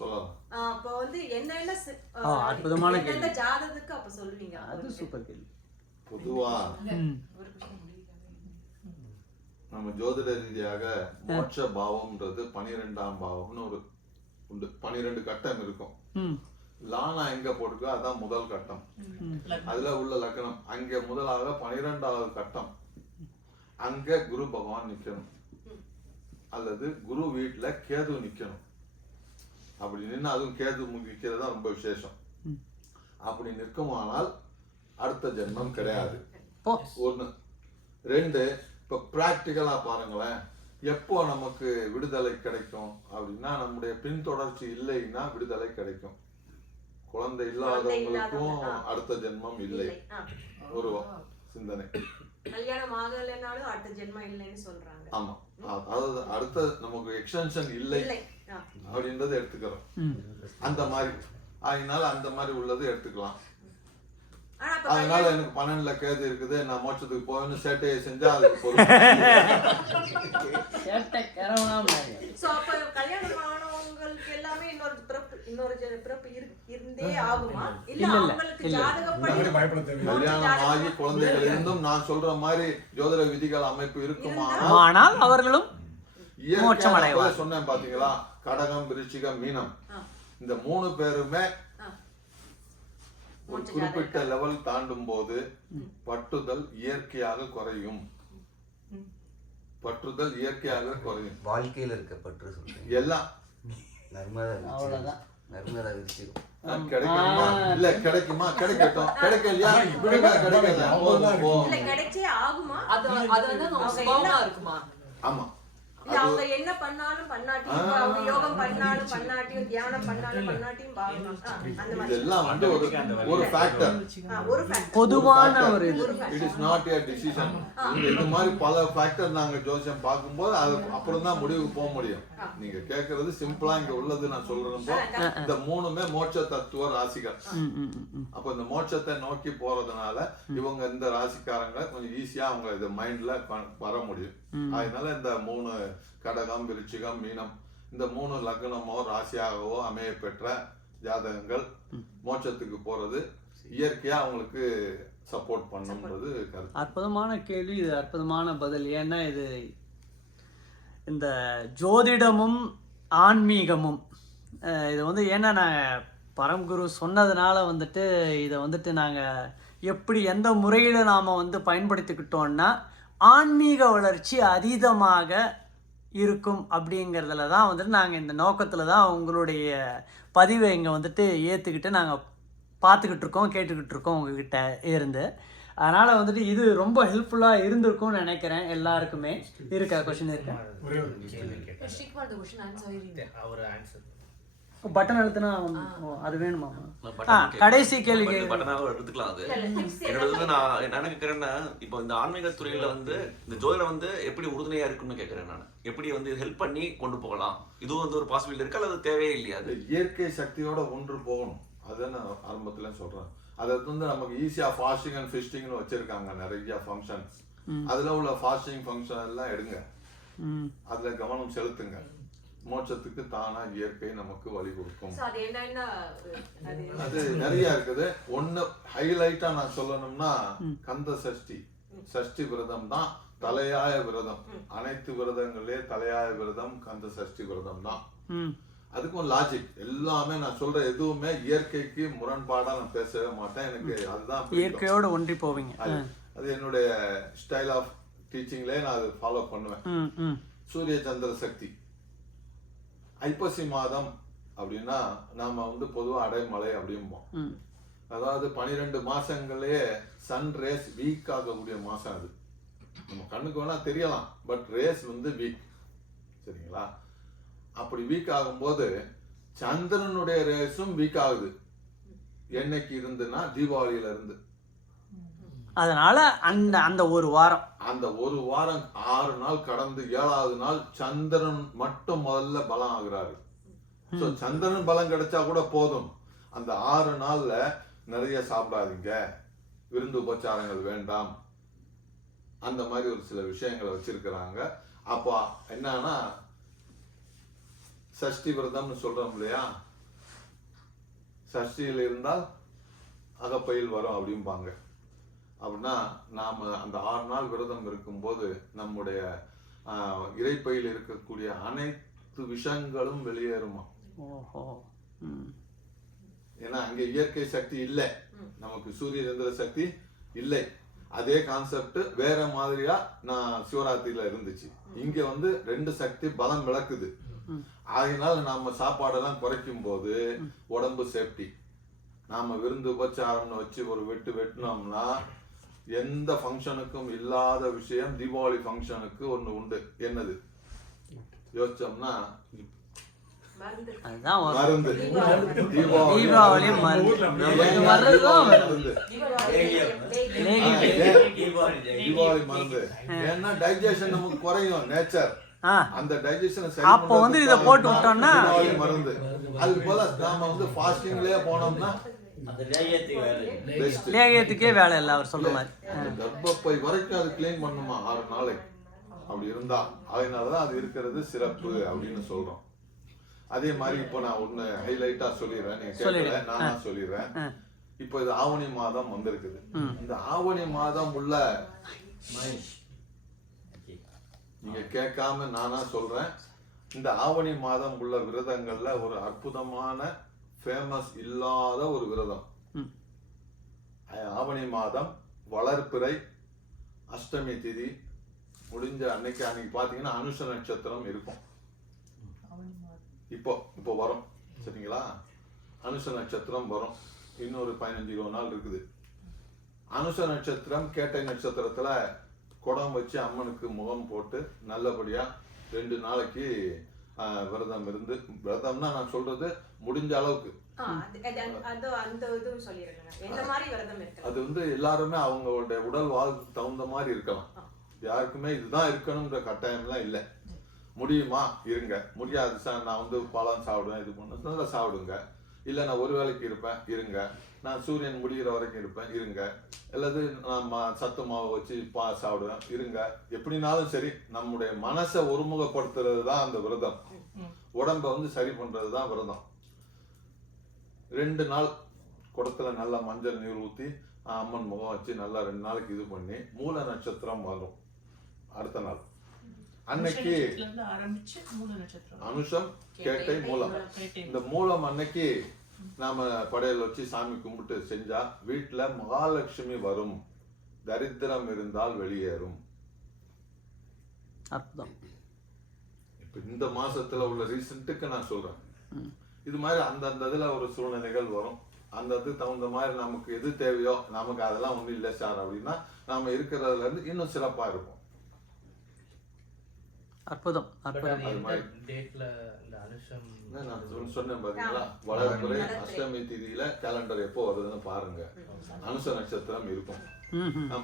சொல்லலாம். அப்போ வந்து என்னென்ன அற்புதமான என்னென்ன ஜாதகத்துக்கு அப்ப சொல்லுவீங்க? அது சூப்பர் கேள்வி. பொதுவா நம்ம ஜோதிட ரீதியாக மோட்ச பாவம்ன்றது 12ஆம் பாவம்னு ஒரு உண்டு. 12 கட்டம் இருக்கும். லானா எங்க போட்டுக்கோ அதான் முதல் கட்டம். அதுல உள்ள லக்னம் அங்க முதலாக 12வது கட்டம். அங்க குரு பகவான் நிக்கணும், அல்லது குரு வீட்டுல கேது நிக்கணும். அப்படி நின்று அதுவும் கேது நிக்கிறது தான் ரொம்ப விசேஷம். அப்படி நிற்குமானால் அடுத்த ஜென்மம் கிடையாது. ஒண்ணு. 2, இப்ப பிராக்டிக்கலா பாருங்களேன், எப்போ நமக்கு விடுதலை கிடைக்கும் அப்படின்னா நம்முடைய பின்தொடர்ச்சி இல்லைன்னா விடுதலை கிடைக்கும். குழந்தை இல்லாதவங்களுக்கும் அடுத்த ஜென்மம் இல்லை ஒரு சிந்தனை. கல்யாணம் ஆகலைனாலும் அடுத்த ஜென்மம் இல்லைன்னு சொல்றாங்க. ஆமா, அதாவது அடுத்த நமக்கு எக்ஸ்டென்ஷன் இல்லை அப்படின்றத எடுத்துக்கிறோம். அந்த மாதிரி அதனால அந்த மாதிரி உள்ளது எடுத்துக்கலாம். அதனால எனக்கு 12ல கேது இருக்குது, நான் மோட்சத்துக்கு போவேன்னு சேட்டையை செஞ்சா அதுக்கு பொறுப்பு. சோ அப்ப கல்யாணம் ஆனவங்களுக்கு எல்லாமே இன்னொரு பிறப்பு இருந்தே ஆகுமா? இல்ல அவங்களுக்கு ஜாதகப்படி கல்யாணம் ஆகி குழந்தைகள் இருந்தும் நான் சொல்ற மாதிரி ஜோதிட விதிகள் அமைப்பு இருக்குமா? ஆனால் அவர்களும் மோட்சம் அடைவார்கள். சொன்னேன் பாத்தீங்களா, கடகம், விருச்சிகம், மீனம், இந்த 3 பேருமே ஒரு குறிப்பிட்ட லெவல் தாண்டும் போது பற்றுதல் இயற்கையாக குறையும். பற்றுதல் இயற்கையாக குறையும். வாழ்க்கையில இருக்க பற்று சொல்றேன் எல்லாம் அவ்வளவுதான். நர்மதா விருச்சிகம் கிடைக்குமா? இல்ல கிடைக்குமா? கிடைக்கட்டும். கிடைக்கலையா? கிடைக்கல. இல்ல கிடைச்சே ஆகுமா? அது வந்து நம்ம சுபாவமா இருக்குமா? ஆமா. இல்ல அவங்க என்ன பண்ணாலும் பண்ணாட்டியும், அவங்க யோகம் பண்ணாலும் பண்ணாட்டியும், தியானம் பண்ணாலும் பண்ணாட்டியும் பாக்கலாம். அந்த மாதிரி இதெல்லாம் வந்து ஒரு ஃபேக்டர், ஒரு ஃபேக்டர், பொதுவான ஒரு இது. It is not a decision. இந்த மாதிரி பல ஃபேக்டர் நாங்க ஜோசியம் பார்க்கும்போது அது அப்புறம் தான் முடிவுக்கு போக முடியும். நீங்க கேட்கறது சிம்பிளா இங்க உள்ளது நான் சொல்றப்போ இந்த 3மே மோட்ச தத்துவ ராசிகள். அப்ப இந்த மோட்சத்தை நோக்கி போறதுனால இவங்க இந்த ராசிக்காரங்க கொஞ்சம் ஈஸியா அவங்க இது மைண்ட்ல வர முடியும். அதனால இந்த 3 கடகம், விருச்சிகம், மீனம், இந்த 3 லக்னமோ ராசியாகவோ அமைய பெற்ற ஜாதகங்கள் மோட்சத்துக்கு போறது இயற்கையா அவங்களுக்கு சப்போர்ட் பண்ணுன்றது கருத்து. அற்புதமான கேள்வி, இது அற்புதமான பதில். ஏன்னா இது இந்த ஜோதிடமும் ஆன்மீகமும் இது வந்து ஏன்னா நாங்கள் பரம்குரு சொன்னதுனால வந்துட்டு இதை வந்துட்டு நாங்கள் எப்படி எந்த முறையில் நாம் வந்து பயன்படுத்திக்கிட்டோன்னா ஆன்மீக வளர்ச்சி அதீதமாக இருக்கும் அப்படிங்கிறதுல தான் வந்துட்டு நாங்கள் இந்த நோக்கத்தில் தான் உங்களுடைய பதிவை இங்கே வந்துட்டு ஏற்றுக்கிட்டு நாங்கள் பார்த்துக்கிட்டு இருக்கோம், கேட்டுக்கிட்டு இருக்கோம் உங்ககிட்ட இருந்து. அதனால் வந்துட்டு இது ரொம்ப ஹெல்ப்ஃபுல்லாக இருந்திருக்கும்னு நினைக்கிறேன். எல்லாருக்குமே இருக்கா கொஸ்டின் இருக்கா? பட்டன் அழுத்தினா அது வேணுமா? கடைசி கேள்வி பட்டனாக எடுத்துக்கலாம். அது என்னோட நான் என்ன கேட்குறேன்னா, இப்போ இந்த ஆன்மீக துறையில வந்து இந்த ஜோதிடம் வந்து எப்படி உறுதுணையா இருக்குன்னு கேட்குறேன் நான். எப்படி வந்து ஹெல்ப் பண்ணி கொண்டு போகலாம்? இதுவும் வந்து ஒரு பாசிபிலிட்டி இருக்கு அல்லது தேவையே இல்லையா? அது இயற்கை சக்தியோட ஒன்று போகணும். அதை நான் ஆரம்பத்துல சொல்றேன். அதை வந்து நமக்கு ஈஸியா ஃபாஸ்டிங் அண்ட் ஃபிஸ்டிங்னு வச்சிருக்காங்க நிறைய ஃபங்க்ஷன்ஸ். அதுல உள்ள ஃபாஸ்டிங் ஃபங்க்ஷன் எல்லாம் எடுங்க, அதுல கவனம் செலுத்துங்க. மோட்சத்துக்கு தானா இயற்கை நமக்கு வழி கொடுக்கும். So, அது என்னன்னா அது நிறைய இருக்குது. ஒண்ணு ஹைலைட்டா நான் சொல்லணும்னா கந்த சஷ்டி. சஷ்டி விரதம் தான் தலையாய விரதம். அனைத்து விரதங்களே தலையாய விரதம் கந்த சஷ்டி விரதம் தான். அதுக்கும் லாஜிக் எல்லாமே நான் சொல்ற எதுவுமே இயற்கைக்கு முரண்பாடா நான் பேசவே மாட்டேன். எனக்கு அதுதான் இயற்கையோட ஒன்றி போவீங்க. அது என்னுடைய ஸ்டைல் ஆஃப் டீச்சிங்லயே நான் அதை ஃபாலோ பண்ணுவேன். சூரிய சந்திர சக்தி ஐப்பசி மாதம் அப்படின்னா நாம வந்து பொதுவா அடைமலை அப்படிம்போம். அதாவது 12 மாசங்களே சன் ரேஸ் வீக் ஆகக்கூடிய மாசம் அது. நம்ம கண்ணுக்கு வேணா தெரியலாம், பட் ரேஸ் வந்து வீக். சரிங்களா? அப்படி வீக் ஆகும்போது சந்திரனுடைய ரேஸும் வீக் ஆகுது. என்னைக்கு இருந்துன்னா தீபாவளியில இருந்து. அதனால அந்த அந்த ஒரு வாரம் 6 நாள் கடந்து 7வது நாள் சந்திரன் மட்டும் முதல்ல பலம் ஆகுறாரு. சோ சந்திரன் பலம் கிடைச்சா கூட போதும். அந்த 6 நாள்ல நிறைய சாப்பிடாதீங்க, விருந்து உபச்சாரங்கள் வேண்டாம், அந்த மாதிரி ஒரு சில விஷயங்களை வச்சிருக்கிறாங்க. அப்போ என்னன்னா சஷ்டி விரதம்னு சொல்றோம் இல்லையா, சஷ்டியில் இருந்தால் அகப்பையில் வரும் அப்படிம்பாங்க. அப்படின்னா நாம அந்த 6 நாள் விரதம் இருக்கும்போது நம்முடைய இறைப்பையில் இருக்கக்கூடிய அனைத்து விஷங்களும் வெளியேறுமா. ஏன்னா அங்க இயற்கை சக்தி இல்லை, நமக்கு சூரிய சந்திர சக்தி இல்லை. அதே கான்செப்ட் வேற மாதிரியா நான் சிவராத்திரியில இருந்துச்சு. இங்க வந்து 2 சக்தி பலம் விளக்குது. அதனால நாம சாப்பாடெல்லாம் குறைக்கும் போது உடம்பு சேஃப்டி. நாம விருந்து உபச்சாரம்னு வச்சு ஒரு வெட்டினோம்னா எந்த ஃபங்க்ஷனுக்கும் இல்லாத விஷயம் தீபாவளி ஃபங்க்ஷனுக்கு ஒண்ணு உண்டு. என்னது யோசிச்சோம்னா மருந்து. தீபாவளி தீபாவளி மருந்து. ஏன்னா டைஜஷன் நமக்கு குறையும் நேச்சர். அந்த டைஜஷன் அப்ப வந்து இத போட்டு விட்டோம்னா மருந்து. அது போல நாம வந்து ஃபாஸ்டிங்லயே போனோம்னா லேகியத்துக்கே வேலை இல்லை அவர் சொல்ற மாதிரி. கர்ப்பப்பை வரைக்கும் அது கிளீன் பண்ணுமா 6 நாளைக்கு அப்படி இருந்தா. அதனாலதான் அது இருக்கிறது சிறப்பு அப்படின்னு சொல்றோம். அதே மாதிரி இப்போ நான் ஒண்ணு ஹைலைட்டா சொல்லிடுறேன், நீங்க கேட்கல, நானா சொல்லிடுறேன். இப்போ இது ஆவணி மாதம் வந்திருக்குது. இந்த ஆவணி மாதம் உள்ள நீங்க கேட்காம நானா சொல்றேன். இந்த ஆவணி மாதம் உள்ள விரதங்கள்ல ஒரு அற்புதமான ஃபேமஸ் இல்லாத ஒரு விரதம். ஆவணி மாதம் வளர்பிறை அஷ்டமி திதி முடிஞ்ச அன்னைக்கு பாத்தீங்கன்னா அனுஷ நட்சத்திரம் இருக்கும். இப்போ வரும். சரிங்களா? அனுஷ நட்சத்திரம் வரும். இன்னொரு 15-20 நாள் இருக்குது. அனுஷ நட்சத்திரம் கேட்டை நட்சத்திரத்துல குடம் வச்சு அம்மனுக்கு முகம் போட்டு நல்லபடியா 2 நாளைக்கு விரதம் இருந்து, விரதம்னா நான் சொல்றது முடிஞ்ச அளவுக்கு. அது வந்து எல்லாருமே அவங்களுடைய உடல் வாழ்வுக்கு தகுந்த மாதிரி இருக்கலாம். யாருக்குமே இதுதான் இருக்கணும்ன்ற கட்டாயம்லாம் இல்லை. முடியுமா இருங்க, முடியாது சார் நான் வந்து பழம் சாப்பிடுவேன் இது பண்ண சாப்பிடுங்க, இல்லை நான் ஒரு வேளைக்கு இருப்பேன் இருங்க, நான் சூரியன் முடிகிற வரைக்கும் இருப்பேன் இருங்க, அல்லது நான் சத்து மாவு வச்சு சாப்பிடுவேன் இருங்க. எப்படினாலும் சரி நம்முடைய மனசை ஒருமுகப்படுத்துறது தான் அந்த விரதம். உடம்ப வந்து சரி பண்றது தான் விரதம். 2 நாள் குடத்துல நல்லா மஞ்சள் நீர் ஊத்தி அம்மன் முகம் வச்சு நல்லா 2 நாளைக்கு இது பண்ணி மூல நட்சத்திரம் வரும். அடுத்த நாள் அன்னைக்கு அனுஷம் கேட்டை மூலம். இந்த மூலம் அன்னைக்கு நாம படையல் வச்சு சாமி கும்பிட்டு செஞ்சா வீட்டுல மகாலட்சுமி வரும், தரித்திரம் இருந்தால் வெளியேறும். இப்ப இந்த மாசத்துல உள்ள ரீசென்ட்டுக்கு நான் சொல்றேன். இது மாதிரி அந்தந்த இதுல ஒரு சூழ்நிலைகள் வரும். அந்த இதுக்கு தகுந்த மாதிரி நமக்கு எது தேவையோ, நமக்கு அதெல்லாம் ஒண்ணும் இல்லை சார் அப்படின்னா நாம இருக்கிறதுல இருந்து இன்னும் சிறப்பா இருக்கும். அற்புதம். சொன்னேன் பாத்தீங்களா, வளர்பிறை அஷ்டமி திதியில கேலண்டர் எப்போ வருதுன்னு பாருங்க. அனுஷ நட்சத்திரம் இருக்கும்,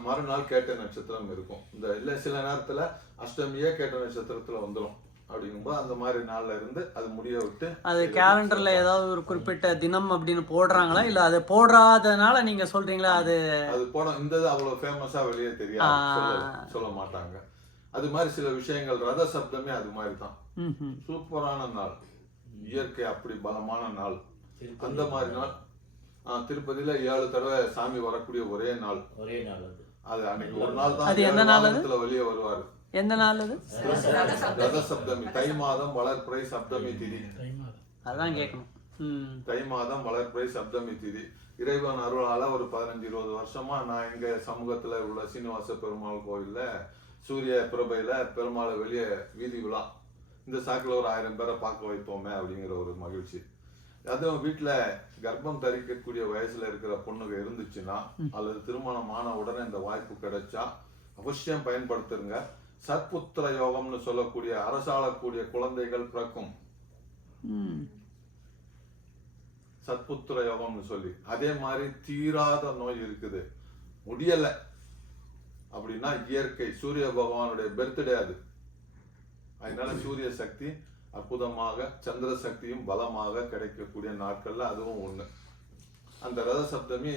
மறுநாள் கேட்ட நட்சத்திரம் இருக்கும். இந்த இல்ல சில நேரத்துல அஷ்டமியே கேட்ட நட்சத்திரத்துல வந்துடும். அப்படிங்கும்போது அந்த மாதிரி நாள்ல இருந்து அது முடிய விட்டு அது கேலண்டர்ல ஏதாவது ஒரு குறிப்பிட்ட தினம் அப்படின்னு போடுறாங்களா இல்ல அது போடாதனால நீங்க சொல்றீங்களா? அது அது போட இந்த இது அவ்வளவு ஃபேமஸா வெளியே தெரியாது, சொல்ல மாட்டாங்க. அது மாதிரி சில விஷயங்கள் ரத சப்தமே அது மாதிரி தான். சூப்பரான நாள், இயற்கை அப்படி பலமான நாள். அந்த மாதிரி நாள் திருப்பதியில 7 தடவை சாமி வரக்கூடிய ஒரே நாள். அது அன்னைக்கு ஒரு நாள் தான் அது எந்த நாள்? வெளியே வருவாரு. எந்த நாள் அது? ரத சப்தமி, தை மாதம் வளர்பிறை சப்தமி திதி. அதான் கேட்கணும். தை மாதம் வளர்பிறை சப்தமி திதி. இறைவன் அருளால ஒரு 15-20 வருஷமா நான் எங்க சமூகத்துல உள்ள சீனிவாச பெருமாள் கோயில்ல சூரிய பிரபையில பெருமாளை வெளியே வீதி விழா, இந்த சாக்கில் ஒரு 1000 பேரை பார்க்க வைப்போமே அப்படிங்கிற ஒரு மகிழ்ச்சி. அதுவும் வீட்டுல கர்ப்பம் தரிக்கக்கூடிய வயசுல இருக்கிற பொண்ணுங்க இருந்துச்சுன்னா அல்லது திருமணம் ஆன உடனே இந்த வாய்ப்பு கிடைச்சா அவசியம் பயன்படுத்துங்க. சத்புத்திர யோகம்னு சொல்லக்கூடிய அரசாளக்கூடிய குழந்தைகள் பிறக்கும். சத்புத்திர யோகம்னு சொல்லி. அதே மாதிரி தீராத நோய் இருக்குது, முடியல அப்படின்னா இயற்கை சூரிய பகவானுடைய பர்த்டே அது. அதனால சூரிய சக்தி அற்புதமாக, சந்திர சக்தியும் பலமாக கிடைக்கக்கூடிய நாட்கள்ல அதுவும் ஒண்ணு. அந்த ரத சப்தமி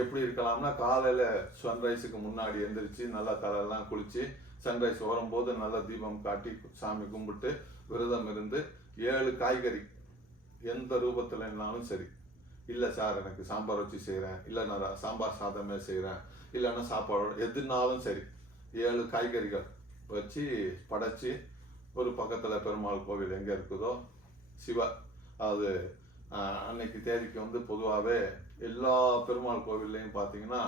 எப்படி இருக்கலாம்னா காலையில சன்ரைஸுக்கு முன்னாடி எந்திரிச்சு நல்லா தலையெல்லாம் குளிச்சு சன்ரைஸ் வரும்போது நல்லா தீபம் காட்டி சாமி கும்பிட்டு விரதம் இருந்து 7 காய்கறி எந்த ரூபத்துல இருந்தாலும் சரி. இல்லை சார் எனக்கு சாம்பார் வச்சு செய்கிறேன், இல்லை நான் சாம்பார் சாதமே செய்கிறேன், இல்லைன்னா சாப்பாடு எதுனாலும் சரி 7 காய்கறிகள் வச்சு படைச்சி ஒரு பக்கத்தில் பெருமாள் கோவில் எங்கே இருக்குதோ சிவ அது அன்னைக்கு தேதிக்கு வந்து பொதுவாகவே எல்லா பெருமாள் கோவில்லையும் பார்த்தீங்கன்னா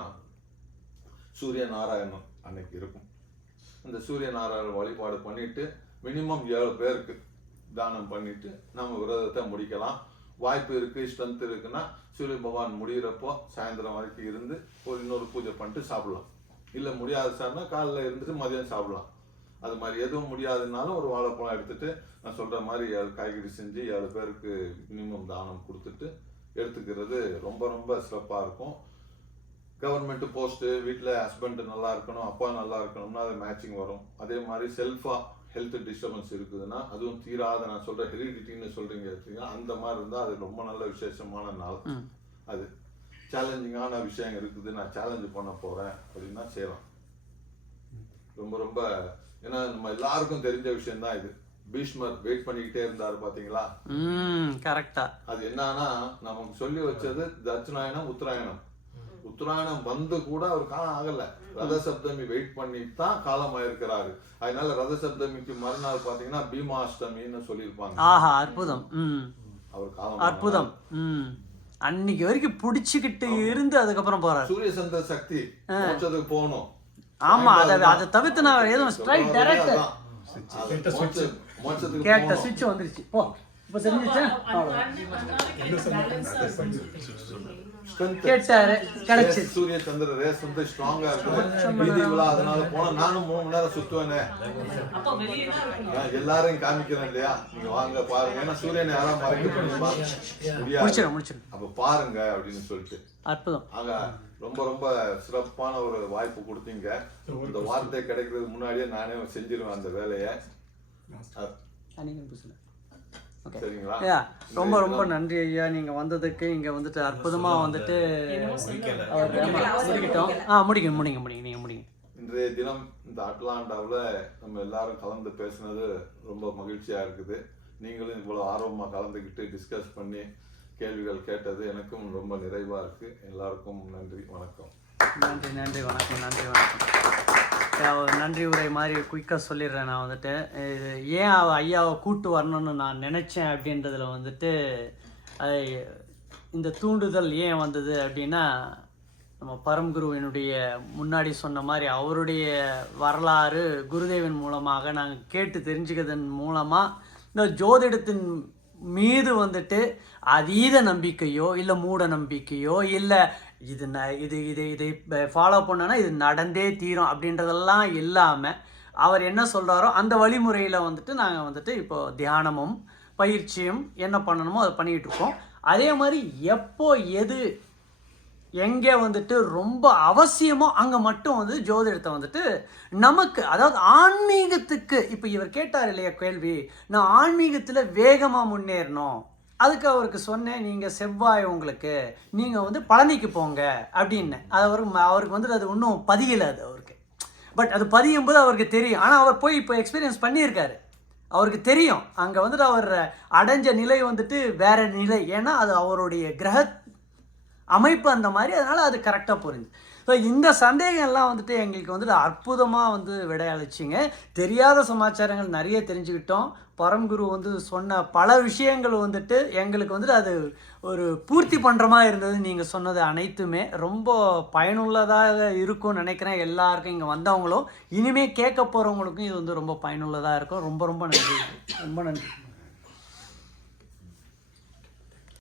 சூரிய நாராயணன் அன்னைக்கு இருக்கும். இந்த சூரிய நாராயணன் வழிபாடு பண்ணிட்டு மினிமம் 7 பேருக்கு தானம் பண்ணிட்டு நம்ம விரதத்தை முடிக்கலாம். வாய்ப்பு இருக்கு, ஸ்ட்ரென்த் இருக்குன்னா சூரிய பகவான் முடிகிறப்போ சாயந்தரம் வரைக்கும் இருந்து ஒரு இன்னொரு பூஜை பண்ணிட்டு சாப்பிடலாம். இல்லை முடியாது சார்னா காலைல இருந்துட்டு மதியம் சாப்பிடலாம். அது மாதிரி எதுவும் முடியாதுனாலும் ஒரு வாழைப்பழம் எடுத்துட்டு நான் சொல்ற மாதிரி 7 காய்கறி செஞ்சு 7 பேருக்கு மினிமம் தானம் கொடுத்துட்டு எடுத்துக்கிறது ரொம்ப ரொம்ப சிறப்பாக இருக்கும். கவர்மெண்ட் போஸ்ட்டு, வீட்டில் ஹஸ்பண்ட் நல்லா இருக்கணும், அப்பா நல்லா இருக்கணும்னா அது மேட்சிங் வரும். அதே மாதிரி செல்ஃபாக ஹெல்த் டிஸ்டர்பன்ஸ் இருக்குதுன்னா அதுவும் தீராத, நான் சொல்ற ஹெரிடிட்டின்னு சொல்றீங்க எடுத்தீங்கன்னா அந்த மாதிரி இருந்தால் அது ரொம்ப நல்ல விசேஷமான நாள். அது சேலஞ்சிங்கான விஷயம் இருக்குது, நான் சேலஞ்சு பண்ண போறேன் அப்படின்னா செய்யலாம். ரொம்ப ரொம்ப ஏன்னா நம்ம எல்லாருக்கும் தெரிஞ்ச விஷயம் தான் இது. பீஷ்மர் வெயிட் பண்ணிக்கிட்டே இருந்தாரு பாத்தீங்களா? கரெக்டா. அது என்னன்னா நமக்கு சொல்லி வச்சது தட்சிணாயனம் உத்தராயணம். உத்தராயணம் வந்து கூட அவர் காலம் ஆகல, ரத சப்தமி வெயிட் பண்ணி தான் காலம் ஆயிருக்கிறாரு. அதனால ரத சப்தமிக்கு மறுநாள் பாத்தீங்கன்னா பீமாஷ்டமின்னு சொல்லியிருப்பாங்க. ஆஹா, அற்புதம். அவர் காலம் அற்புதம். அன்னைக்கு வரைக்கும் பிடிச்சுக்கிட்டு இருந்து அதுக்கப்புறம் போறாரு. சூரிய சந்திர சக்தி மோட்சத்துக்கு போகணும். ஆமா, அதை தவிர்த்து நான் எதுவும் ஸ்ட்ரைட் டைரக்ட் கேட்ட சுவிட்ச் வந்துருச்சு. போ இப்ப தெரிஞ்சிச்சா? கேட்டாரு, கிடைச்சு. சூரிய சந்திர ரேஸ் வந்து ஸ்ட்ராங்கா இருக்குது வீதி விழா. அதனால போனா நானும் 3 மணி நேரம் சுத்துவேனே, எல்லாரையும் காமிக்கிறேன் இல்லையா, நீங்க வாங்க பாருங்க. ஏன்னா சூரியனை யாரும் மறைக்க முடியாது, அப்ப பாருங்க அப்படின்னு சொல்லிட்டு. அற்புதம். ஆக ரொம்ப ரொம்ப சிறப்பான ஒரு வாய்ப்பு கொடுத்தீங்க. இந்த வார்த்தை கிடைக்கிறதுக்கு முன்னாடியே நானே செஞ்சிருவேன் அந்த வேலையை. சரிங்களா? ரொம்ப ரொம்ப நன்றி ஐயா, நீங்க வந்ததுக்கு. இங்க வந்துட்டு அற்புதமா வந்துட்டு முடிக்கணும். இன்றைய தினம் இந்த அட்லாண்டாவில் நம்ம எல்லாரும் கலந்து பேசுனது ரொம்ப மகிழ்ச்சியா இருக்குது. நீங்களும் இவ்வளவு ஆர்வமா கலந்துக்கிட்டு டிஸ்கஸ் பண்ணி கேள்விகள் கேட்டது எனக்கும் ரொம்ப நிறைவா இருக்கு. எல்லாருக்கும் நன்றி, வணக்கம். நன்றி, வணக்கம். நன்றி உரை மாதிரி குயிக்காக சொல்லிடுறேன். நான் வந்துட்டு இது ஏன் ஐயாவை கூட்டு வரணும்னு நான் நினச்சேன் அப்படின்றதுல வந்துட்டு இந்த தூண்டுதல் ஏன் வந்தது அப்படின்னா, நம்ம பரம்குருவினுடைய முன்னாடி சொன்ன மாதிரி அவருடைய வரலாறு குருதேவன் மூலமாக நாங்கள் கேட்டு தெரிஞ்சுக்கிறதன் மூலமாக இந்த ஜோதிடத்தின் மீது வந்துட்டு அதீத நம்பிக்கையோ இல்லை மூட நம்பிக்கையோ இல்லை இதை ஃபாலோ பண்ணனா இது நடந்தே தீரும் அப்படின்றதெல்லாம் இல்லாமல் அவர் என்ன சொல்கிறாரோ அந்த வழிமுறையில் வந்துட்டு நாங்கள் வந்துட்டு இப்போது தியானமும் பயிற்சியும் என்ன பண்ணணுமோ அதை பண்ணிகிட்டு இருக்கோம். அதே மாதிரி எப்போ எது எங்கே வந்துட்டு ரொம்ப அவசியமோ அங்கே மட்டும் வந்து ஜோதிடத்தை வந்துட்டு நமக்கு, அதாவது ஆன்மீகத்துக்கு, இப்போ இவர் கேட்டார் இல்லையா கேள்வி, நான் ஆன்மீகத்தில் வேகமாக முன்னேறணும், அதுக்கு அவருக்கு சொன்னேன், நீங்கள் செவ்வாய் உங்களுக்கு, நீங்கள் வந்து பழனிக்கு போங்க அப்படின்னு. அது அவருக்கு வந்துட்டு அது இன்னும் பதியலை அது அவருக்கு. பட் அது பதியும் போது அவருக்கு தெரியும். ஆனால் அவர் போய் இப்போ எக்ஸ்பீரியன்ஸ் பண்ணியிருக்காரு, அவருக்கு தெரியும் அங்கே வந்துட்டு அவர் அடைஞ்ச நிலை வந்துட்டு வேற நிலை. ஏன்னா அது அவருடைய கிரக அமைப்பு அந்த மாதிரி, அதனால் அது கரெக்டாக புரிஞ்சு. ஸோ இந்த சந்தேகம்லாம் வந்துட்டு எங்களுக்கு வந்துட்டு அற்புதமாக வந்து விடையளிச்சிங்க. தெரியாத சமாச்சாரங்கள் நிறைய தெரிஞ்சுக்கிட்டோம். பரம்குரு வந்து சொன்ன பல விஷயங்கள் வந்துட்டு எங்களுக்கு வந்துட்டு அது ஒரு பூர்த்தி பண்ணுற மாதிரி இருந்தது. நீங்கள் சொன்னது அனைத்துமே ரொம்ப பயனுள்ளதாக இருக்கும்னு நினைக்கிறேன். எல்லாருக்கும் இங்கே வந்தவங்களும் இனிமேல் கேட்க போகிறவங்களுக்கும் இது வந்து ரொம்ப பயனுள்ளதாக இருக்கும். ரொம்ப ரொம்ப நன்றி, ரொம்ப நன்றி.